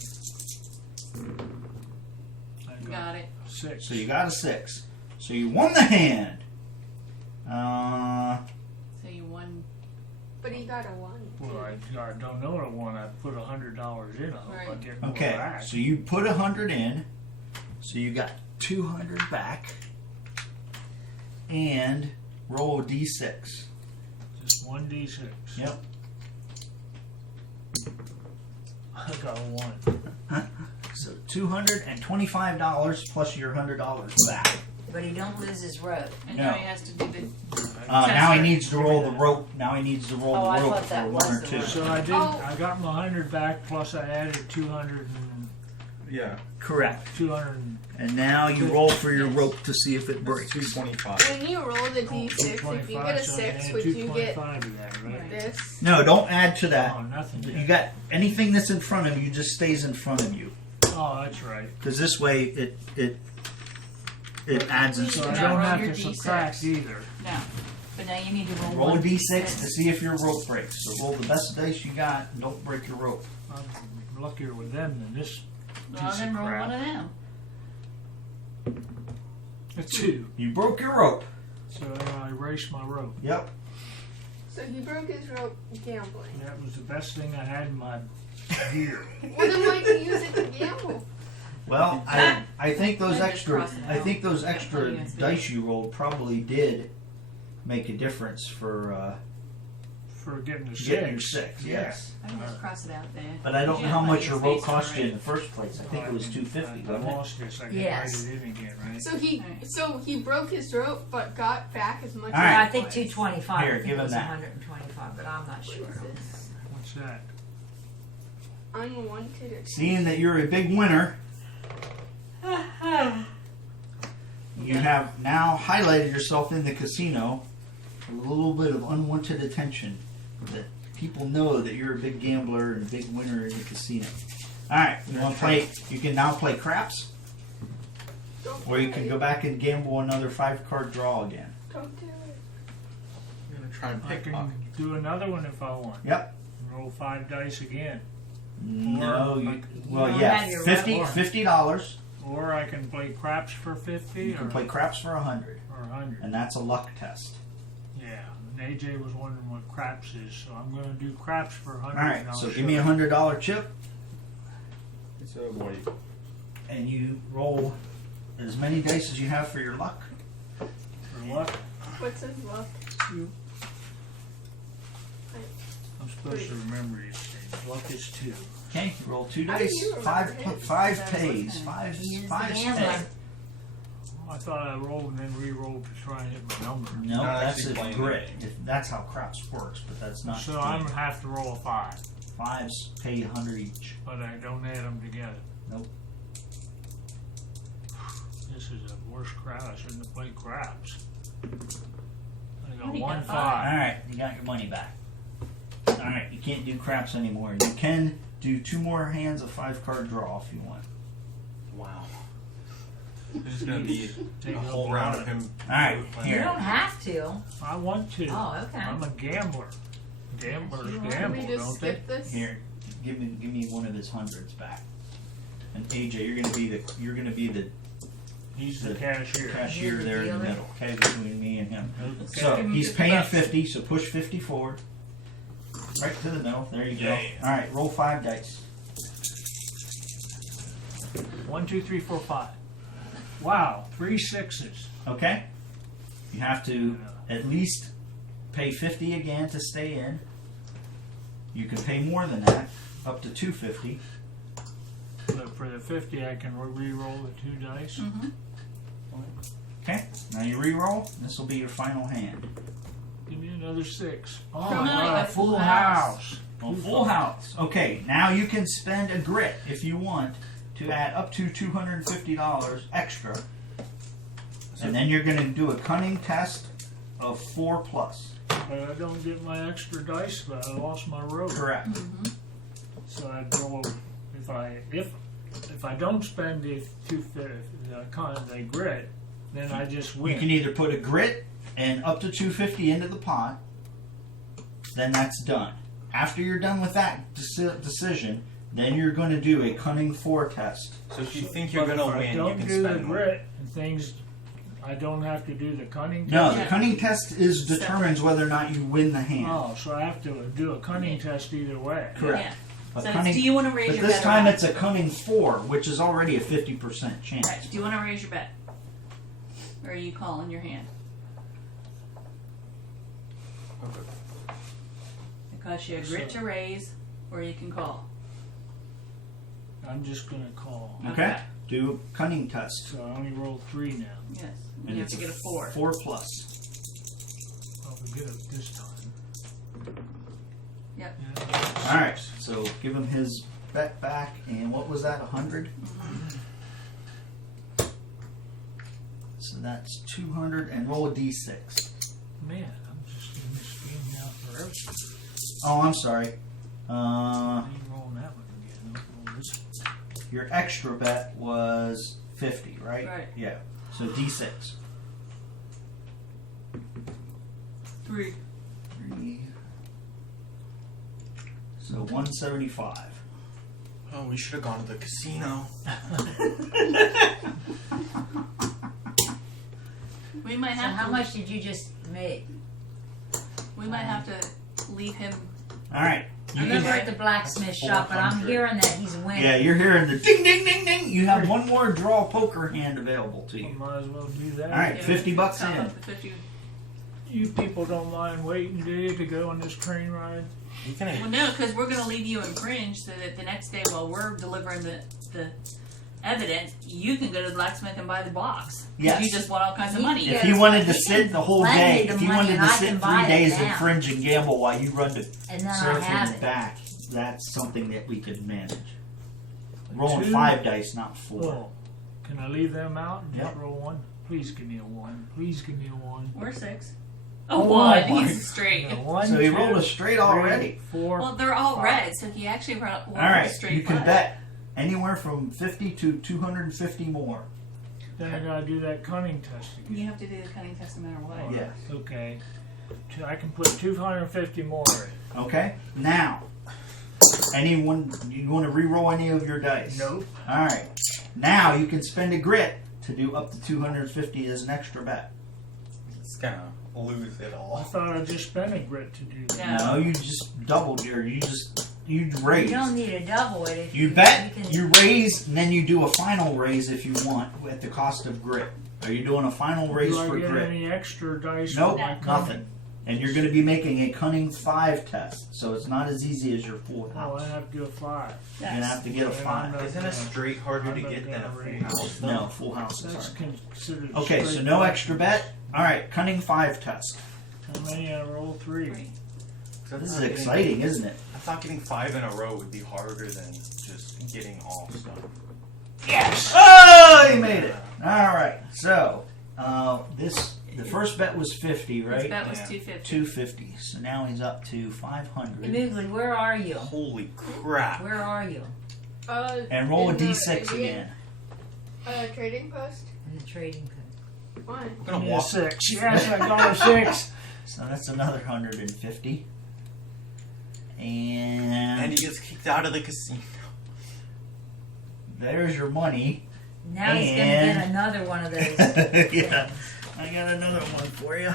I Got it. 6. So you got a 6. So you won the hand. So you won. But he got a 1. Well, I don't know what I want. I put $100 in. I hope I Right. get more okay. back. So you put 100 in. So you got 200 back. And roll a d6. Just 1d6. Yep. I got a 1. So $225 plus your $100 back. But he don't lose his rope. And No. now he has to do the. Now he needs to roll the rope. Now he needs to roll Oh, I the rope thought for that 1 was or the 2. rope. So I did. Oh. I got my 100 back plus I added 200 and Yeah. Correct. 200. And, And now you roll for your rope to see if it That's breaks. 225. When you roll the d6, if you get a 6, would you get 225 to that, right? this? No, don't add to that. Oh, nothing. You got anything that's in front of you just stays in front of you, Oh, that's right. because this way it adds and So I Now don't roll have your to D6. subtract either. No. But now you need to roll roll a 1 d6 to see if your rope breaks. So roll the best dice you got and don't break your rope. I'm luckier with them than this. Well, piece then of roll crap. one of them. A 2. You broke your rope. So I erased my rope. Yep. So he broke his rope gambling. That was the best thing I had in my gear. Well, then why'd you use it to gamble? Well, I think those Then just extra cross it I out. think those Yeah, extra plenty of dice you rolled probably did make a difference for For getting the 6. getting your 6. Yes. I can just cross it out there. But I don't know Yeah, how much plenty your of rope space cost you in already. the first place. I think it was $250, I wasn't it? lost this. I can Yes. write it in again, right? So he broke his rope, but got back as much. All right. I as think was. 225. Here, I think give it him was that. 125, but I'm not sure. What's that? Unwanted. Seeing that you're a big winner, you have now highlighted yourself in the casino with a little bit of unwanted attention. That people know that you're a big gambler and a big winner in the casino. All right, you want to play? You can now play craps, Don't or you do can it. go back and gamble another 5-card draw again. Don't do it. I'm gonna try and I pickpocket. can do another one if I want. Yep. Roll 5 dice again. No, Or, you, like, well, you don't yeah, have your $50. Or I can play craps for 50 You or, can play craps for 100, or 100. and that's a luck test. Yeah. And AJ was wondering what craps is, so I'm going to do craps for 100. All right, and I'll so show give me a you. $100 chip, It's a boy. and you roll as many dice as you have for your luck. For what? What's his luck? I'm supposed to remember these things. Luck is 2. Okay, you roll 2 How do dice. you remember Five his? pays. Five He is the pays. gambler. I thought I rolled and then re-rolled to try and hit my number. No, Not that's actually a playing grit. the That's how craps works, but that's not. So the I'm game. going to have to roll a 5. 5s pay 100 each. But I don't add them together. Nope. This is the worst crap. I shouldn't have played craps. I got Only 1 got 5. All right, you got your money back. All right, you can't do craps anymore. You can do 2 more hands of 5-card draw if you want. Wow. There's just gonna be Take a it whole over round on of it. him. All right, You here. don't have to. I want to. Oh, okay. I'm a gambler. Gamblers Can gamble, we just don't they? skip this? Here, give me one of his hundreds back. And AJ, you're gonna be the He's the cashier. cashier You're the there in the dealer? middle, okay, between me and him. Okay. So Give him he's 50 paying bucks. 50, so push 50 forward. Right to the middle. There you go. Yeah. All right, roll 5 dice. 1, 2, 3, 4, 5. Wow, 3 6s. Okay? You have to at least pay 50 again to stay in. You can pay more than that, up to 250. But for the 50, I can re-roll the 2 dice. Mm-hmm. Okay? Now you re-roll. This will be your final hand. Give me another 6. Oh, Come on, I got a a full full house. Well, full house. Okay, now you can spend a grit if you want to add up to $250 extra. And then you're going to do a cunning test of 4+. But I don't get my extra dice, but I lost my road. Correct. So I'd roll if I don't spend the the grit, then I just win. You can either put a grit and up to 250 into the pot. Then that's done. After you're done with that decision, then you're going to do a cunning 4 test. So if you think you're But gonna if win, I you don't can do the spend more. grit and things. I don't have to do the cunning. No, test? the cunning test determines whether or not you win the hand. Oh, so I have to do a cunning test either way. Correct. Yeah. A So cunning- do you want to raise but your this bet? time or not? it's a cunning 4, which is already a 50% chance. Right. Do you want to raise your bet? Or are you calling your hand? It costs you a grit to raise, or you can call. I'm just gonna call. Okay? Do a cunning test. So I only rolled 3 now. Yes. And You have it's to get a 4. 4+. I'll get it this time. Yep. Yeah. Alright, so give him his bet back, and what was that, 100? So that's 200, and roll a d6. Man, I'm just in this game now forever. Oh, I'm sorry. I ain't rolling that one again. I'll roll this. Your extra bet was 50, right? Right. Yeah. So d6. 3. 3. So 175. Oh, we should have gone to the casino. We might So have how to. much did you just make? We might have to leave him. Alright. I'm never at the blacksmith shop, but I'm 400. hearing that he's winning. Yeah, you're hearing the ding, ding, ding, ding. You have one more draw poker hand available to I you. might as well do that. Alright, Yeah, 50 bucks top in. up the 50. You people don't mind waiting, do you, to go on this train ride? We can. Well, no, because we're going to leave you in Fringe so that the next day while we're delivering the evidence, you can go to the blacksmith and buy the box. 'Cause Yes. You just want all kinds of money. If Yeah, you wanted to you sit can the whole lend day, me the if you money wanted and to I sit can 3 buy it days at now. Fringe and gamble while you run to And then I surf have and it. back, that's something that we could manage. Rolling 2? 5 dice, not 4. Oh, can I leave them out and just Yep. roll 1? Please give me a 1. Please give me a 1. We're 6. Oh, Oh, 1. my. He's straight. Yeah, 1, So he 2, rolled a straight 3, already. 4. Well, they're all 5. red, so he actually rolled a Alright, straight you can flush. bet anywhere from 50 to 250 more. Then I gotta do that cunning test again. You have to do the cunning test no matter what. Yeah. Okay. I can put 250 more in. Okay? Now, anyone, you want to re-roll any of your dice? Nope. Alright. Now you can spend a grit to do up to 250 as an extra bet. It's gonna lose it I all. thought I just spent a grit to do that. Yeah. No, you just doubled you You raise. don't need to double it. If You bet, can- you raise, and then you do a final raise if you want at the cost of grit. Are you doing a final raise Do I for get grit? any extra dice? Nope, for my cunning? nothing. And you're going to be making a cunning 5 test, so it's not as easy as your full Oh, house. I have to do a 5. You're going to have to get a And I'm 5. not- Isn't a straight harder to I'm not get than a gonna full raise. house? though? No, full house is That's hard. considered. Okay, so straight no up. extra bet. All right, cunning 5 test. How many? I roll 3. 3. This is exciting, isn't it? I thought getting 5 in a row would be harder than just getting all stuff. Yes! Oh, he made it. All right, so the first bet was 50, His right? bet was Yeah. 250. 250. So now he's up to 500. Moogly, where are you? Holy crap! Where are you? And roll a in the d6 Indian, again. Trading post. In the trading post. Why? I'm Give gonna me a walk. 6. Yes, I got a 6. So that's another 150. And And he gets kicked out of the casino. there's your money. Now he's gonna And- get another one of those. Yeah, I got another one for you.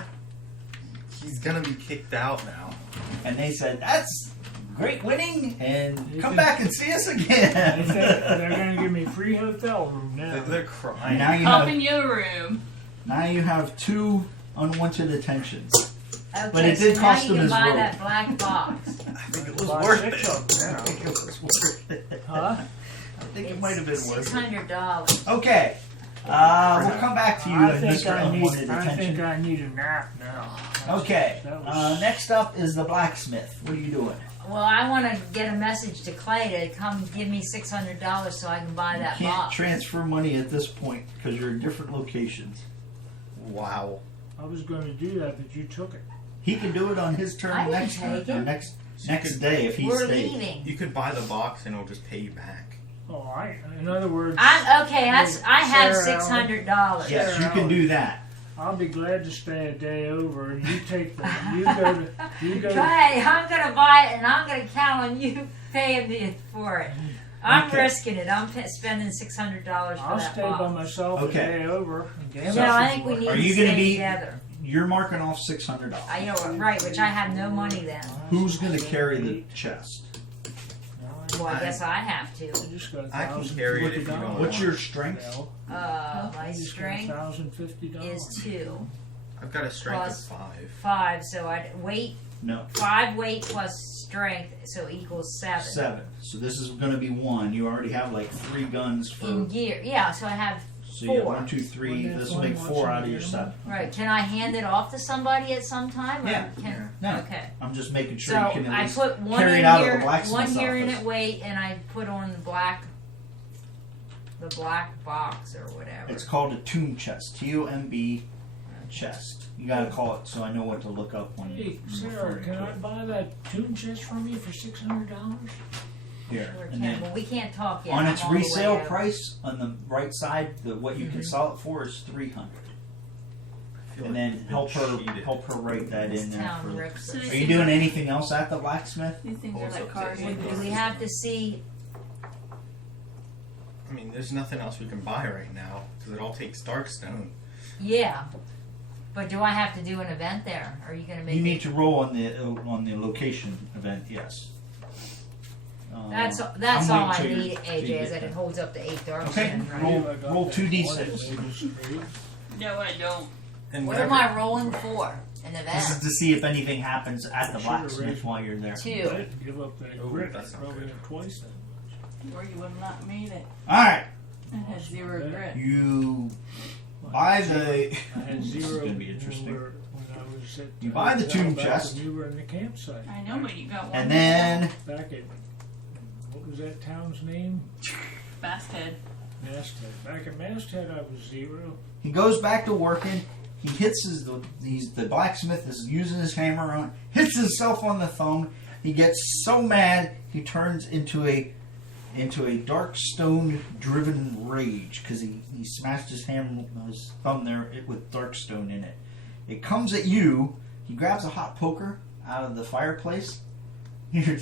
He's gonna be kicked out now. And they said, that's great winning, and You come can- back and see us I think again. they're going to give me free hotel room now. They're crying. now you Up have in your room. 2 unwanted attentions. Okay, But it so did now cost you him can his buy robe. that black box. I think it was Buy worth 6 it. of them I now. think it was worth it. Huh? I think it might have been worth it. $600. Okay. We'll come back to you, I and think Mr. I Unwanted think Attention. I need a nap now. Okay. That was- Next up is the blacksmith. What are you doing? Well, I want to get a message to Clay to come give me $600 so I can buy that You can't box. transfer money at this point because you're in different locations. Wow. I was going to do that, but you took it. He can do it on his turn I didn't next take turn, or it. next day if he We're stays. leaving. You could buy the box and it'll just pay you back. Oh, in other words, I'm okay. That's I have Sarah, $600. Yes, you can do that. I'll be glad to stay a day over, and you take the. You go to. Hey, I'm gonna buy it, and I'm gonna count on you paying me for it. I'm Okay. risking it. I'm spending $600 for I'll that stay by box. myself Okay. a day over. And gamble No, I some think we more. need Are to you gonna stay be- together. You're marking off $600. I know, right? Which I have no money then. Who's going to carry the chest? Well, I guess I have to. You just got I can $1,050. carry it if you don't What's want. your strength? No, My you just got strength $1,050. is 2, I've got a strength Plus- of 5. 5. So I'd weight No, 5 weight plus strength, so equals 7. 7. So this is going to be 1. You already have like 3 guns for. In gear, yeah. So I have So you have 4. 1, 2, 3. Well, This that's will make one 4 out of watching your the 7. Right. Can I hand it off to somebody at some time? Or Yeah. Can, No, Okay. I'm just making sure So you can at I least put one carry in it out of here, the blacksmith's one here in office. it weight, and I put on the black box or whatever. It's called a tomb chest. TOMB chest. You gotta call it so I know what to look up when Hey, you're Sarah, referring can to I it. buy that tune chest from you for $600? Here. Sure And can. then Well, we can't talk yet. on I'm its all the way resale over. price on the right side, what you can sell it for is $300. I feel And like then we've been help her cheated. write that This in there. town For, rips So us. are you doing anything else at the blacksmith? These things are Also like cars. take Do we have to see? I mean, there's nothing else we can buy right now because it all takes Darkstone. Yeah. But do I have to do an event there? Are you going to make You it? need to roll on the location event. Yes. That's I'm all waiting I till you're- need, till you AJ, get is that there. it holds up to 8 dark Okay, skin, right? roll- I got roll that 2d6. one that straight. No, I don't. And What am whatever- I rolling for? An This is event? to see if anything happens at the Should've blacksmith raised while you're there. 2. Right, give up that Oh, grit. that's not Probably good. have twice that. Or you would have not made it. All right, It had 0 grit. you buy the. I had This is 0 gonna be interesting. when I was at You buy the hotel tomb back chest. when you were in the campsite. I know, but you got one. And then Back at, what was that town's name? Masthead. Masthead. Back at Masthead, I was 0. he goes back to working. He hits the blacksmith is using his hammer on, hits himself on the thumb. He gets so mad he turns into a dark stone driven rage because he smashed his thumb there with dark stone in it. It comes at you. He grabs a hot poker out of the fireplace. You're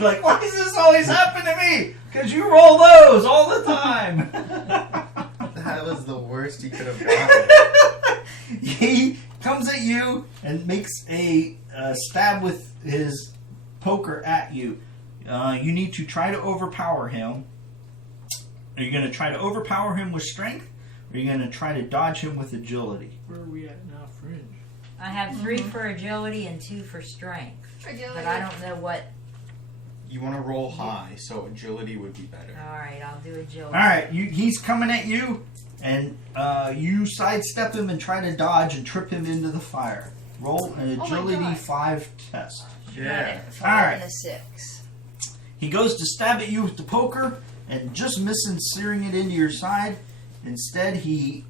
like, why does this always happen to me? Because you roll those all the time. That was the worst he could have gotten. He comes at you and makes a stab with his poker at you. You need to try to overpower him. Are you going to try to overpower him with strength? Or are you going to try to dodge him with agility? Where are we at now, Fringe? I have 3 for agility and 2 for strength. Agility. But I don't know what. You want to roll high, so agility would be better. Alright, I'll do agility. Alright, he's coming at you, and you sidestep him and try to dodge and trip him into the fire. Roll an Oh my agility God. 5 test. Yeah. 5 Alright. and a 6. He goes to stab at you with the poker, and just missing searing it into your side. Instead, he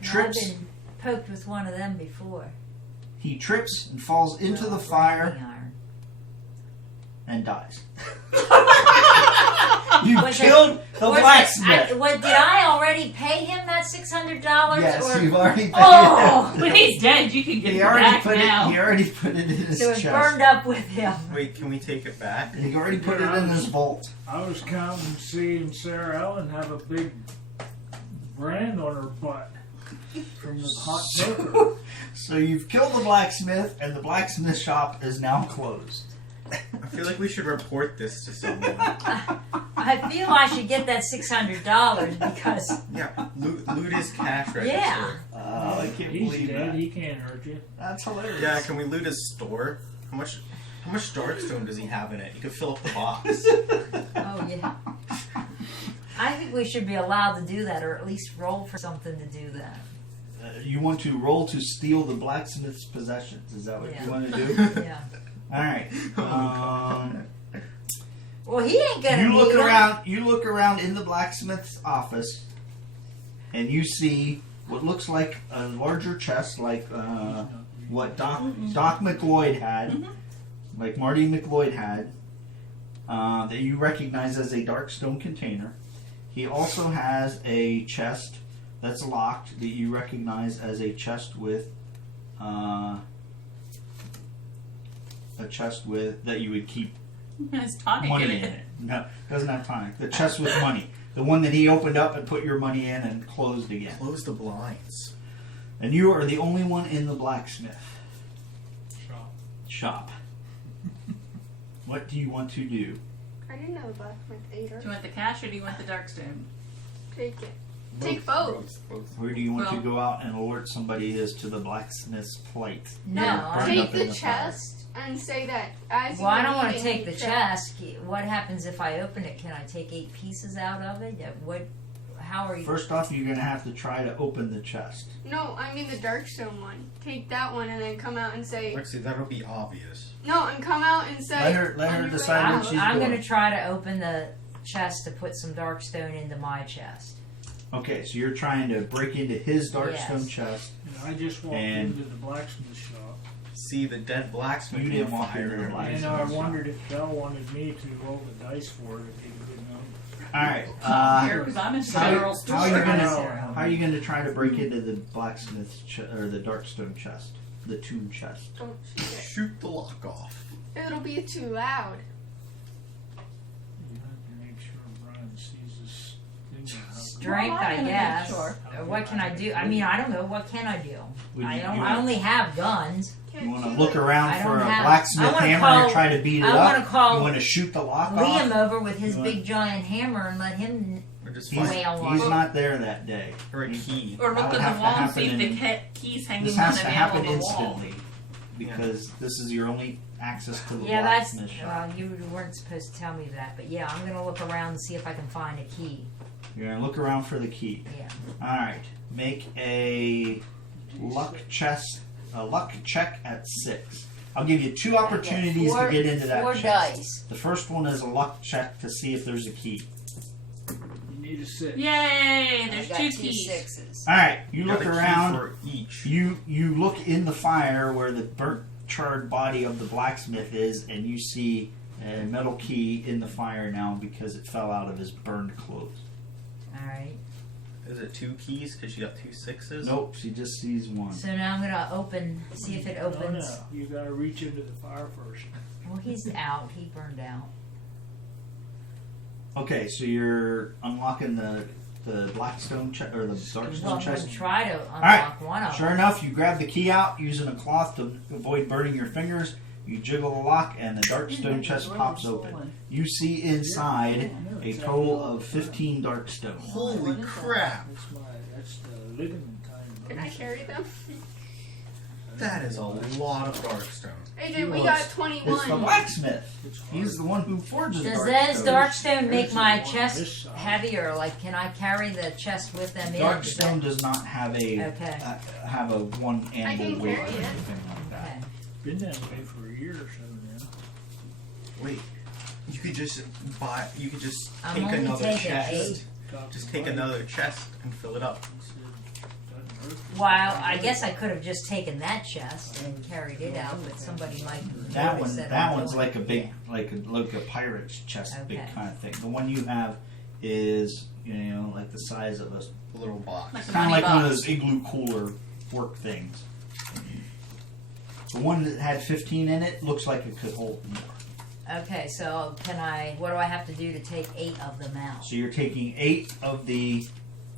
trips. I've been poked with one of them before. He trips and falls into the fire and dies. You Was it- killed the blacksmith. Did I already pay him that $600? Yes, or, you've already paid Oh! it. When he's dead, you can get He it already back put now. it. He already put it in his so it's chest. burned up with him. Wait, can we take it back? He already put it in his vault. I was counting seeing Sarah Ellen have a big brand on her butt from the hot poker. So you've killed the blacksmith, and the blacksmith shop is now closed. I feel like we should report this to someone. I feel I should get that $600 because Yeah, loot his cash register. Yeah. I can't He's believe dead. that. He can't hurt you. That's hilarious. Yeah, can we loot his store? How much Darkstone does he have in it? You could fill up the box. oh yeah. I think we should be allowed to do that, or at least roll for something to do that. You want to roll to steal the blacksmith's possessions? Is that what Yeah. you want to do? Yeah. All right. Well, he ain't gonna. You look need 'em. around. You look around in the blacksmith's office, and you see what looks like a larger chest, like what Doc McLeod had, like Marty McLeod had, that you recognize as a Darkstone container. He also has a chest that's locked that you recognize as a chest with that you would keep It's tonic money in in it. it. No, it doesn't have tonic. The chest with money. The one that he opened up and put your money in and closed again. Close the blinds. And you are the only one in the blacksmith shop. What do you want to do? I didn't know the blacksmith ate her. Do you want the cash or do you want the Darkstone? Take it. Take both. Where do you want to Well- go out and alert somebody as to the blacksmith's plight? No, They're I burned Take up in the fire. chest and say that as Well, I you don't want to leave it, take the you check. chest. What happens if I open it? Can I take 8 pieces out of it? What? How are you? First off, you're going to have to try to open the chest. No, I mean the Darkstone one. Take that one and then come out and say Actually, that'll be obvious. no, and come out and say. Let her on your decide way what out. she's I'm doing. going to try to open the chest to put some Darkstone into my chest. Okay, so you're trying to break into his Darkstone Yes. chest. And I just walked And- into the blacksmith shop, See the dead blacksmith You on didn't walk fire. into the blacksmith. and I wondered if Bell wanted me to roll the dice for it. It'd be a good number. All right. Here, because I'm in How general store. are you I gonna know. how are you gonna try to break into the blacksmith's or the Darkstone chest, the tomb chest? Don't shoot it. Shoot the lock off. It'll be too loud. You have to make sure Brian sees this thing. Strength, Well, I'm I gonna guess. make sure. Or what can I do? I mean, I don't know. What can I do? Would I you- don't. you I want- only have guns. You want to look around I for don't a have- blacksmith I wanna hammer call- and try to beat it I up? wanna call You want to shoot the lock Liam off? over with his You big giant hammer and let him. Or just He's, find Well, he's well- not there that day. or a key. Or That look would at have the to wall and happen see if the in- key's hanging This on has the to nail happen on the wall. instantly because this is your only access to the Yeah, that's. blacksmith shop. Well, you weren't supposed to tell me that, but yeah, I'm gonna look around and see if I can find a key. You're gonna look around for the key. Yeah. All right, make a luck check at 6. I'll give you 2 opportunities Four- to get into that 4 chest. dice. The first one is a luck check to see if there's a key. You need a 6. Yay! There's I got 2 2 keys. 6s. All right, you You look got a key around. for each. You look in the fire where the burnt, charred body of the blacksmith is, and you see a metal key in the fire now because it fell out of his burned clothes. All right. Is it 2 keys? Because you got 2 6s? Nope, she just sees one. So now I'm gonna see if it opens. No, you gotta reach into the fire first. Well, he's out. He burned out. Okay, so you're unlocking the Blackstone chest or the Darkstone Well, I'm chest. gonna try to unlock right. one of Sure them. enough, you grab the key out using a cloth to avoid burning your fingers. You jiggle the lock, and the Darkstone chest pops open. You see inside a total of 15 Darkstone. Holy crap! That's the ligament kind Can of. I carry them? That is a lot of Darkstone. AJ, we Well, got It's the 21. blacksmith. It's hard. He's the one who forges Does Darkstone. Darkstone make my There's the one on chest this side. heavier? Like, can I carry the chest with them in? Darkstone does not have a Okay. have a one I animal can weight or carry it. anything like that. Okay. Been that way for a year or so now. Wait, you could just buy. You could just I'm take only another taking chest. 8. Just take another chest and fill it up. Well, I guess I could have just taken that chest and carried it out, but somebody might That notice one, I'm that one's doing like a it. big, like a pirate's chest, big Okay. kind of thing. The one you have is, like the size of a, A little box. Like a kind of money like one of box. those igloo cooler work things. The one that had 15 in it looks like it could hold more. Okay, so what do I have to do to take 8 of them out So you're taking 8 of the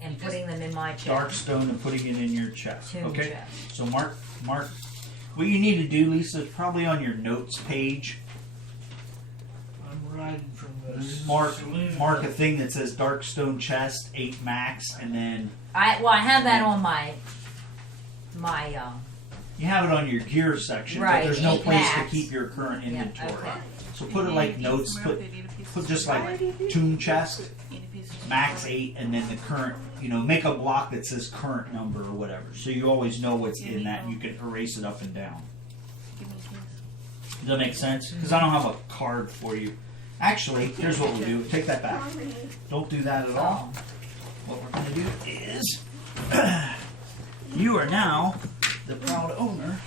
and putting them in my chest? Darkstone and putting it in your chest. Tomb Okay. chest. So mark. What you need to do, Lisa, is probably on your notes page. hiding from the saloon. Mark a thing that says Darkstone chest 8 max, and then I have that on my you have it on your gear section, Right, but there's no 8 place max. to keep your current yeah, inventory. okay. So put it like notes. Put just like tune chest max 8, and then the current. Make a block that says current number or whatever, so you always know what's in that. And you can erase it up and down. Does that make sense? Because I don't have a card for you. Actually, here's what we'll do. Take that back. Don't do that at all. What we're going to do is, you are now the proud owner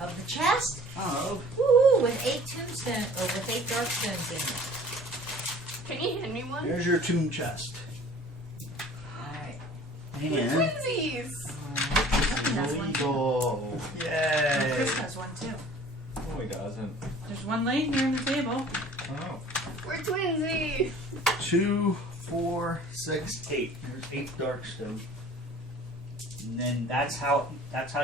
Of the chest? of. Woo! With 8 tombstones, or with 8 dark stones in it. Can you hand me one? Here's your tomb chest. Alright. And Twinsies! That's one. Legal. Yay. Chris has one too. No, he doesn't. There's one laying here on the table. Oh. We're twinsies! 2, 4, 6, 8. There's 8 darkstone. And then that's how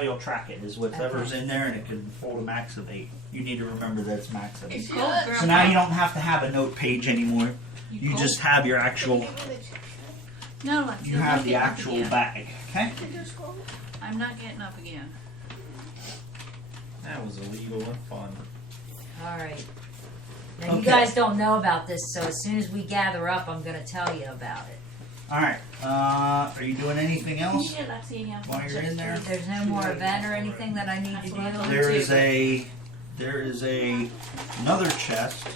you'll track it, is whatever's in there, and it can hold a max of 8. You need to remember that it's max of 8. Is she Cool, not- girl. So now you don't have to have a note page anymore. You cold? just have your actual. Can you give me the check? No, let's You have the actual bag. Okay. Can you scroll? I'm not getting up again. That was illegal and fun. Alright. Now you Okay. guys don't know about this, so as soon as we gather up, I'm gonna tell you about it. All right. Are you doing anything else Yeah, Lexi, yeah. while you're in there? There's no more event or anything that I need to do. There is another chest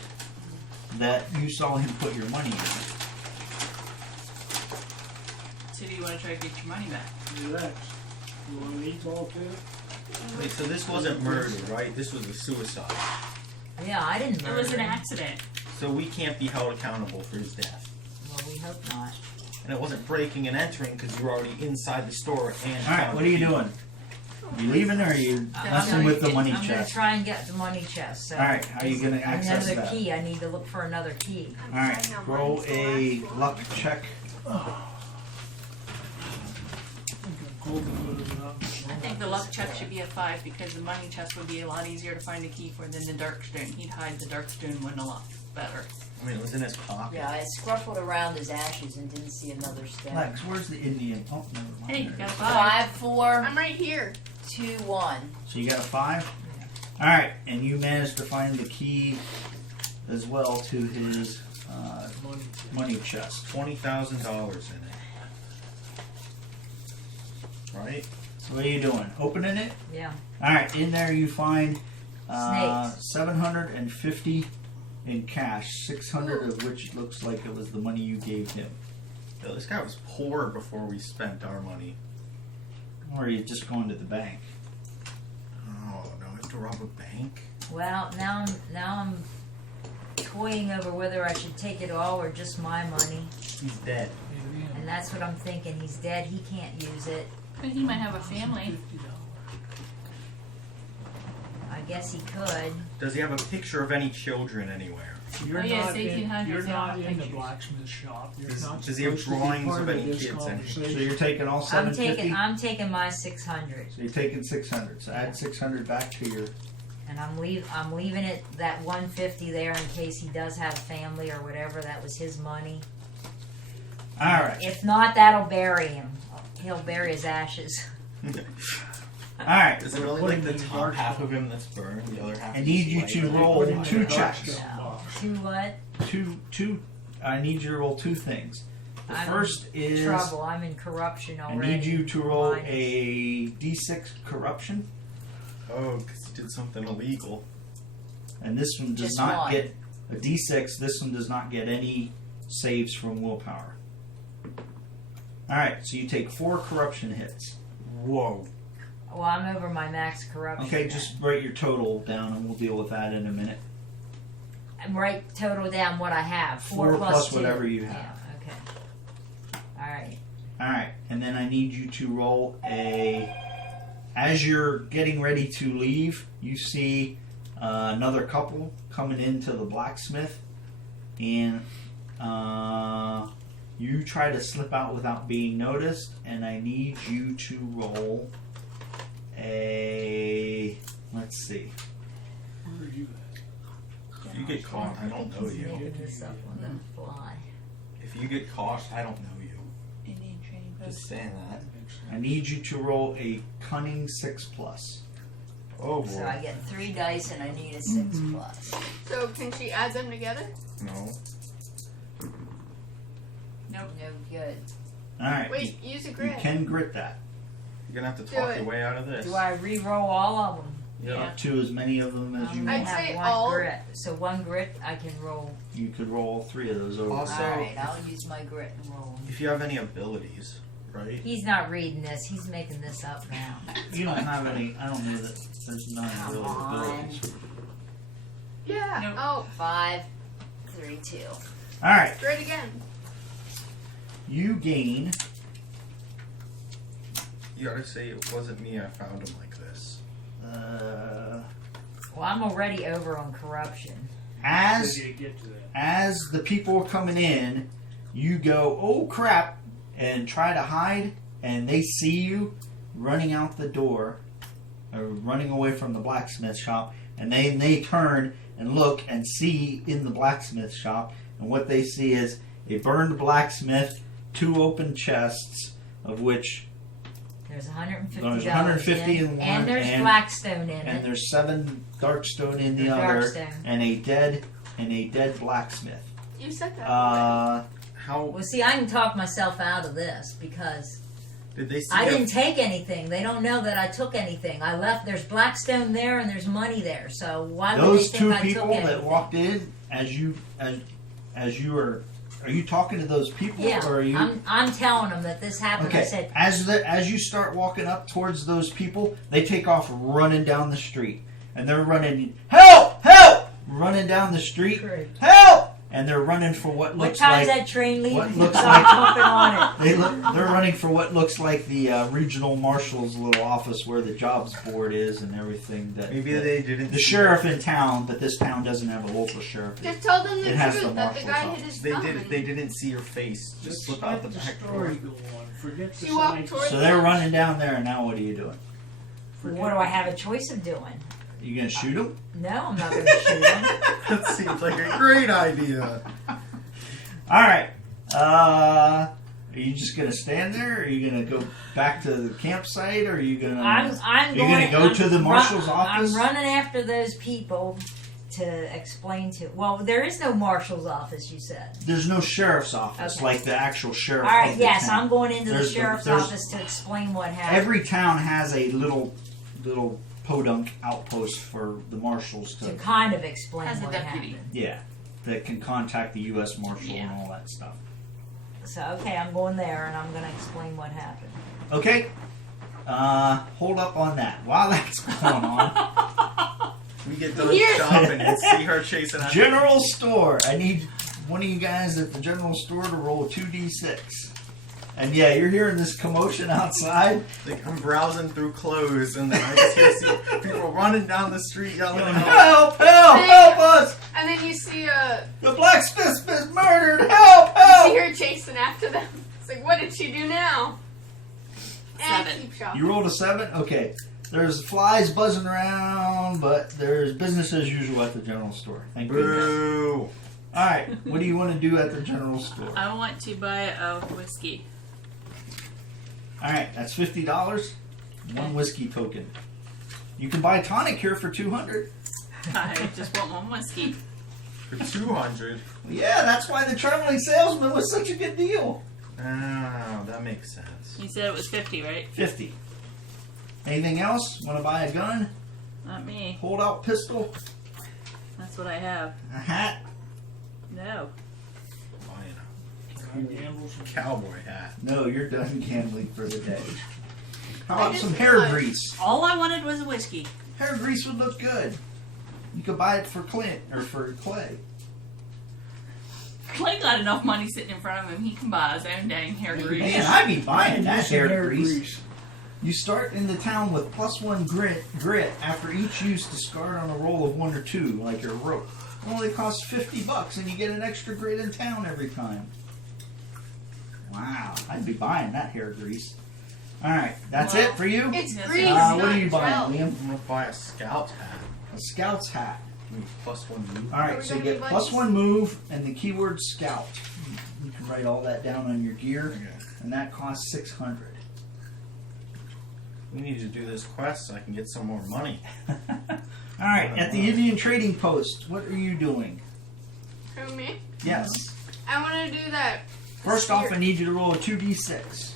that you saw him put your money in. So do you want to try to get your money back? Relax. You want to eat all too? Wait, so this wasn't murder, right? This was a suicide. Yeah, I didn't It murder was an him. accident. So we can't be held accountable for his death. Well, we hope not. And it wasn't breaking and entering because you were already inside the store and. All right. What are you doing? You leaving or are you messing with the money I'm gonna chest? try and get the money chest. So All right. How are you gonna access another that? key. I need to look for another key. All right. Roll a luck check. I think the luck check should be a 5 because the money chest would be a lot easier to find a key for than the dark stone. He'd hide the dark stone one a lot better. I mean, it was in his pocket. Yeah, I scruffled around his ashes and didn't see another stone. Lex, where's the Indian? Oh, never mind. Hey, you There got a it is. 5. 5, 4, I'm right here. 2, 1. So you got a 5? All right, and you managed to find the key as well to his money chest. $20,000 in it. Right? So what are you doing? Opening it? Yeah. All right, in there you find Snakes. 750 in cash, 600 of which looks like it was the money you gave him. Yo, this guy was poor before we spent our money. Or are you just going to the bank? Oh, no, I have to rob a bank? Well, now I'm toying over whether I should take it all or just my money, He's dead. and that's what I'm thinking. He's dead. He can't use it. But he might have a family. I guess he could. Does he have a picture of any children anywhere? You're Oh, yes, not in, 1800s, you're they not all have in the pictures. blacksmith shop. You're Does- not does he have supposed to be drawings part of any this kids in it? So conversation. you're taking all I'm 750? taking my 600, So you're taking 600. So add 600 back to your... and I'm leaving it that 150 there in case he does have family or whatever. That was his money. All right. If not, that'll bury him. He'll bury his ashes. All right. Is it really Put like him the in the top dark half store. of him that's burned, the other half I is need you light? to Put roll him in 2 the dark checks. store box. To what? Two. I need you to roll 2 things. The I'm first is Trouble. I'm in corruption I already. need you to roll Minus. a d6 corruption, Oh, because he did something illegal. and this one does Just not one. get a d6. This one does not get any saves from willpower. All right, so you take 4 corruption hits. Whoa. Well, I'm over my max corruption. Okay, now. just write your total down, and we'll deal with that in a minute. And write total down what I have. 4 plus 2. whatever you have. Yeah, okay. Alright. All right, and then I need you to roll a. As you're getting ready to leave, you see another couple coming into the blacksmith, and you try to slip out without being noticed. And I need you to roll a. Let's see. Where are you at? you get caught, I don't know He's you. making this up on the fly. If you get caught, I don't know you. Indian training post. Just saying that. I need you to roll a cunning 6+. Oh So I boy. get 3 dice and I need a 6+. So can she add them together? No. No good. All right. Wait, use a You grid. can grit that. You're gonna have to Do talk it. your way out of this. Do I re-roll all of them? Yeah. Up to as many of them as you I'm I'd gonna want. say have one all. grit. So one grit I can roll. You could roll 3 of those over. Also- Alright, I'll use my grit and roll. If you have any abilities, right? He's not reading this. He's making this up now. You don't have any. I don't know that there's none Come real on. abilities. Yeah. Nope. Oh, 5, 3, 2. All right. grid again. You gain. You gotta say it wasn't me. I found him like this. Well, I'm already over on corruption. As Did you get to that? as the people are coming in, you go, oh crap, and try to hide, and they see you running out the door, or running away from the blacksmith shop, and then they turn and look and see in the blacksmith shop, and what they see is a burned blacksmith, 2 open chests, of which There's $150. There's 150 in one, and there's and- Blackstone in and it. there's 7 darkstone in the There's other, Darkstone. and a dead blacksmith. You said that. already. How Well, see, I can talk myself out of this because did they see? I a- didn't take anything. They don't know that I took anything. I left. There's Blackstone there and there's money there. So why would Those they 2 think I people took anything? that walked in as you are you talking to those people, Yeah, or are you? I'm telling them that this happened. I Okay, said, as you start walking up towards those people, they take off running down the street, and they're running, help, help, running down the street, Great. help, and they're running for what what looks time's like that train leaving? what looks So like- I'm jumping on it. they're running for what looks like the regional marshal's little office where the jobs board is and everything. That Maybe that- they didn't. the see sheriff in town, but this town doesn't have a local sheriff. Just tell them the it has truth the that the marshal's guy office. hit his They thumb. did. They didn't see your face. Just slip out the Let back story door. go on. Forget the She walked side. towards So they're running down there, and now what are you doing? What do I have a choice of doing? You gonna shoot them? No, I'm not going to shoot them. That seems like a great idea. All right. Are you just gonna stand there? Or are you gonna go back to the campsite? Or are you gonna? I'm You're going gonna go to the marshal's office? I'm running after those people to explain to. Well, there is no marshal's office. You said. There's no sheriff's office, Okay. like the actual sheriff. All right. of the Yes, town. I'm going into the There's- sheriff's there's- office to explain what happened. Every town has a little podunk outpost for the marshals to to, kind of explain As a what deputy. happened. yeah, that can contact the U.S. Marshal Yeah. and all that stuff. So okay, I'm going there and I'm going to explain what happened. Okay. Hold up on that. While that's going on, We get done Here's- shopping and see her chasing after. general store. I need one of you guys at the general store to roll 2d6. And yeah, you're hearing this commotion outside. Like I'm browsing through clothes and then I just hear see people running down the street yelling. Help! Help! Help us! And then you see The blacksmith's been murdered! Help! Help! her chasing after them. It's like, what did she do now? And 7. keep shopping. You rolled a 7? Okay. There's flies buzzing around, but there's business as usual at the general store. Thank goodness. Boo! Alright, what do you want to do at the general store? I want to buy a whiskey. Alright, that's $50. 1 whiskey token. You can buy tonic here for $200. I just want one whiskey. For 200. Yeah, that's why the traveling salesman was such a good deal. Oh, that makes sense. You said it was 50, right? 50. Anything else? Want to buy a gun? Not me. Hold out pistol? That's what I have. A hat? No. Buying Gambles. a cowboy hat. No, you're done gambling for the day. How I about just some hair realized- grease? All I wanted was a whiskey. Hair grease would look good. You could buy it for Clint or for Clay. Clay got enough money sitting in front of him. He can buy his own dang hair grease. Man, I'd be buying that Some hair grease. You start in the town with +1 grit after each use discard on a roll of 1 or 2, like your rope. It only costs $50 and you get an extra grit in town every time. Wow, I'd be buying that hair grease. Alright, that's Well, it for you? It's Yes, grease, What are not you buying, gel. Liam? I'm gonna buy a scout hat. A scout's hat. +1 move. All right, so you get +1 move and the keyword scout. You can write all that down on your gear, and that costs 600. We need to do this quest so I can get some more money. All right, at the Indian trading post, what are you doing? Who, me? Yes. I want to do that. First off, I need you to roll a 2d6.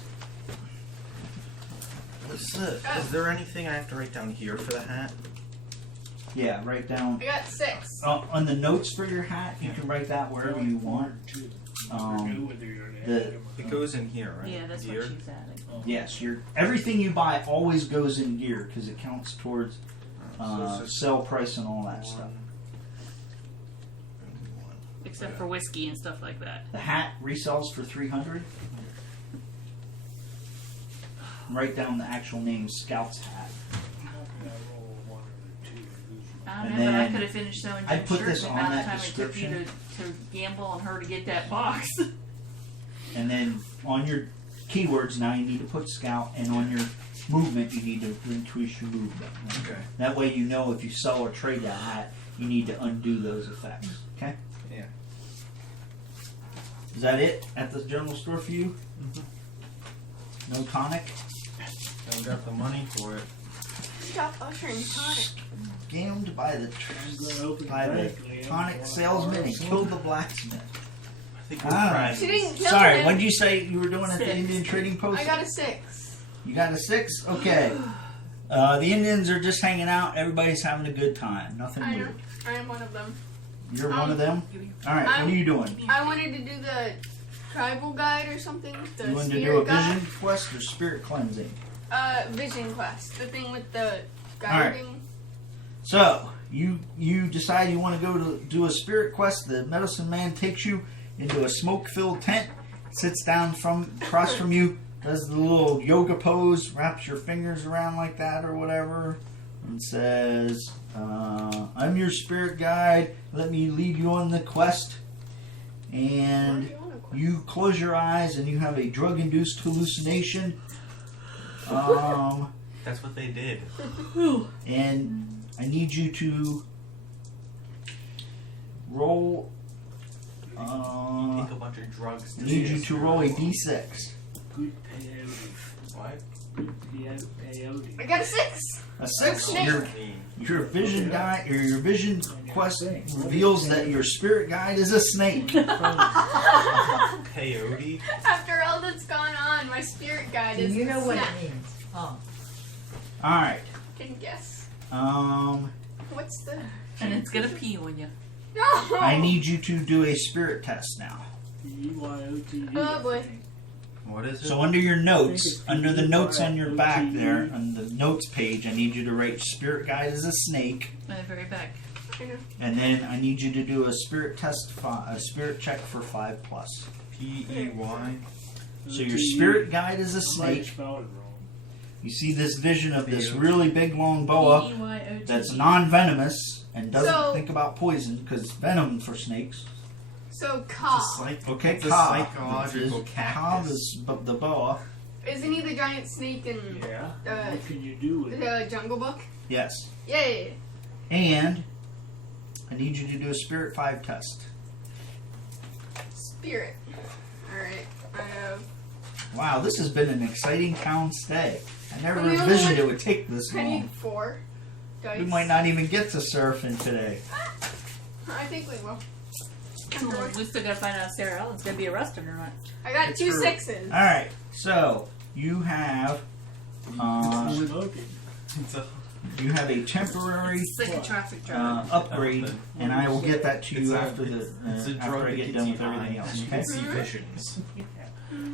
What's this? Is there anything I have to write down here for the hat? Yeah, write down. I got 6. On the notes for your hat, you can write that wherever you want. It goes in here, right? Yeah, that's Gear? what she's adding. Yes, everything you buy always goes in gear because it counts towards So it's sell price and all that stuff. Except for whiskey and stuff like that. The hat resells for 300. Write down the actual name, Scout's hat. I don't And know, but I then could have finished sewing I'd Jim's put shirt this the on amount of that time it took you description. to gamble on her to get that box. And then on your keywords now you need to put Scout, and on your movement you need to increase your movement. Okay. That way you know if you sell or trade that hat, you need to undo those effects. Okay? Yeah. Is that it at the general store for you? No tonic? I got the money for it. Stop ushering tonic. Scammed by the bank, tonic salesman and killed the blacksmith. I think we're Ah. friends. She didn't kill Sorry, him. what did you say you were doing at the 6. Indian trading post? I got a 6. You got a 6? Okay. The Indians are just hanging out. Everybody's having a good time. Nothing I know. weird. I am one of them. You're one of them? Alright, what are you doing? I wanted to do the tribal guide or something. The You wanted to do a spirit guide. vision quest or spirit cleansing? Vision quest. The thing with the Alright. guiding. So, you decide you want to go to do a spirit quest. The medicine man takes you into a smoke-filled tent, sits down across from you, does the little yoga pose, wraps your fingers around like that or whatever, and says, I'm your spirit guide. Let me lead you on the quest. And you close your eyes and you have a drug-induced hallucination. That's what they did. And I need you to roll. Take a bunch of drugs. I need you to roll a d6. Good peyote. What? Good peyote. I got a 6. A 6. Snake. Your vision guide or your vision quest reveals that your spirit guide is a snake. Peyote? After all that's gone on, my spirit guide is You know what snap. it means. Oh. All right. Can guess. What's the? And it's gonna pee on you. No. I need you to do a spirit test now. P-E-Y-O-T-E. Oh, boy. What is it? So under your notes, under the notes on your back there, on the notes page, I need you to write spirit guide is a snake. On the very back. I know. And then I need you to do a spirit test, a spirit check for 5+. P-E-Y. So your spirit guide is a I might snake. spell it wrong. You see this vision of this really big long boa P-E-Y-O-T. that's non-venomous and doesn't So- think about poison because venom for snakes. So Ka. Okay, It's a Ka. psychological Ka cactus. is the boa. Isn't he the giant snake in Yeah. Uh, What can you do with it? the Jungle Book? Yes. Yay. And I need you to do a spirit 5 test. Spirit. Alright. I have. Wow, this has been an exciting town stay. I never We only envisioned went- it would take this I need long. 4 dice. We might not even get to surfing today. I think we will. Well, we still gotta find out if Sarah Ellen's gonna be arrested or not. I got It's 2 true. 6s. Alright, so you have Smoking. you have a temporary It's like a traffic drug. upgrade, and I will get that to It's you a- after the It's a after drug I that get gets done you with everything high. else. You Okay. can see visions.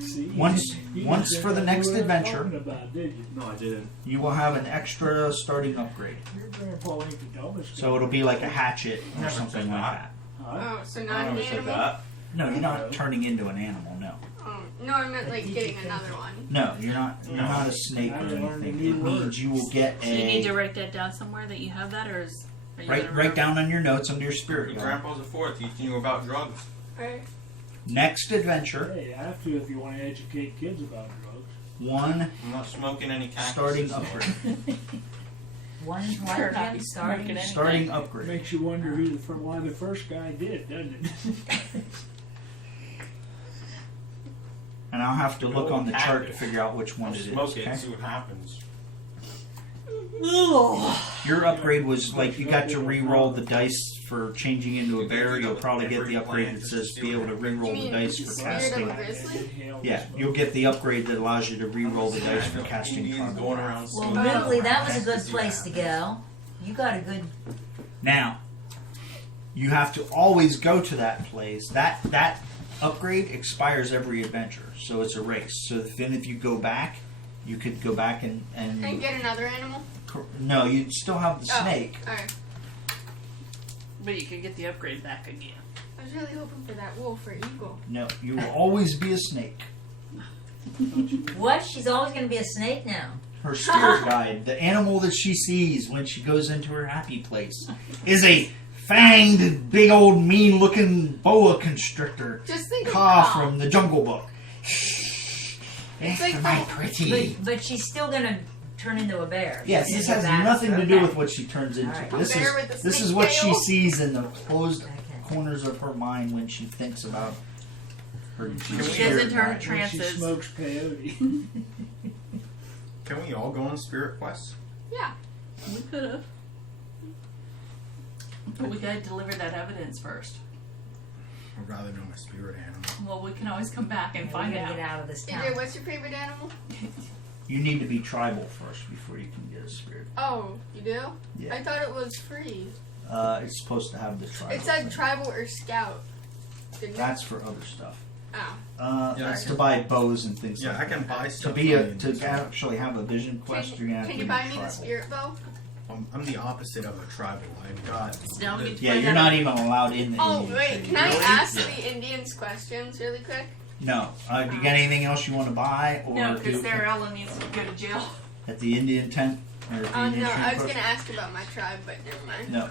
See, Once you once didn't for the know next what I was adventure, talking about, did you? No, I didn't. you will have an extra starting upgrade. Your grandpa ain't the dumbest So it'll be like a hatchet or Never something said like that. that. Huh? Oh, so I not an never said animal? that. No, you're not turning into an animal. No, Oh, no, I meant like getting another one. no, you're not. You're No. not a snake or I learned a anything. new It word. means you will get So you need to a write that down somewhere that you have that, or is are you write gonna write remember? down on your notes under your spirit Your guide. grandpa's a fourth teaching you about drugs. Right. Next adventure, Hey, after if you want to educate kids about drugs. one I'm not smoking any cactus. starting upgrade. One Better what not again? be Starting. smoking anything. Starting upgrade. Makes you wonder why the first guy did, doesn't it? And I'll have to look on the Pack chart it. to figure out which one it is. Smoke it Okay? and see what happens. Your upgrade was like you got to re-roll the dice for changing into a bear. You'll probably get the upgrade that says be able to re-roll You the mean dice for Spirit casting. of Grizzly? Yeah, you'll get the upgrade that allows you to re-roll the dice for casting. Indians going around Well, smoking. Ridley, that was a good See place what to go. You got a good. Now, you have to always go to that place. That upgrade expires every adventure, so it's a race. So then if you go back, you could go back and And get another animal? no, you still have the snake. Alright. But you could get the upgrade back again. I was really hoping for that wolf or eagle. No, you will always be a snake. What? She's always going to be a snake now. Her spirit guide, the animal that she sees when she goes into her happy place, is a fanged, big old, mean-looking boa constrictor. Just think of Ka Ka. from the Jungle Book. It's like my the- pretty. But she's still going to turn into a bear. Yes, She's this into has that. nothing to do Okay. with what she turns into. Alright. This A bear is with a this is snake what she tail? sees in the closed Okay. corners of her mind when she thinks about her. She spirit doesn't turn guide. When she trances. smokes peyote. Can we all go on spirit quests? Yeah. We could have. But we gotta deliver that evidence first. I'd rather know my spirit animal. Well, we can always come back and Yeah, find we're gonna out. get out of this town. AJ, what's your favorite animal? You need to be tribal first before you can get a spirit. Oh, you do? Yeah. I thought it was free. It's supposed to have the tribal. It said thing. tribal or scout. Didn't it? That's for other stuff. Oh. Yeah, That's I to buy bows and things. Yeah, like I can that. buy To stuff. be from to the- actually have a vision quest, you're gonna have Can to you be buy me tribal. the spirit bow? I'm the opposite of a tribal. I've got. Now we the- get to Yeah, find you're out. not even allowed in the Oh, Indian wait. trade. Can I Really? ask Yeah. the Indians questions really quick? No. Do you got anything else you want to buy or No, do because Sarah Ellen needs to go to jail. at the Indian tent or at the Indian No, trade I was post? going to ask about my tribe, but never mind. No,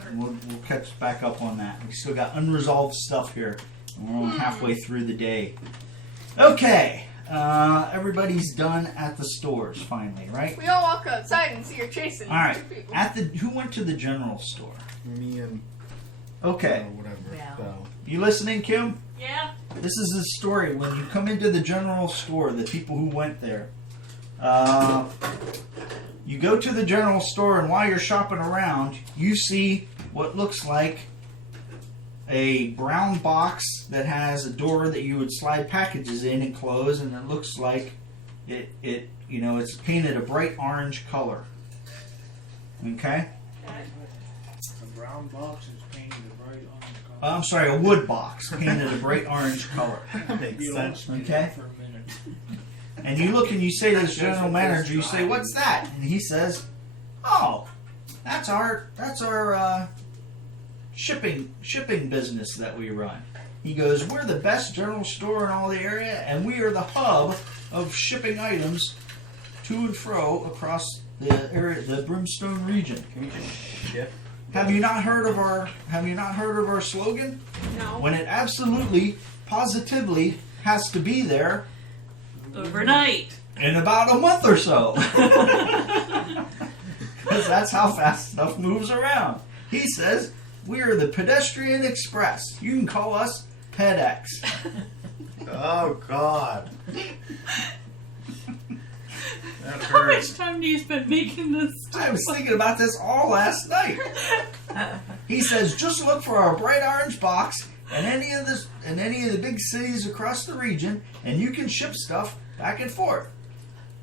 we'll catch back up on that. We still got unresolved stuff here. And we're only halfway through the day. Okay. Everybody's done at the stores finally, right? We all walk outside and see her chasing All right. two people. Who went to the general store? Me and Okay. whatever. Yeah. Bell. You listening, Kim? Yeah. This is the story. When you come into the general store, the people who went there, you go to the general store, and while you're shopping around, you see what looks like a brown box that has a door that you would slide packages in and close, and it looks like it's painted a bright orange color. Okay? The brown box is painted a bright orange color. I'm sorry, a wood box painted a bright orange color. That makes You sense. don't Okay. for a minute. And you look and you say to this general manager, you say, "What's that?" And he says, "Oh, that's our shipping business that we run." He goes, "We're the best general store in all the area, and we are the hub of shipping items to and fro across the area, the Brimstone region." Can we just ship? Have you not heard of our slogan? No. When it absolutely, positively has to be there Overnight. in about a month or so. Because that's how fast stuff moves around. He says, "We are the Pedestrian Express. You can call us PedX." Oh God. That How much hurts. time do you spend making this? I was thinking about this all last night. He says, "Just look for our bright orange box in any of the big cities across the region, and you can ship stuff back and forth."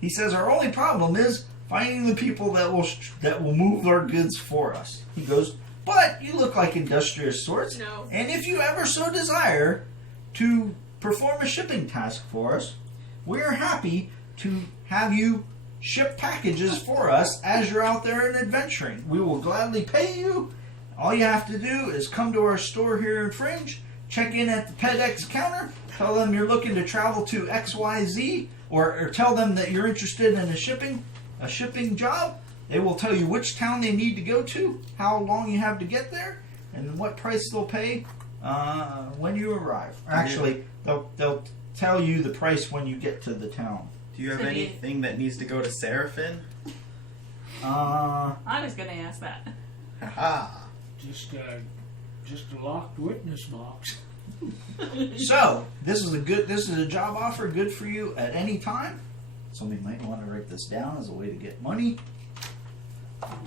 He says, "Our only problem is finding the people that will move our goods for us." He goes, "But you look like industrious sorts, No. and if you ever so desire to perform a shipping task for us, we're happy to have you ship packages for us as you're out there and adventuring. We will gladly pay you. All you have to do is come to our store here in Fringe, check in at the PedX counter, tell them you're looking to travel to XYZ, or tell them that you're interested in a shipping job. They will tell you which town they need to go to, how long you have to get there, and what price they'll pay when you arrive. Actually, they'll tell you the price when you get to the town." Do you have So do you- anything that needs to go to Seraphim? I was gonna ask that. Haha. Just a locked witness box. So this is a job offer good for you at any time. Somebody might want to write this down as a way to get money.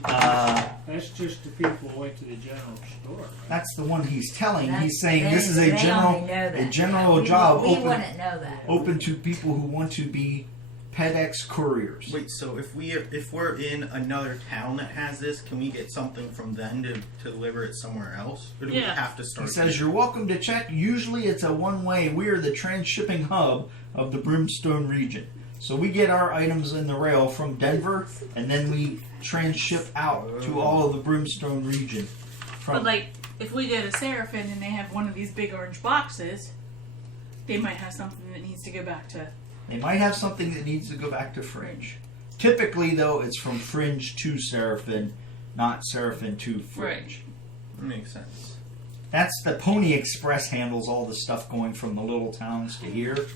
That's just the people who went to the general store. Right? That's the one he's telling. That's- He's saying they- this is a they general only know that. general We- job We open wouldn't know that. open to people who want to be PedEx couriers. Wait, so if we're in another town that has this, can we get something from them to deliver it somewhere else, or do we Yeah. have to He start? says you're welcome to check. Usually it's a one-way. We are the transshipping hub of the Brimstone region. So we get our items in the rail from Denver, and then we transship out to all of the Brimstone region. But like, if we go to Seraphim and they have one of these big orange boxes, they might have something that needs to go back to. They might have something that needs to go back to Fringe. Typically, though, it's from Fringe to Seraphim, not Seraphim to Fringe. Makes sense. That's the Pony Express handles all the stuff going from the little towns to here.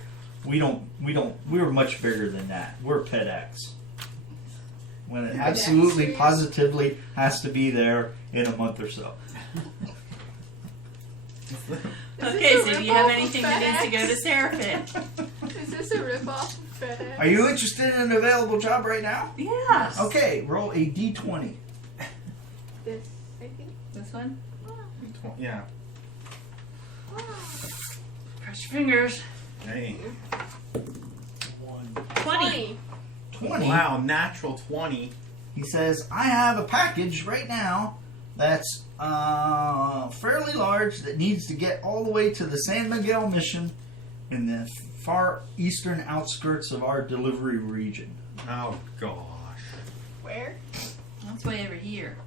We're much bigger than that. We're PedEx. When it absolutely, positively has to be there in a month or so. Okay, so a do you have ripoff anything of that needs to go to FedEx? Seraphim? Is this a ripoff of FedEx? Are you interested in an available job right now? Yes. Okay, roll a d20. This, I think. This one? Yeah. Cross your fingers. Hey. 20. 20. Wow, natural 20. He says, I have a package right now that's fairly large that needs to get all the way to the San Miguel mission in the far eastern outskirts of our delivery region. Oh gosh. Where? That's way over here.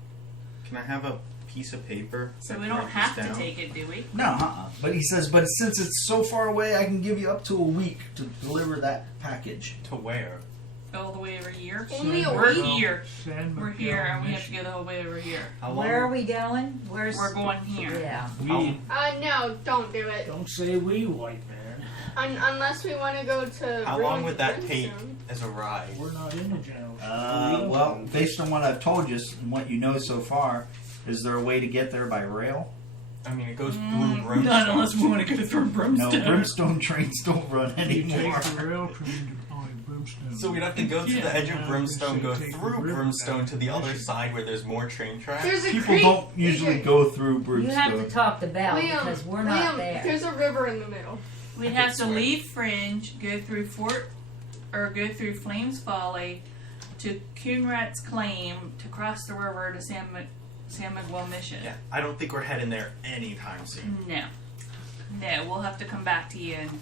Can I have a piece of paper? So to we don't write have this to down? take it, do we? No, but he says, but since it's so far away, I can give you up to a week to deliver that package. To where? All the way over here. Only a We're week? here. San We're Miguel here, and we have to Mission. go the whole way over here. How long? Where are we going? Where's? We're going here. Yeah. We No, don't do it. don't say we, white man. Unless we want to go to. How long would that take Brimstone. as a ride? We're not in the general store. Well, based on what I've told you and what you know so far, is there a way to get there by rail? I mean, it goes through Brimstone. Not unless we want to go through No, Brimstone. Brimstone trains don't run You take anymore. the rail train to Brimstone. So we'd have to go to the edge of Yeah. Brimstone, go Take the through river Brimstone down to the other Mission. side where there's more train tracks. There's a People creek. don't usually go through You have to Brimstone. talk to Belle Liam, because we're not Liam, there. There's a river in the middle. We'd have to leave Fringe, go through go through Flames Folly to Coonrat's Claim to cross the river to San Miguel Mission. Yeah, I don't think we're heading there anytime soon. No, we'll have to come back to you. And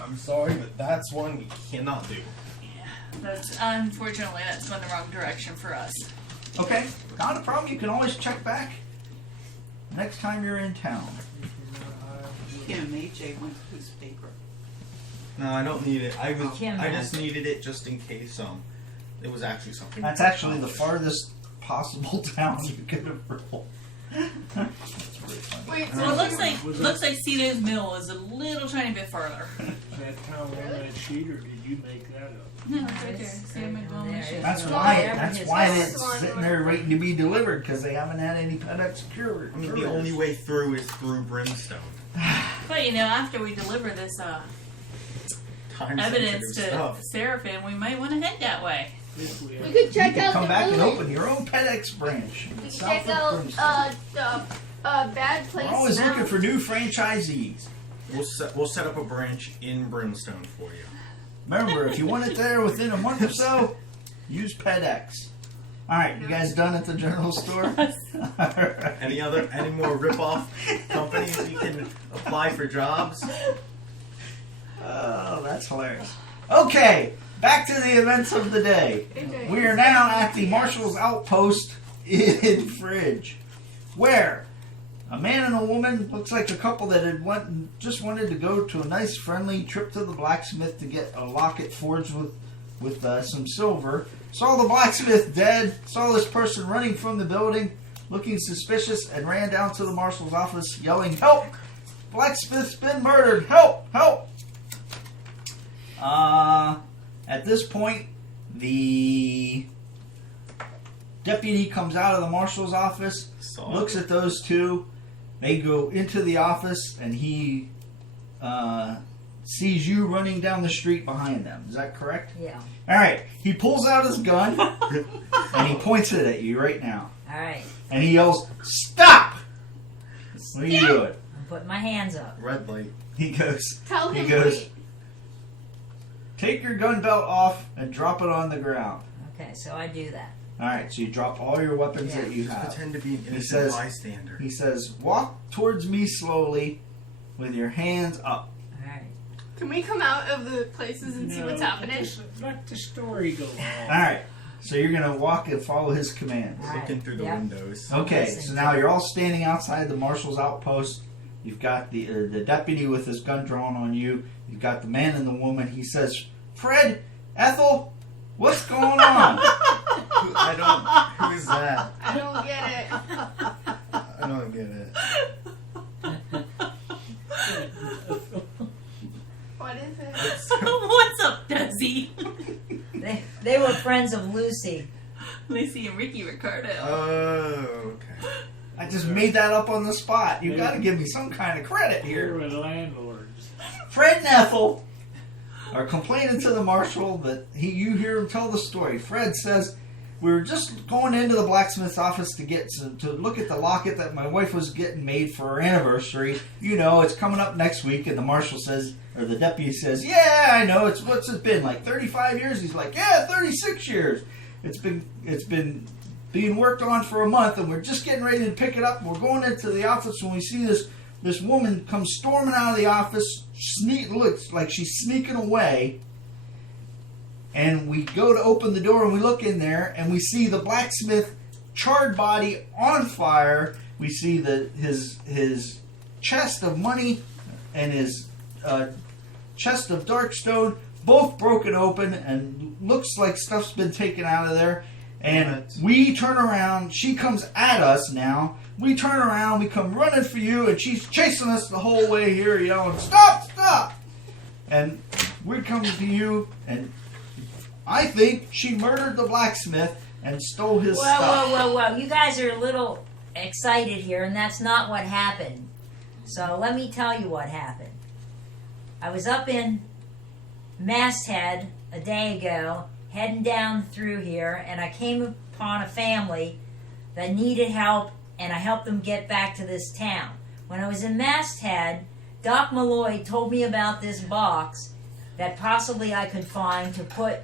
I'm sorry, but that's one we cannot do. yeah, that's unfortunately that's going the wrong direction for us. Okay, not a problem. You can always check back next time you're in town. Kim AJ wants his paper. No, I don't need it. I Kim just has needed it just in case it was actually something. That's actually the farthest possible town you could have rolled. That's really funny. Wait, So it so looks like Cito's Mill is a little tiny bit farther. Is that town on that sheet, or did you make that up? No, it's right there. San Miguel There. Mission. That's Yeah. why. Yeah. That's Yeah. why Yeah. it's sitting there waiting to be delivered because they haven't had any FedEx couriers. I mean, the only way through is through Brimstone. But after we deliver this Time evidence sensitive to stuff. Seraphim, we might want to head that way. If we we have could You check can out come the back and ruins. open your own FedEx branch. We could south check of out Brimstone. the bad place. We're always now. looking for new franchisees. We'll set up a branch in Brimstone for you. Remember, if you want it there within a month or so, use FedEx. All right, you guys done at the general store? Any more rip-off companies you can apply for jobs? Oh, that's hilarious. Okay, back to the events of the day. AJ, We are now at the Marshal's Outpost in Fringe, where a man and a woman, looks like a couple that had just wanted to go to a nice friendly trip to the blacksmith to get a locket forged with some silver, saw the blacksmith dead, saw this person running from the building, looking suspicious, and ran down to the marshal's office yelling, "Help! Blacksmith's been murdered! Help! Help!" At this point, the deputy comes out of the marshal's office, looks at those two. They go into the office, and he sees you running down the street behind them. Is that correct? Yeah. All right. He pulls out his gun, and he points it at you right now. All right. And he yells, "Stop!" What are you doing? I'm putting my hands up. Red light. He goes, Tell him. He goes, wait. "Take your gun belt off and drop it on the ground." Okay, so I do that. All right, so you drop all your weapons Yeah. that you Just have. pretend to be an He innocent says- bystander. He says, "Walk towards me slowly with your hands up." All right. Can we come out of the places and see what's happening? Let the story go on. All right, so you're going to walk and follow his commands. All right. Looking through the Yep. windows. Okay, Listening so to now it. you're all standing outside the marshal's outpost. You've got the deputy with his gun drawn on you. You've got the man and the woman. He says, "Fred, Ethel, what's going on?" Who is that? I don't get it. I don't get it. What is it? What's up, Desi? They were friends of Lucy. Lucy and Ricky Ricardo. Oh, okay. I just made that up on the spot. You got to give me some kind of credit Here here. with landlords. Fred and Ethel are complaining to the marshal that you hear him tell the story. Fred says, "We were just going into the blacksmith's office to look at the locket that my wife was getting made for her anniversary. You know, it's coming up next week." And the marshal says, or the deputy says, "Yeah, I know. What's it been, like 35 years?" He's like, "Yeah, 36 years. It's been being worked on for a month, and we're just getting ready to pick it up. We're going into the office when we see this woman come storming out of the office. Looks like she's sneaking away. And we go to open the door, and we look in there, and we see the blacksmith charred body on fire. We see his chest of money and his chest of dark stone both broken open, and looks like stuff's been taken out of there. And we turn around. She comes at us now. We turn around. We come running for you, and she's chasing us the whole way here, yelling, 'Stop! Stop!' And we're coming to you, and I think she murdered the blacksmith and stole his stuff." Whoa. You guys are a little excited here, and that's not what happened. So let me tell you what happened. I was up in Masthead a day ago, heading down through here, and I came upon a family that needed help, and I helped them get back to this town. When I was in Masthead, Doc Malloy told me about this box that possibly I could find to put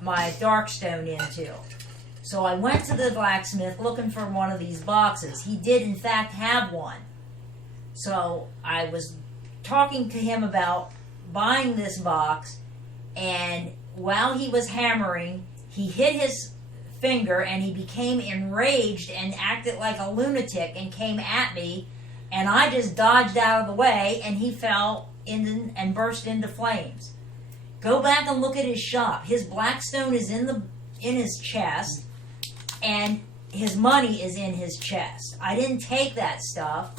my Darkstone into. So I went to the blacksmith looking for one of these boxes. He did in fact have one. So I was talking to him about buying this box, and while he was hammering, he hit his finger and he became enraged and acted like a lunatic and came at me, and I just dodged out of the way, and he fell in and burst into flames. Go back and look at his shop. His Blackstone is in his chest, and his money is in his chest. I didn't take that stuff,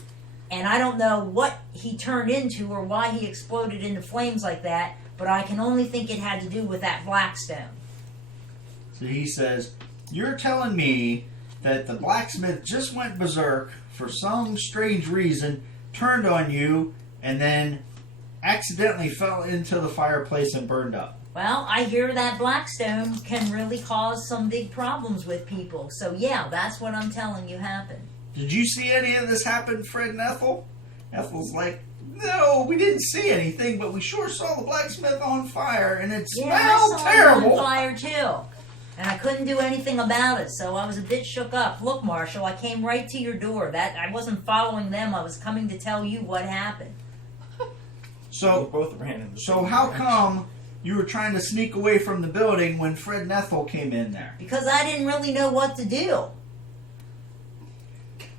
and I don't know what he turned into or why he exploded into flames like that, but I can only think it had to do with that Blackstone. So he says, "You're telling me that the blacksmith just went berserk for some strange reason, turned on you, and then accidentally fell into the fireplace and burned up." Well, I hear that Blackstone can really cause some big problems with people. So yeah, that's what I'm telling you happened. "Did you see any of this happen, Fred and Ethel?" Ethel's like, "No, we didn't see anything, but we sure saw the blacksmith on fire, and it Yeah, I smelled saw him terrible." on fire too. And I couldn't do anything about it, so I was a bit shook up. Look, Marshall, I came right to your door. That I wasn't following them. I was coming to tell you what happened. So, both ran in the so same how direction. come you were trying to sneak away from the building when Fred and Ethel came in there? Because I didn't really know what to do.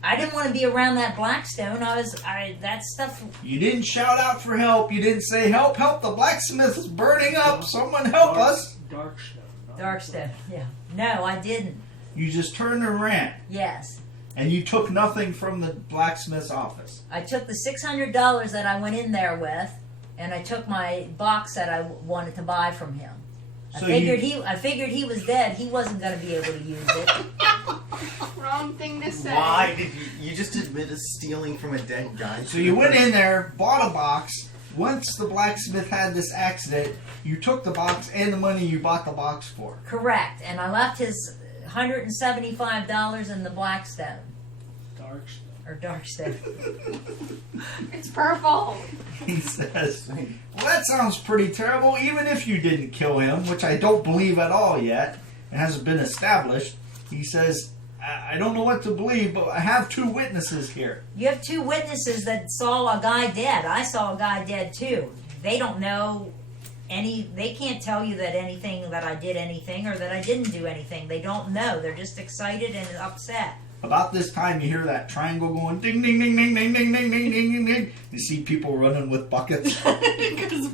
I didn't want to be around that Blackstone. That stuff. You didn't shout out for help. You didn't say, "Help, help, the blacksmith is burning up. Someone help us." Darkstone. Darkstone. Yeah. No, I didn't. You just turned and ran. Yes. And you took nothing from the blacksmith's office. I took the $600 that I went in there with, and I took my box that I wanted to buy from him. So I figured he was dead. He wasn't going to be able to use it. Wrong thing to say. Why did you just admitted stealing from a dead guy? So you went in there, bought a box. Once the blacksmith had this accident, you took the box and the money you bought the box for. Correct. And I left his $175 in the Blackstone. Or Darkstone. It's purple. He says, well, that sounds pretty terrible, even if you didn't kill him, which I don't believe at all yet. It hasn't been established. He says, I don't know what to believe, but I have 2 witnesses here. You have 2 witnesses that saw a guy dead. I saw a guy dead too. They don't know they can't tell you that I did anything or that I didn't do anything. They don't know. They're just excited and upset. About this time, you hear that triangle going ding, ding, ding, ding, ding, ding, ding, ding, ding, ding, ding. You see people running with buckets. Because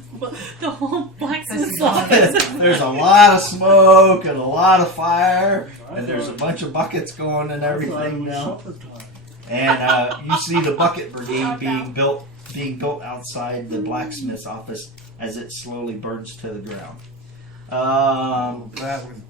the whole blacksmith's office. There's a lot of smoke and a lot of fire, and there's a bunch of buckets going and everything now. And you see the bucket brigade being built outside the blacksmith's office as it slowly burns to the ground. That was.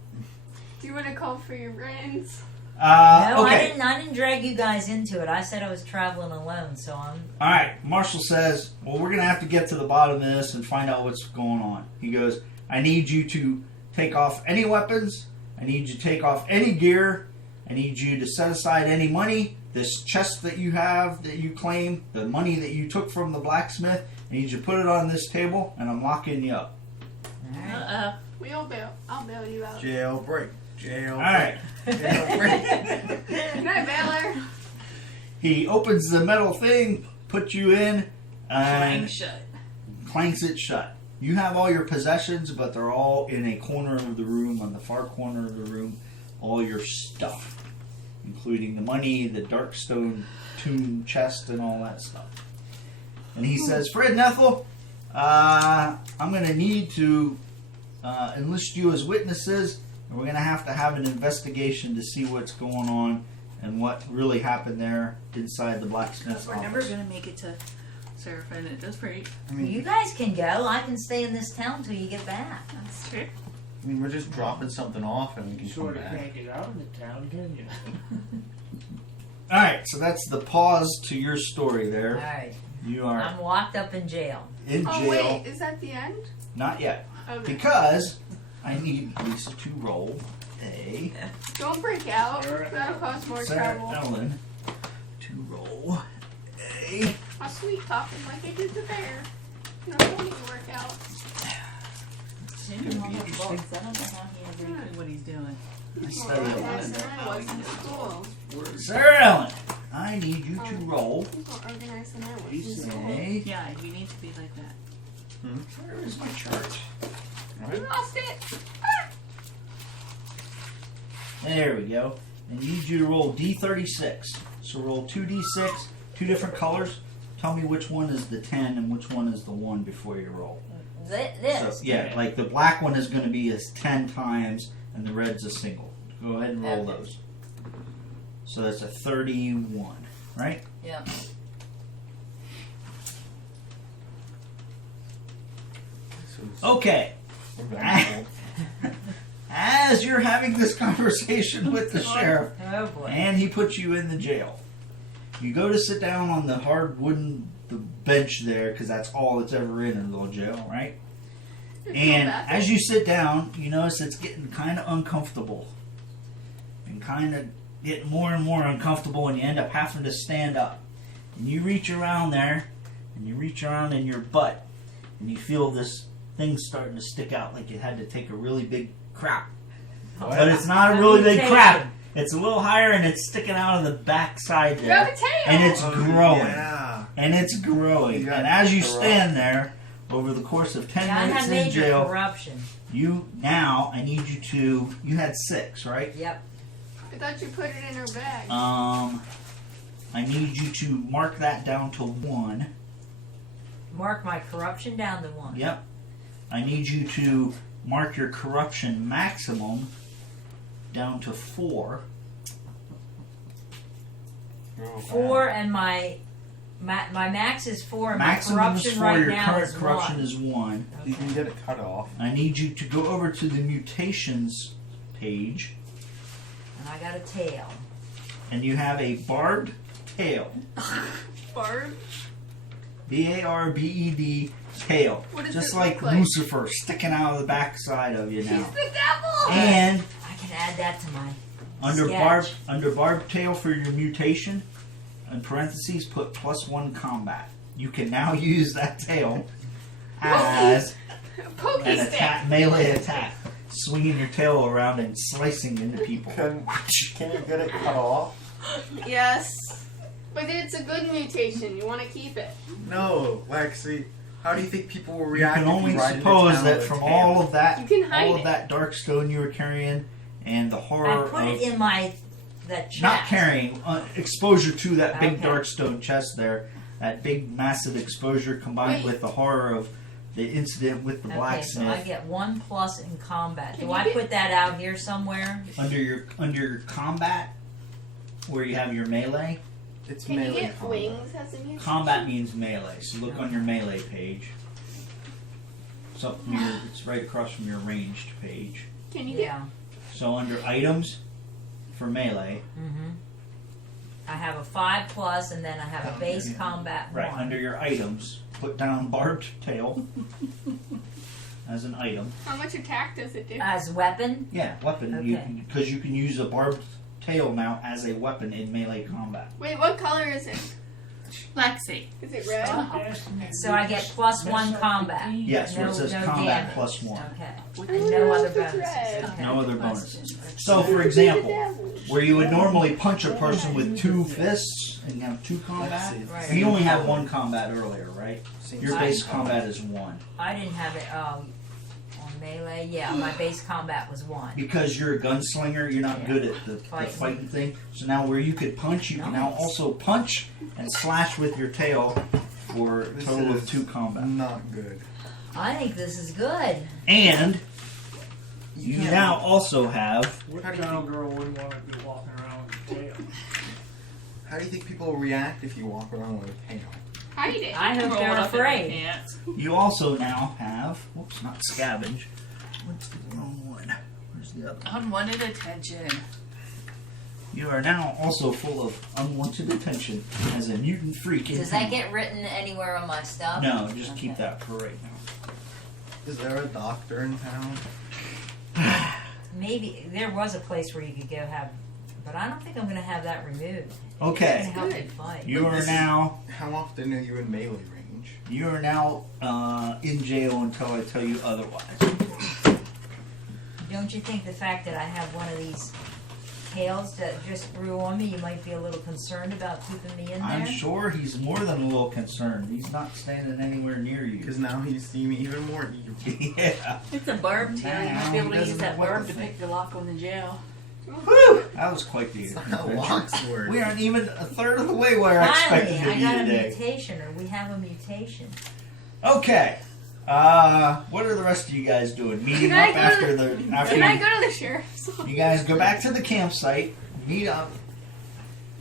Do you want to call for your friends? No, okay. I didn't drag you guys into it. I said I was traveling alone, so I'm... Alright, Marshall says, well, we're going to have to get to the bottom of this and find out what's going on. He goes, I need you to take off any weapons. I need you to take off any gear. I need you to set aside any money. This chest that you have, that you claim, the money that you took from the blacksmith, I need you to put it on this table, and I'm locking you up. I'll bail you out. Jailbreak. Alright. Good night, Baylor. He opens the metal thing, puts you in, and shut. clanks it shut. You have all your possessions, but they're all in a corner of the room, on the far corner of the room. All your stuff, including the money, the Darkstone tomb chest, and all that stuff. And he says, Fred and Ethel, I'm going to need to enlist you as witnesses. And we're going to have an investigation to see what's going on and what really happened there inside the blacksmith's We're office. never going to make it to Seraphin. It does great. I mean, You guys can go. I can stay in this town till you get back. That's true. we're just dropping something off and we can You come sort of back. can't get out of the town, can you? Alright, so that's the pause to your story All there. right. You are I'm locked up in jail. in Oh, jail. wait. Is that the end? Not yet. Okay. Because I need Lisa to roll a Don't break out. That'll cause more Sarah trouble. Ellen to roll a I'll sweet talk him like I did the bear. No, don't need to work out. It's gonna be interesting. I don't know how he ever knew what he's doing. He's more organized than I was in school. Sarah Ellen. I need you to roll He's more organized than I was in school. a. Yeah, you need to be like that. Where is my chart? You lost it. There we go. I need you to roll D36. So roll 2D6, 2 different colors. Tell me which one is the 10 and which one is the 1 before you roll. This. So, yeah, like the black one is going to be as 10 times and the red's a single. Go ahead and roll Okay. those. So that's a 31, right? Yep. Okay. As you're having this conversation with the sheriff, Oh boy. and he puts you in the jail, you go to sit down on the hard wooden bench there, because that's all that's ever in a little jail, right? And as you sit down, you notice it's getting kind of uncomfortable. And kind of getting more and more uncomfortable, and you end up having to stand up. And you reach around there, and you reach around in your butt, and you feel this thing starting to stick out like it had to take a really big crap. But it's not a really big crap. It's a little higher, and it's sticking out of the back side You have there. a tail. And it's growing. Yeah. And it's growing. You got And as you corrupt. stand there, over the course of 10 I minutes had in major jail, corruption. I need you to, you had 6, right? Yep. I thought you put it in her bag. I need you to mark that down to 1. Mark my corruption down to 1. Yep. I need you to mark your corruption maximum down to 4. 4 and my max is 4 and Maximum my is corruption 4, right your now current is corruption 1. is 1. You can get it cut off. I need you to go over to the mutations page. And I got a tail. and you have a barbed tail. Barb? B-A-R-B-E-D tail. What does Just it like look like? Lucifer sticking out of the backside of you She's now. the devil! And I can add that to my under sketch. barbed tail for your mutation, in parentheses, put +1 combat. You can now use that tail as Pokey an stick. attack, melee attack, swinging your tail around and slicing into people. Can you get it cut off? Yes. But it's a good mutation. You want to keep it. No, Lexi. How do you think people will You react? can if only ride into suppose town that with a from tail? all of that, You can hide all of it. that dark stone you were carrying, and the horror I put of it in that chest. not carrying exposure to that big Okay. dark stone chest there, that big massive exposure combined Wait. with the horror of the incident with the Okay, blacksmith. so I get 1+ in combat. Can Do you I get- put that out here somewhere? under your combat, where you have your melee. It's Can you melee get combat. wings as a mutation? Combat means melee. So look on your melee page. It's up from your, it's right across from your ranged page. Can you get... Yeah. So under items for melee, Mm-hmm. I have a 5+, and then I have a base combat right 1. under your items, put down barbed tail as an item. How much attack does it do? As weapon. Yeah, weapon. Okay. Because you can use a barbed tail now as a weapon in melee combat. Wait, what color is it? Lexi. Is it red? So I get +1 combat. Yes, where it says combat damage. +1. Okay. And no other It's red. bonuses. Okay. No other bonuses. So, for example, where you would normally punch a person with 2 fists and have 2 combat, Right. you only had 1 combat earlier, right? Seems Your like- base combat is 1. I didn't have it on melee. Yeah, my base combat was 1. Because you're a gunslinger, you're not good at the fighting thing. So now where you could punch, you can now Nice. also punch and slash with your tail for a This total of is 2 combat. Not good. I think this is good. And you Yeah. now also have What cowgirl wouldn't want to be walking around with a tail? How do you think people will react if you walk around with a tail? Hide it. I hope Roll they're up in afraid. my pants. you also now have whoops, not scavenge. What's the wrong one? Where's the other one? Unwanted attention. You are now also full of unwanted attention as a mutant freak. in Does that town. get written anywhere on my stuff? No, just Okay. keep that for right now. Is there a doctor in town? Maybe there was a place where you could go have, but I don't think I'm going to have that removed. It's Okay, going to help me fight. you are now How often are you in melee range? in jail until I tell you otherwise. Don't you think the fact that I have one of these tails that just grew on me, you might be a little concerned about keeping me in there? I'm sure he's more than a little concerned. He's not standing anywhere near you. Because now he's seen me even more evil. Yeah. It's a barb tail. You might be able to use Doesn't that know what barb to to think. pick the lock on the jail. Whew, that was quite the It's not how adventure. locks work. We aren't even a third of the way where I expected Finally, to I be got a today. mutation, or we have a mutation. Okay. What are the rest of you guys doing? Meeting Can I up go after to- the after Can I you, go to the sheriff's? you guys go back to the campsite, meet up.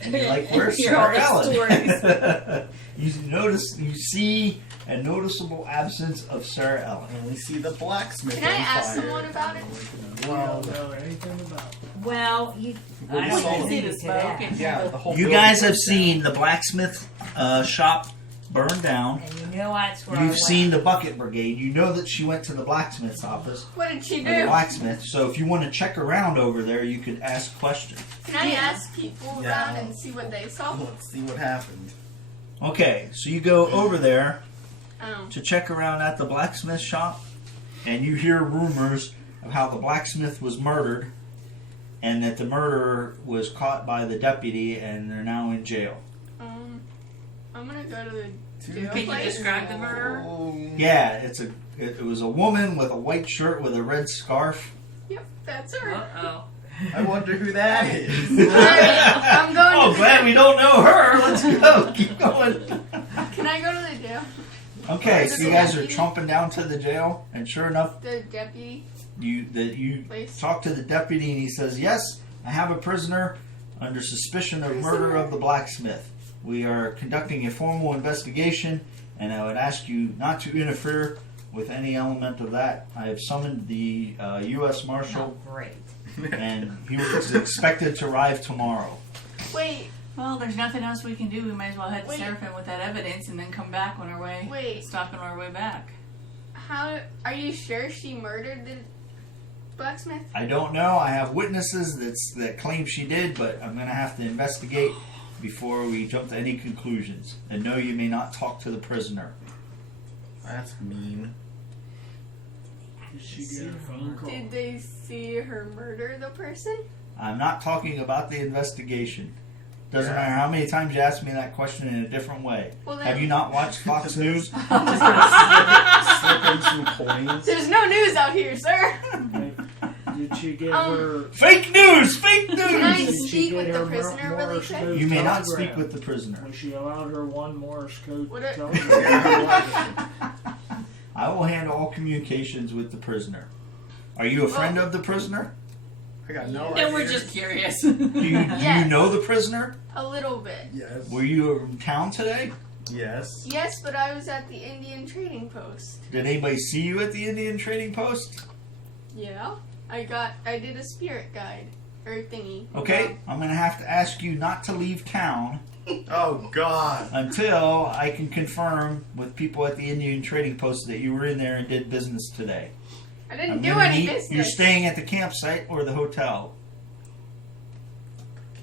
And you're like, where's Hear all Sarah the Ellen? you see a noticeable absence of Sarah Ellen. And we see the blacksmith. Can I on ask fire. someone about it? I Well, don't know anything about it. Well, you. Well, I you don't saw even the- think the you could smoke ask. and- yeah, the whole You building guys have burnt seen down. the blacksmith shop burn down. And you know that's where I You've went. seen the bucket brigade. You know that she went to the blacksmith's office. What did she Or the do? blacksmith. So if you want to check around over there, you could ask questions. Can I ask people Yeah. around and see what they saw? Let's see what happened. Okay, so you go over there Oh. to check around at the blacksmith shop, and you hear rumors of how the blacksmith was murdered, and that the murderer was caught by the deputy, and they're now in jail. I'm gonna go to the Two jail Can you place. describe the murderer? Yeah, it was a woman with a white shirt with a red scarf. Yep, that's her. Uh-oh. I wonder who that is. I'm going Oh, to glad we don't know her. Let's go. Keep going. Can I go to the jail? Okay, so you guys are chomping down to the jail, and sure enough, The deputy you place? talk to the deputy, and he says, "Yes, I have a prisoner under suspicion of murder of the blacksmith. We are conducting a formal investigation, and I would ask you not to interfere with any element of that. I have summoned the U.S. Marshal, Oh, great. and he was expected to arrive tomorrow." Wait, Well, there's nothing else we can do. We might as well head to Wait. Seraphim with that evidence and then come back on our way. Wait. Stop on our way back. how are you sure she murdered the blacksmith? I don't know. I have witnesses that claim she did, but I'm going to have to investigate before we jump to any conclusions. And no, you may not talk to the prisoner. That's mean. Did she get a phone call? Did they see her murder the person? I'm not talking about the investigation. Doesn't Yeah. matter how many times you ask me that question in a different way. Well, then, Have you not watched Fox News? Just gonna slip in some coins. There's no news out here, sir. Did she get her? Fake news! Fake Can I news! Did she speak get with the her prisoner really Morse quick? code You may not telegram? speak with the prisoner. Was she allowed her one Morse code Would it- telegram? I will handle all communications with the prisoner. Are you a friend of the prisoner? I got no No, idea. we're just curious. Do you Yes. know the prisoner? A little bit. Yes. Were you in town today? Yes. Yes, but I was at the Indian trading post. Did anybody see you at the Indian Trading Post? Yeah. I did a spirit guide. Or thingy. Okay, I'm going to have to ask you not to leave town Oh God. until I can confirm with people at the Indian Trading Post that you were in there and did business today. I didn't I'm do gonna any need- business. You're staying at the campsite or the hotel?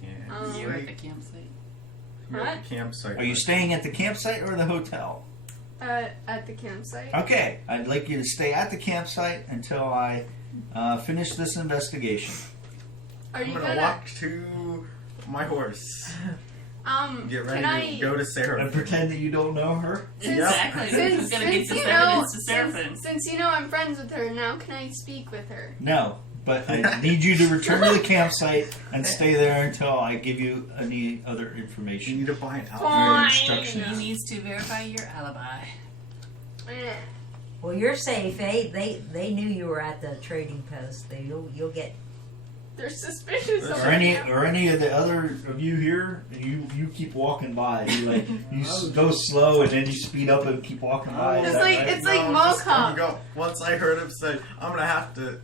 Can't. You're at the campsite. You're at the campsite. Are you staying at the campsite or the hotel? At the campsite. Okay, I'd like you to stay at the campsite until I finish this investigation. Are I'm you gonna walk to my horse. Get ready can to go to Sarah. And pretend that you don't know her? Exactly. This is going to get this you know, evidence to Seraphim. since you know I'm friends with her now, can I speak with her? No, but I need you to return to the campsite and stay there until I give you any other You information. need to buy an Your outfit. Fine. instructions. He needs to verify your alibi. Eh. Well, you're safe, eh? They knew you were at the trading post. You'll get. They're suspicious of Or any her. or any of the other of you here, you keep walking by. Go slow and then you speed up and keep walking by. It's Is that like- right? it's like just Mohawk. gonna go. Once I heard him say, I'm gonna have to.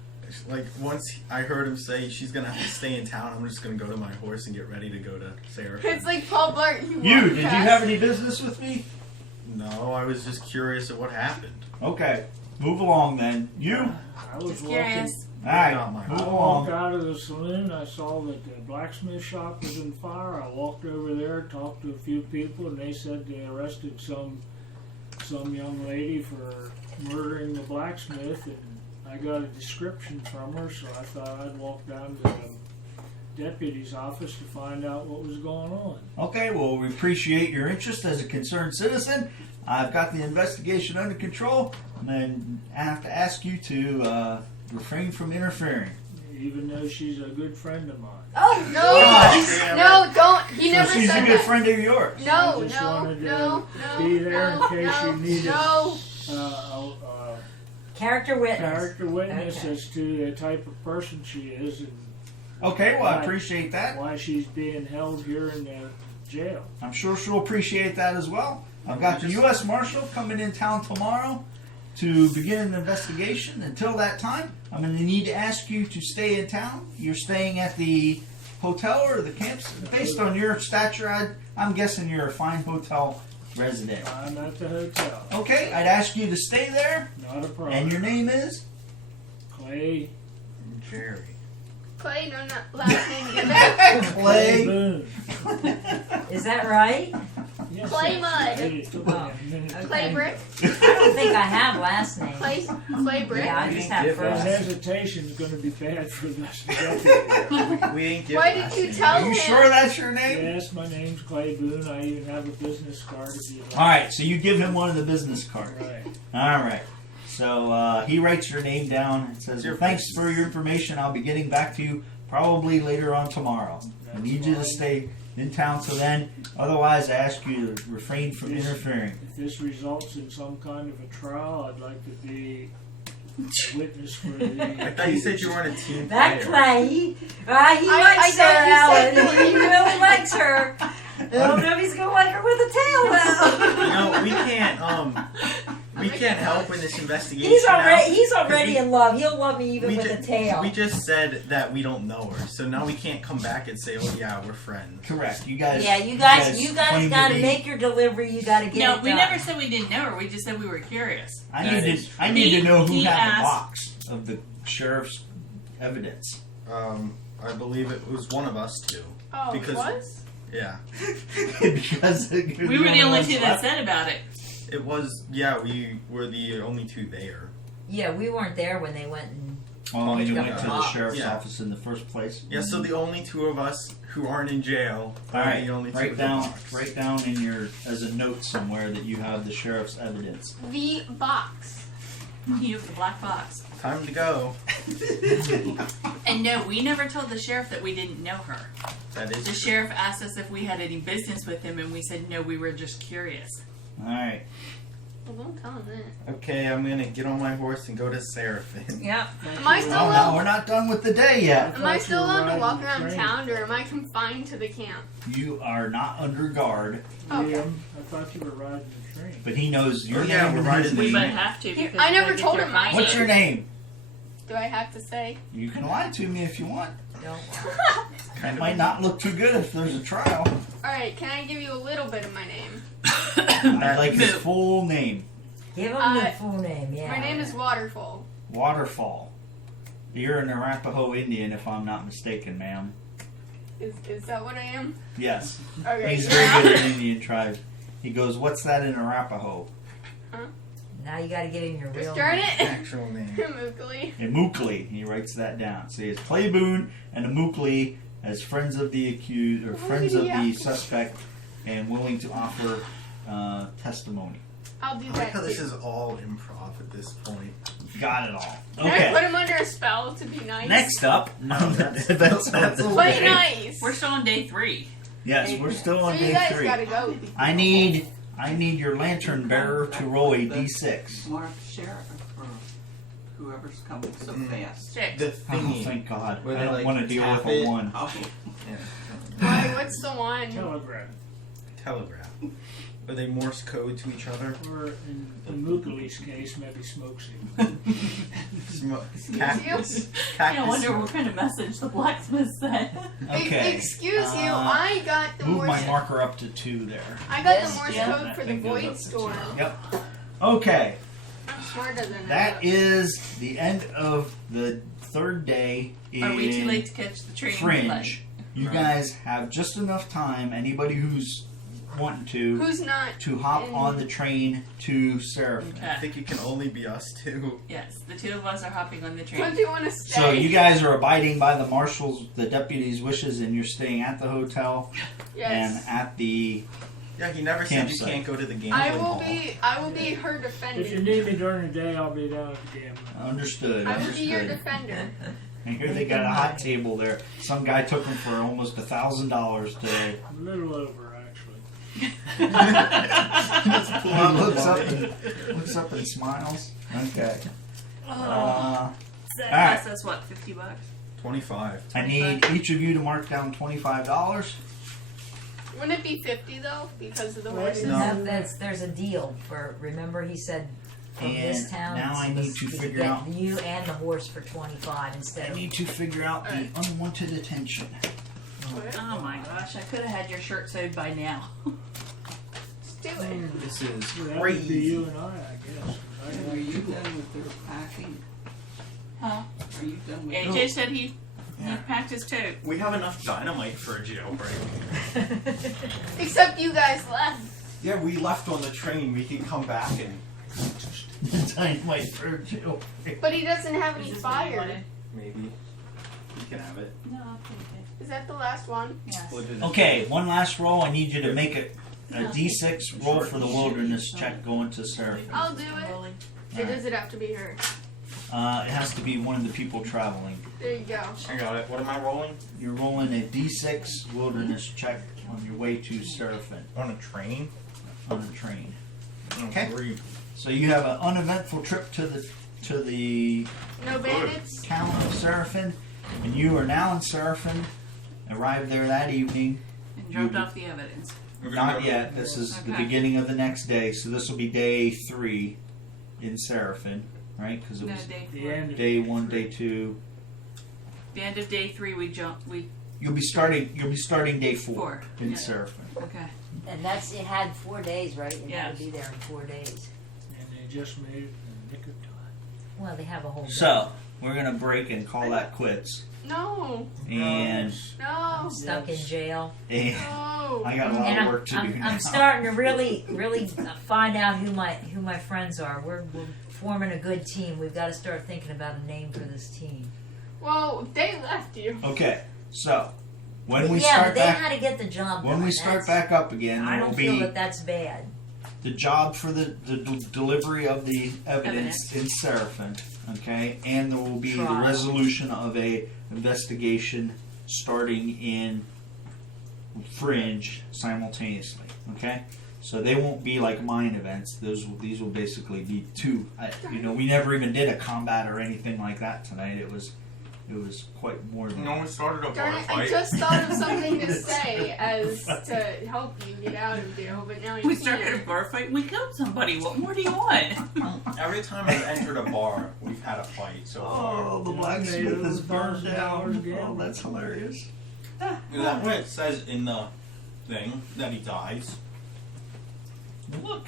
Like once I heard him say she's gonna have to stay in town, I'm just gonna go to my horse and get ready to go to Sarah. It's like Paul Blart. You, did you have any business with me? No, I was just curious of what happened. Okay, move along then. You? I was Just walking. curious. Alright, Not my move I along. walked out of the saloon. I saw that the blacksmith shop was on fire. I walked over there, talked to a few people, and they said they arrested some young lady for murdering the blacksmith. And I got a description from her, so I thought I'd walk down to the deputy's office to find out what was going on. Okay, well, we appreciate your interest as a concerned citizen. I've got the investigation under control, and then I have to ask you to refrain from interfering. Even though she's a good friend of mine. Oh No, Damn no, don't. He So never she's said a good that. friend of yours. No, I just no, wanted to no, be there in no, case no, you needed no. Character witness. Character witness Okay. as to the type of person she is and Okay, well, I appreciate that. why she's being held here in the jail. I'm sure she'll appreciate that as well. I've got the U.S. Marshal coming in town tomorrow to begin an investigation. Until that time, I'm going to need to ask you to stay in town. You're staying at the hotel or the camps? Based on your stature, I'm guessing you're a fine hotel resident. I'm at the hotel. Okay, I'd ask you to stay there. Not a problem. And your name is? Clay Jerry. Clay, no, not last name either. Clay. Boone. Is that right? Yes, Clay that's Mud. right. It took me a minute. Okay. Clay Brick. I don't think I have last name. Clay Brick. Yeah, I just have Give That first. hesitation's going to be bad for this deputy. We ain't get Why last did you name. tell Are you him? sure that's your name? Yes, my name's Clay Boone. I even have a business card if you'd like. All right, so you give him one of the business cards. Right. All right. So he writes your name down and says, well, thanks for your information. I'll be getting back to you probably later on tomorrow. I need you to stay in town till then. Otherwise, I ask you to refrain from interfering. If this results in some kind of a trial, I'd like to be a witness for the. I thought you said you weren't a team That player. Clay, he I likes her, thought you Alan. said- He really likes her. I don't know if he's gonna like her with a tail though. No, we can't. We can't help in this investigation. He's now, already in love. He'll love me even with a tail. We just said that we don't know her, so now we can't come back and say, "Oh yeah, we're friends." Correct. You guys. Yeah, you guys claim got to be- make your delivery. You got to get No, it we done. never said we didn't know her. We just said we were curious. I need to know who He had the asked- box of the sheriff's evidence. I believe it was one of us two. Oh, Because- it was? Yeah, Because We were the only two that said about it. it was. Yeah, we were the only two there. Yeah, we weren't there when they went and. Oh, you got went the to the box. sheriff's Yeah. office in the first place. Yeah, so the only two of us who aren't in jail All are right. the only two. Write with the down. box. Write down in your as a note somewhere that you have the sheriff's evidence. The box. You have the black box. Time to go. And no, we never told the sheriff that we didn't know her. That is The true. sheriff asked us if we had any business with him, and we said no, we were just curious. All right. Well, don't tell him that. Okay, I'm gonna get on my horse and go to Seraphim. Yep. Am I still Oh no, allowed? we're not done with the day yet. Am I thought still you were allowed to riding walk the around train. town, or am I confined to the camp? You are not under guard, Okay. Liam, I thought you were riding the train. but he knows your Oh, yeah, name we're and riding his the We name. might have to. Here, because I we never gotta get told their him my fine. What's your name? Do I have to say? You can lie to me if you want. Don't. It might not look too good if there's a trial. Alright, can I give you a little bit of my name? I'd like his Move. full name. Give him Uh, the full name. Yeah. My name is Waterfall. Waterfall. You're an Arapaho Indian, if I'm not mistaken, ma'am. Is that what I am? Yes. Okay. He's very good at Indian tribe. He goes, "What's that in Arapaho?" Now you got to give him your real Just darn name. it. Actual name. Mookly. And Mukli. He writes that down. So he has Playboon and a Mukli as friends of the accused or friends of the suspect, and willing to offer testimony. I'll do I like that how too. this is all improv at this point. Got it all. Can I put Okay. him under a spell to be nice? Next up, No, that's that's a Play little- nice. We're still on day 3. Yes, we're still So on you day guys 3. gotta go. I need your lantern bearer to roll a d6. Mark Sheriff or whoever's coming so fast. 6. The Oh, thingy. thank God. Where I they, don't like, want to deal tap with a it. 1. Oh, Why? What's the one? Telegraph. Telegraph. Are they Morse code to each other? Or in Mookali's case, maybe Smokesy. Cactus. I wonder what kind of message the blacksmith said. Okay. Excuse you, I got the Move Morse. my marker up to 2 there. I got Yes, the Morse yeah. code That for the thing goes Void up to Storm. 2. Yep. Okay. I'm smarter than That is the end of the 3rd day in Are we too late to catch the train? Fringe. You Right. guys have just enough time, anybody who's wanting to Who's not? hop in- on the train to Seraphim. I Okay. think it can only be us two. Yes, the two of us are hopping on the Don't train. you want to stay? So you guys are abiding by the marshal's, the deputy's wishes, and you're staying at the hotel Yes. and at the. Yeah, he never said you Campsite. can't go to the gambling I hall. will be her If you defender. need me during the day, I'll be down at the gambling. Understood. I will be your Understood. defender. And here they got a hot table there. Some guy took them for almost $1,000 today. A little over, actually. He looks up and smiles. Okay. That Alright. cost us what, $50? 25. I need each of you to mark down $25. Wouldn't it be 50 though, because of the Right. horses? No. There's a deal for. Remember, he said from And this town. now I need to we could figure get out- you and the horse for 25 instead I of. need to figure out the unwanted attention. Oh my gosh, I could have had your shirt sewed by now. Let's do it. This is Well, that would be crazy. you and I guess. And are you done with their packing? Huh? Are you done with AJ said he packed his tote. We have enough dynamite for a jailbreak. Except you guys left. Yeah, we left on the train. We can come back and Dynamite for Jill. But he doesn't have any Is this what you fire. wanted? Maybe. You can have it. No, I'll take it. Is that the last one? Yes. Split it in Okay, one last roll. I need you to make a D6 roll for the wilderness check going to Seraphim. I'll do it. Or does it have to be her? It has to be one of the people traveling. There you go. I got it. What am I rolling? You're rolling a D6 wilderness check on your way to Seraphim On a train? on a train. Okay. Okay. So you have an uneventful trip to the No bandits? town of Seraphim, and you are now in Seraphim. Arrived there that evening. And dropped off the evidence. Not yet. This is the Okay. beginning of the next day, so this will be day 3. in Seraphim, right? Because it No, was day The 4. end of day 1, day 2. The end of day 3, we You'll be starting day 4 4. in Yeah. Seraphim. Okay. And it had 4 days, right? It had Yes. to be there in 4 days. And they just made it in the nick of time. Well, they have a whole. So we're gonna break and call that quits. No. And No. I'm stuck in Yes. jail. No. I got a lot And of I'm, work to do now. I'm starting to really find out who my friends are. We're forming a good team. We've got to start thinking about a name for this team. Well, they left you. Okay, so when we yeah, start but they back, had to get the job when done. we start That's- back up again, I there don't will feel be that that's bad. the job for the delivery of the evidence Evidence. in Seraphim, okay, and there will be the Trial. resolution of a investigation starting in Fringe simultaneously, okay. So they won't be like mine events. These will basically be two. We never even did a combat or anything like that tonight. It was quite more than No, we started a bar Darn it, I fight. just thought of something to say as to help you get out of jail, but now you We can't. started a bar fight. We killed somebody. What more do you want? Every time I've entered a bar, we've had a fight so far. Oh, the Yeah, blacksmith made is it burned down. $1,000 Oh, that's hilarious. Is that what it says in the thing that he dies? Look,